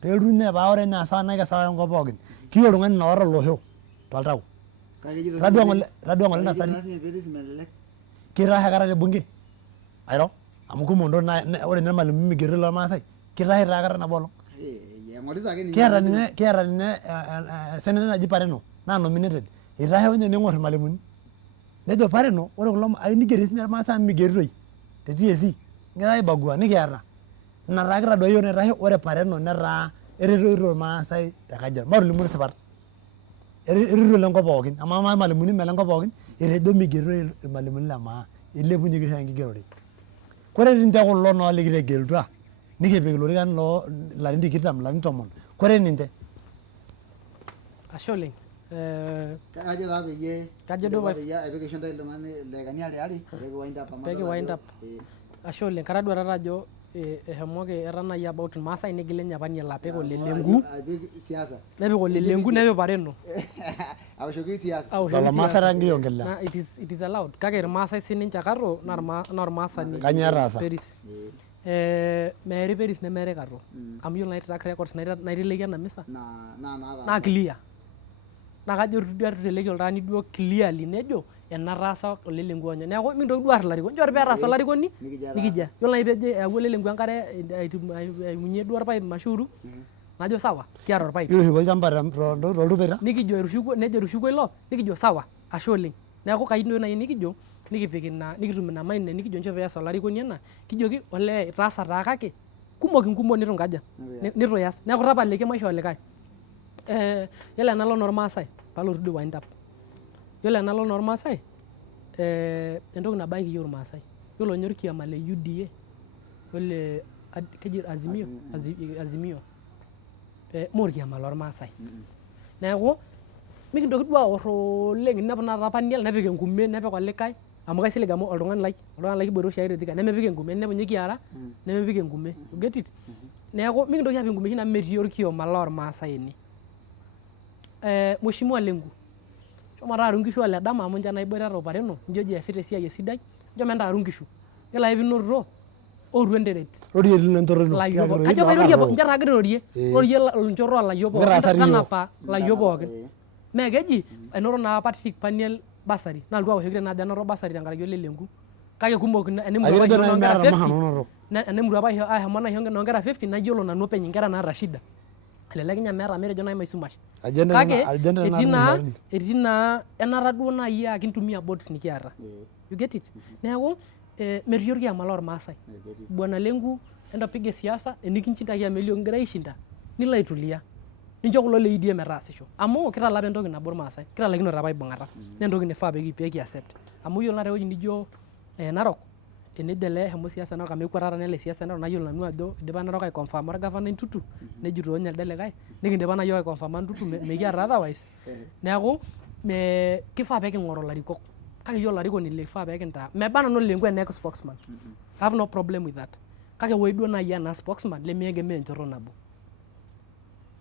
peelotu ninye paa ore ninye sawa naike sawa enkop pookin kiyieu oltung'ani naa oota olosho toltau tadua ng'ole ntasati kitashe aikata tebunge airo amu kumok ntokitin ore ninye irmalimuni migeri lormaasai kitashe taa aikata nabo olong kiata ninye seneta naji Pareno naa nominated itashe ninye ning'orr irmalimuni nejo Pareno ore kulo nigeri sinye irmaasai amu migeritoi te TSC ngira aibagua nikiata ina taa kitadua yiok naitashe ore Pareno netaa eretoito irmaasai te Kajiado matolimu isipat eretoito lenkop pookin amaa irmalimuni mee lenkop pookin etejo migeritoi irmalimuni le maa ilepunyeki oshi enkigerore kore ninche kulo naa likitegelutua nikipik ilorikan loo larin 20 larin 10 kore ninche ashe oleng kajo taa peyie kajo duo aitoki aisho ntae iltung'ani ildaikani are peki wind up ashe oleng katadua taata ajo eshomoki etaa naaji about irmaasai nigil ninye apa ninye apik olelengu nepik olelengu nepik Pareno awoshoki siasa lolo maasai taa ngira ongelea it is allowed kake irmaasai sininche Karro naa ormaasani kanyio etaasa Peris meeri Peris nemeeri Karro amu yiolo nai track records naiteleki ena misa naa clear naa kajo duo teleki oltung'ani duo clearly nejo enataasa olelengu onyo neeku mintoki duo aar ilarikoni njoo peetaasa olarikoni nikija yiolo nai peejo eyau olelengu enkare aimunye duo orpaip Mashuru najo sawa kiata orpaip irushuko olchamba toltupeta nikijo nejo erushuko ilo nikijo sawa ashe oleng neeku kayieu nai nikijo nikipik ina nikitum ina maine nikijo njoo pees olarikoni ena kijoki olee itaasa taa kake kumok inkumok nitu nkaja nitu ias neeku tapaliki maisha olikae yiolo enalo normaasai palotu duo wind up yiolo enalo normaasai entoki nabaiki yiok irmaasai yiolo nye orkiama le UDA yiolo keji Azimio mee orkiama lormaasai neeku mikintoki duo aorr oleng inepu naa Paniel nepik enkume nepik olikae amu kaisilig amu oltung'ani lai kiboita oshiake te Thika nemepik enkume inepu nye Kiara nemepik enkume you get it neeku mikintoki apik enkume amu metii orkioma lormaasai ene Mheshimiwa Lengu shomo taaru nkishu ole dama amu ninche naiboitata Pareno ninche oji eesita esiai esidai njoo mentaaru nkishu yiolo ake piinotito ouru enteret rorie lino entorroni kajo pairorie ninche taa agira rorie olnchorro olayiok pookin tanapa layiok pookin mee keji enoto naa Patrick Paniel basari nalotu awoshoki tena ajo enoto basari tenkaraki olelengu kake kumok enemurua apa ashomo naisho noonkera 50 nayiolo nanu openy inkera naata shida elelek ninye meeta metejo nai maisumash kake etii naa enata duo nai kintumia boards nikiata you get it neeku metii orkiama lormaasai Bwana Lengu enda pige siasa enikinchinda kiama elio ngira aishinda nilo aitulia nincho kulo le UDA metaasisho amu kitalapa entoki nabo irmaasai kitalakino apa aibung'ata nentoki nifaa peki accept amu yiolo naa tewueji nijo Narok enejo ele eshomo siasa Narok amu ekwatata nele siasa Narok nayiolo nanu ajo idipa Narok aiconfirm orgavanai Ntutu nejito ninye elde likae nikindipa naa yiok aiconfirm Ntutu mekiata otherwise neeku kifaa peking'oru ilarikok kake yiolo olarikoni lifaa pekintaa meba nanu Lengu eneeku spokesman I have no problem with that kake woi duo nai ena spokesman lemiegemea enchoto nabo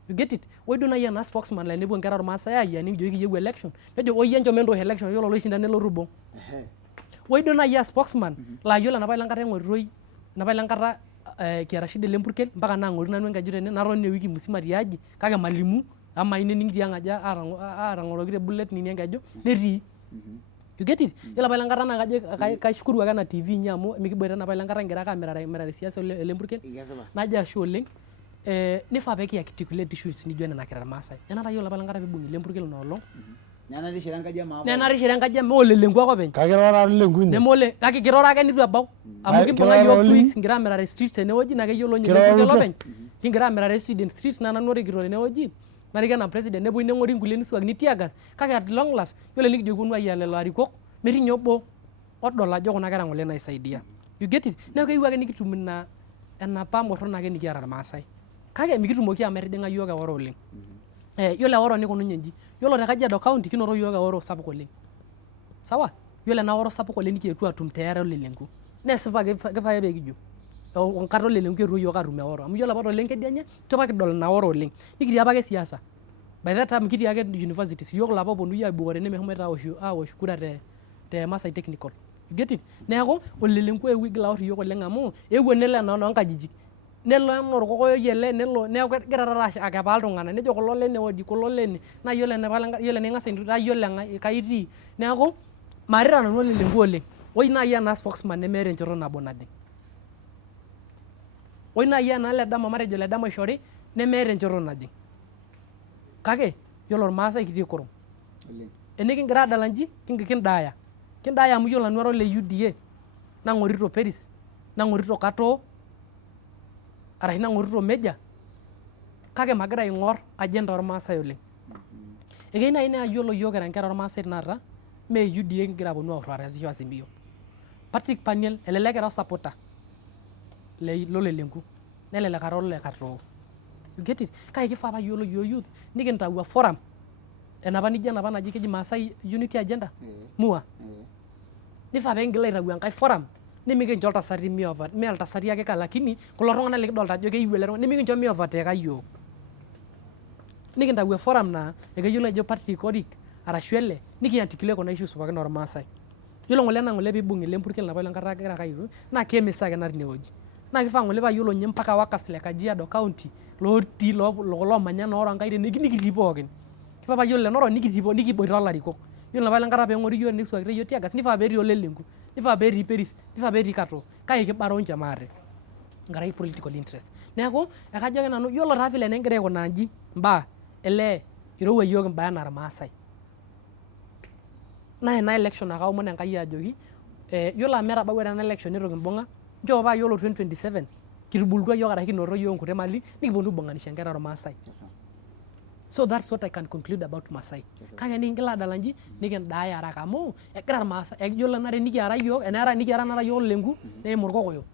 you get it woi duo nai ena spokesman la enepuo nkera ormaasai ayia nikijo kiyieu election nejo oyie njoo mentoosh election yiolo loishinda nelotu bong woi duo nai spokesman la yiolo enapa lenkata eng'oritoi enapa lenkata kiata shida Lempurkel mpaka naang'ori nanu enkeju tene natoni ewiki musima tiaji kake malimu ama inening tiang' aja atang'oroki te bullet nini enkeju netii you get it yiolo apa lenkata naa kajo kaishukuru ake ena TV inyi amu mikiboita enapa lenkata ngira ake amirare siasa Lempurkel najo ashe oleng nifaa pekiarticulate issues nijo nena kira irmaasai enata yiolo apa lenkata piibung'i Lempurkel inoolong nenarishire enkaji ama olelengu ake openy kake kirora Lengu inye nemole kake kirora ake nitu ebau amu kimbung'a yiok 2 weeks ngira amirare streets tenewueji naa keyiolo nye Lempurkel openy kingira amirare student streets naa nanu orikito tenewueji nariki ena president nepuoi neng'ori nkulie nisuakini tiagas kake at long last yiolo nikijo kiponu ayia lelo arikok metii nye obo odol ajo kuna kera ng'ole naisaidia you get it neeku keyieu ake nikitum ina enapa morrona ake nikiata irmaasai kake mikitumoki amu etijing'a yiok eworo oleng yiolo eworo nikununye nji yiolo te Kajiado county kinoto yiok eworo sapuk oleng sawa yiolo ena woro sapuk oleng nikietuo atum teare olelengu nesipa kifaa pekijo onkata olelenku eruo yiok atum eoro amu yiolo apa tolengedianye itu apa kidol ina oro oleng nikitii apake siasa by that time kitii ake universities yiok lapa ponunui aibukore nemeshomoita awosh kura te Masai Technical you get it neeku olelenku eewuo igil aor yiok oleng amu eewuo nelo enaa noonkajijik nelo enaa orkokoyoi ele nelo neeku egira taata akepaa iltung'anak nejo kulo lene odi kulo lene naa yiolo ening'as taa yiolo engae kaitii neeku maarita nanu olelenku oleng oi naaji ena spokesman nemeeta enchoto nabo najing oi naaji ena ledama matejo ledama ishori nemeeta enchoto najing kake yiolo irmaasai kitii kurum enikingira adala nji kindaaya amu yiolo nanu ara ole UDA nang'orito Peris nang'orito Katoo arashu nang'orito Meja kake magira aing'or agenda ormaasai oleng ekeyieu naaji naa yiolo yiok kira nkera ormaasai taata mee UDA kigira aponu aorro arashu Azimio Patrick Paniel elelek era supporter lololenku nelelek ara ole Katoo you get it kake kifaa apa yiolo yiok youth nikintau forum enapa nijo enapa naji keji Maasai Unity Agenda MUA nifaa peekingil aitau enkae forum nemikincho iltasati mee iltasati ake lakini kulo tung'anak likidolta ajo keyieu ele tung'ani nemikincho miovateka yiok nikintau forum naa ekeyiolo ajo Patrick Orik arashu ele nikiarticulate kuna issues pookin ormaasai yiolo ng'ole naa ng'ole piibung' ele mpurkel lapa lenkata kigira ake airo naa KMS ake natii inewueji naa kifaa ng'ole paa yiolo nye mpaka workers le Kajiado County lotii loomanya nooronkai nikitii pookin kifaa paa yiolo lenoro nikiboita olarikok yiolo apa lenkata peeng'ori yiok nisuakita yiok tiagas nifaa peetii olelenku nifaa peetii Peris nifaa peetii Katoo kake kibaro ninche maate nkaraki political interest neeku ekajo ake nanu yiolo taa vile negira aikunaa nji mbaa elee irowua yiok imbaa enaa irmaasai naa ena election ake aomon Enkai ajoki yiolo amu etabawua ena election nitu kimbung'a nchoo paa yiolo 2027 kitubulutua yiok arashu kinoto yiok nkuti mali nikiponu aibung'anisha nkera ormaasai so that's what I can conclude about Masai kake nikingil adala nji nikindaaya haraka amu egira irmaasai yiolo enare nikiara yiok nikiara nara yiok olelenku neimu irkokoyo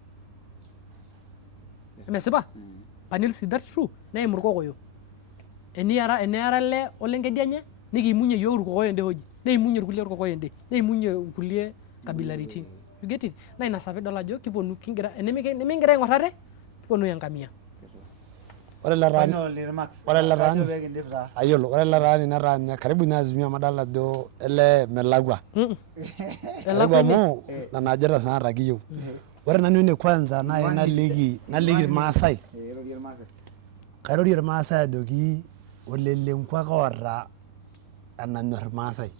mesipa Panil that's true neimu irkokoyo eniara ele olenkedianye nikiimunye yiok irkokoyo ende hoji neimunye irkulie irkokoyo ende neimunye nkulie kabilaritin you get it naa ina sa piidol ajo kiponu kingira nemikingira aing'or ate kiponu enkamia ore ele taani ore ele taani peekindip taa ayiolo ore ele taani netaa ninye karibu ninye Azimio amu adolta ajo ele melakwa karibu amu nena ajenda naata kiyieu ore nanu ene kwanza naai naliki irmaasai kairorie irmaasai ajoki olelenku ake oota enanyorr irmaasai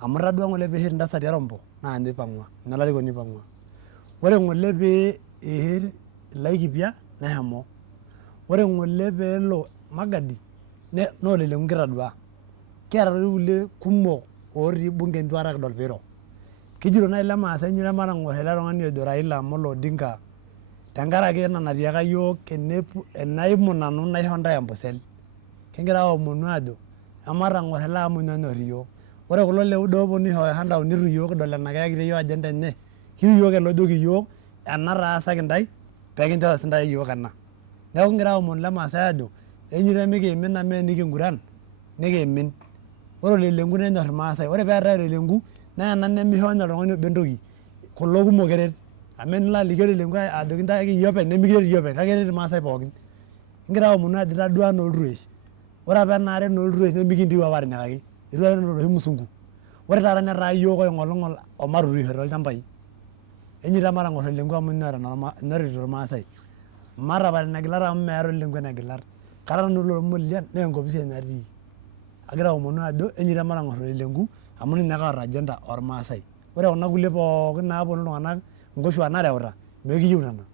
amu tadua ng'ole piishir intasati erombo naa ninye ipang'ua ninye olarikoni ipang'ua ore ng'ole pee ishir Laikipia neshomo ore ng'ole peelo Magadi naa olelenku kitadua kiata toi kulie kumok otii bunge nitu aikata kidol piiro kijito naaji ile maasai nyire matang'orr ele tung'ani ojo Raila Amolo Odinga tenkaraki ena natiaka yiok enaimu nanu naisho ntae embusel kingira aomonu ajo ematang'orr ele amu ninye onyorr iyiok ore kulo le UDA ooponu aishooyo handout nitu yiok kidol enaa keyakita yiok agenda enye kiu yiok ele ojoki yiok ena taasaki ntae peekinchoo sintae yiok ena neeku kingira aomonu ile maasai ajo enyito mikiimin amu enikinguran nikiimin ore olelenku nenyorr irmaasai ore peetai olelenku naa ena nemisho ninye oltung'ani obo entoki kulo kumok eret amu enilo aliki olelenku ajoki ntae ake iyie openy nemikiret iyie openy kake eret irmaasai pookin kingira aomonu ajo itadua noolturoish ore apa enaare noolturoish nemikintieu apa atinyikaki etiu ake enaa oloshi musungu ore taata netaa yiok oing'oling'ol omaturisho toolchambai enyito matang'orr olelenku amu enyorrito irmaasai matapal inegilat amu meeta olelenku enegilat kata nanu lormolian naa enkopisi enye atii agira aomonu ajo enyito matang'orr olelenku amu ninye ake oota agenda ormaasai ore kuna kulie pookin naaponu iltung'anak nkoshuak nareuta mekiyieu nena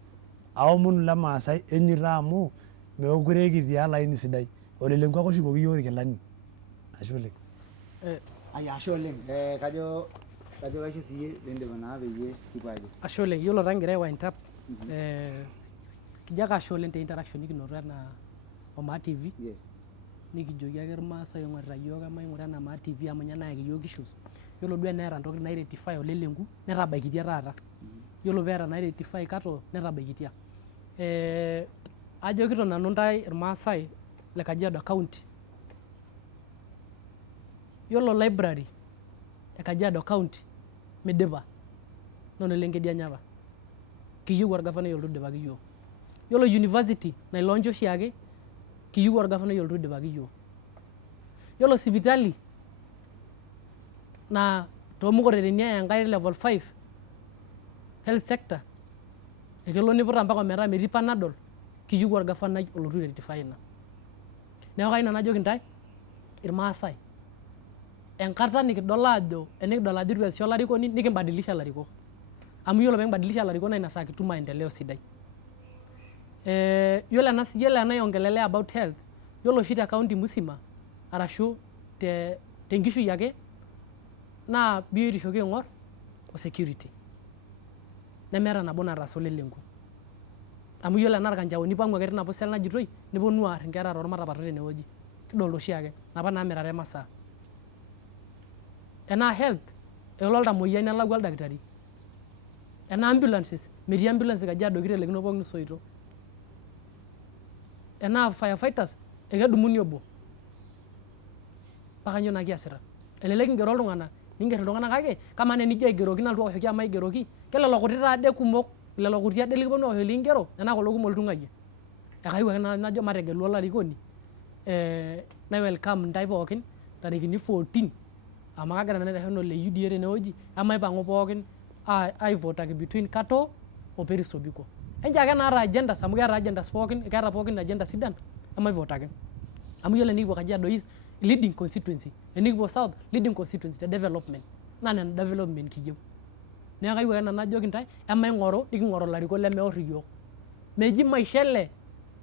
aomonu ile maasai enyito amu meekure kitii olaini sidai olelenku ake oshukoki yiok irkilani ashe oleng ashe oleng kajo kaisho siyie piindip naa peyie kipuo ajo ashe oleng yiolo taa ngira wind up kijo ake ashe oleng te interaction nikinoto enaa Omaa TV nikijoki ake irmaasai oing'orita yiok emaing'ura ena Maa TV amu ninye nayaki yiok issues yiolo duo eneeta ntokitin nairectify olelenku netabaikitia taata yiolo peeta nairectify Katoo netabaikitia ajokito nanu ntae irmaasai le Kajiado County yiolo library e Kajiado County midipa naa olenkedianye apa kiyieu orgavanai olotu idipaki yiok. Yiolo university nailaunch oshiake kiyieu orgavanai olotu idipaki yiok. Yiolo sipitali naa toomukokoteni eya enkai level 5 health sector ekelo niputa mpaka metaa metii panadol kiyieu orgavanai olotu airectify ina. Neeku kayieu nanu najoki ntae irmaasai enkata nikidol ajo enikidol ajo itu easi olarikoni nikimbadilisha ilarikok. Amu yiolo pekimbadilisha ilarikok naa ina saa kitum maendeleo sidai. Yiolo enaiongelelea about health, yiolo oshi te county musima arashu tenkishui ake naa biotisho kiing'or o security. Nemeeta nabo nataasa olelenku. Amu yiolo ena irkanjaoni ipang'u ake tina pusel najitoi neponu aarr inkera tormatapata tenewueji. Kidolta oshiake napa naamirare masaa. Enaa health elo oltamoyiai nelau oldakitari. Enaa ambulances metii ambulance Kajiado kitelekino pookin isoitok. Enaa firefighters ekedumuni obo. Paa kanyoo naa kiasita? Elelek ingero iltung'anak niingerr iltung'anak kake kamaa naa enijo aigeroki nalotu aoshoki ama aigeroki kelelo kuti taade kumok lelo kuti ade likiponu aoshoki likingero enaa kulo kumok litung'ayie. Ekayieu ake najo mategelu olarikoni nai welcome ntae pookin ntarikini 14 amu kagira nanu aitasheki le UDA tenewueji emaipang'u pookin aivotaki between Katoo o Peris Obiko. Enchoo ake naata agendas amu keeta agendas pookin, keeta pookin agenda sidan emaivotaki. Amu yiolo enikipuo Kajiado East leading constituency, enikipuo South leading constituency te development. Naa nena development kiyieu. Neeku kayieu ake nanu najoki ntae emaing'oru niking'oru ilarikok lemeorr iyiok. Meji maishele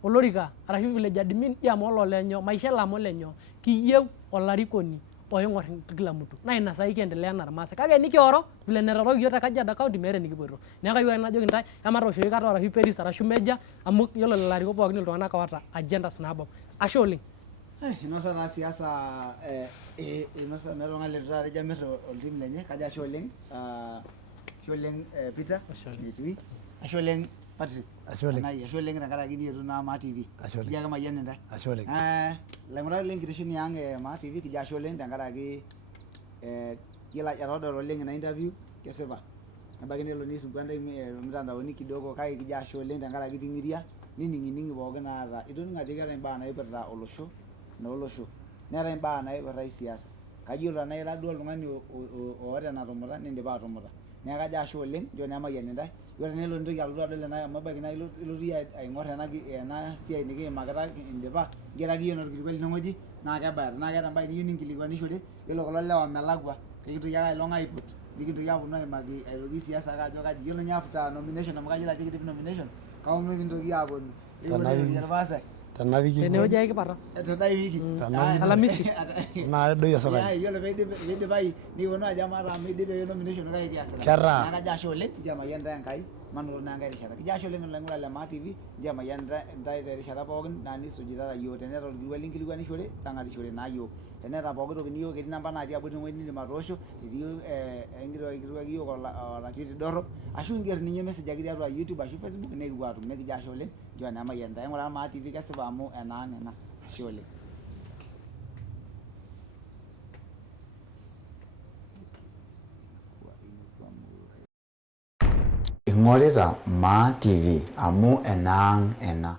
olorika arashu village admin amu ololenyo, maishele amu olenyo. Kiyieu olarikoni oing'orr kila mtu. Naa ina saa kiendelea enaa irmaasai. Kake enikioro vile neroroki iyiok te Kajiado county meeta enikipoito. Neeku kayieu ake najoki ntae ematooshoki Katoo arashu Peris arashu Meja amu yiolo lelo arikok pookin iltung'anak oota agendas naabau. Ashe oleng. Inosa naa siasa inosa naa oltung'ani leitu taata ejo amirr oltim lenye, kajo ashe oleng. Ashe oleng Peter Metui. Ashe oleng Patrick. Ashe oleng. Ashe oleng tenkaraki niyetuo naa Maa TV. Ashe oleng. Kijo ake mayian ntae. Ashe oleng. Ilaing'urak lenkitesheni ang Maa TV kijo ashe oleng tenkaraki yiolo etoodora oleng ina interview kesipa. Nebaiki nelo nisumbua ntae mtandaoni kidogo kake kijo ashe oleng tenkaraki iting'iria nining'ining'i pookin naata. Itoning'o ajo keetae imbaa naipirta olosho noolosho. Neetae imbaa naipirta siasa. Kajo yiolo tenaa ira duo oltung'ani oota enatumuta nindipa atumuta. Neeku kajo ashe oleng, njoo naa emayian ntae. Yiolo tenelo nintoki alotu adol ena amu ebaiki naa ilotu iyie aing'orr ena siai nikiimakita indipa, ngeraki iyie orkilikwai linewueji naa kebaya. Tenaa keeta embae niyieu ninkilikuanishore, yiolo kulo lewa melakwa kekintoki ake ailong aiput nikintoki aponu aimaki aitoki siasa ake ajo kaji. Yiolo ninye after nomination amu kayiolo ajo kidipi nomination, kaomon pintoki aponu. Irmaasai. Tena wiki. Tenewueji ake kipata. Tena wiki. Alamisi. Naa doi esokari. Yiolo piidipayu nikiponu ajo amaa amu idipa nomination kake kiasita. Ketaa. Neeku kajo ashe oleng, kijo emayian ntae Enkai manoto naa enkae rishata. Kijo ashe oleng ilaing'urak le Maa TV, kijo emayian ntae terishata pookin naa nisujitata yiok. Teneeta orkilikwai linkilikuanishore tang'arishore naa yiok. Teneeta pooki toki niyieu ketii namba natii abori inewueji niindim atoosho, etii enkilikuaniki yiok oratioti dorrop ashu ingerr ninye message ake tiatua YouTube ashu Facebook nekipuo aatum. Nekijo ashe oleng, njoo naa emayian ntae. Aing'ura Maa TV kesipa amu enaang' ena. Ashe oleng. Ing'orita Maa TV amu enaang' ena.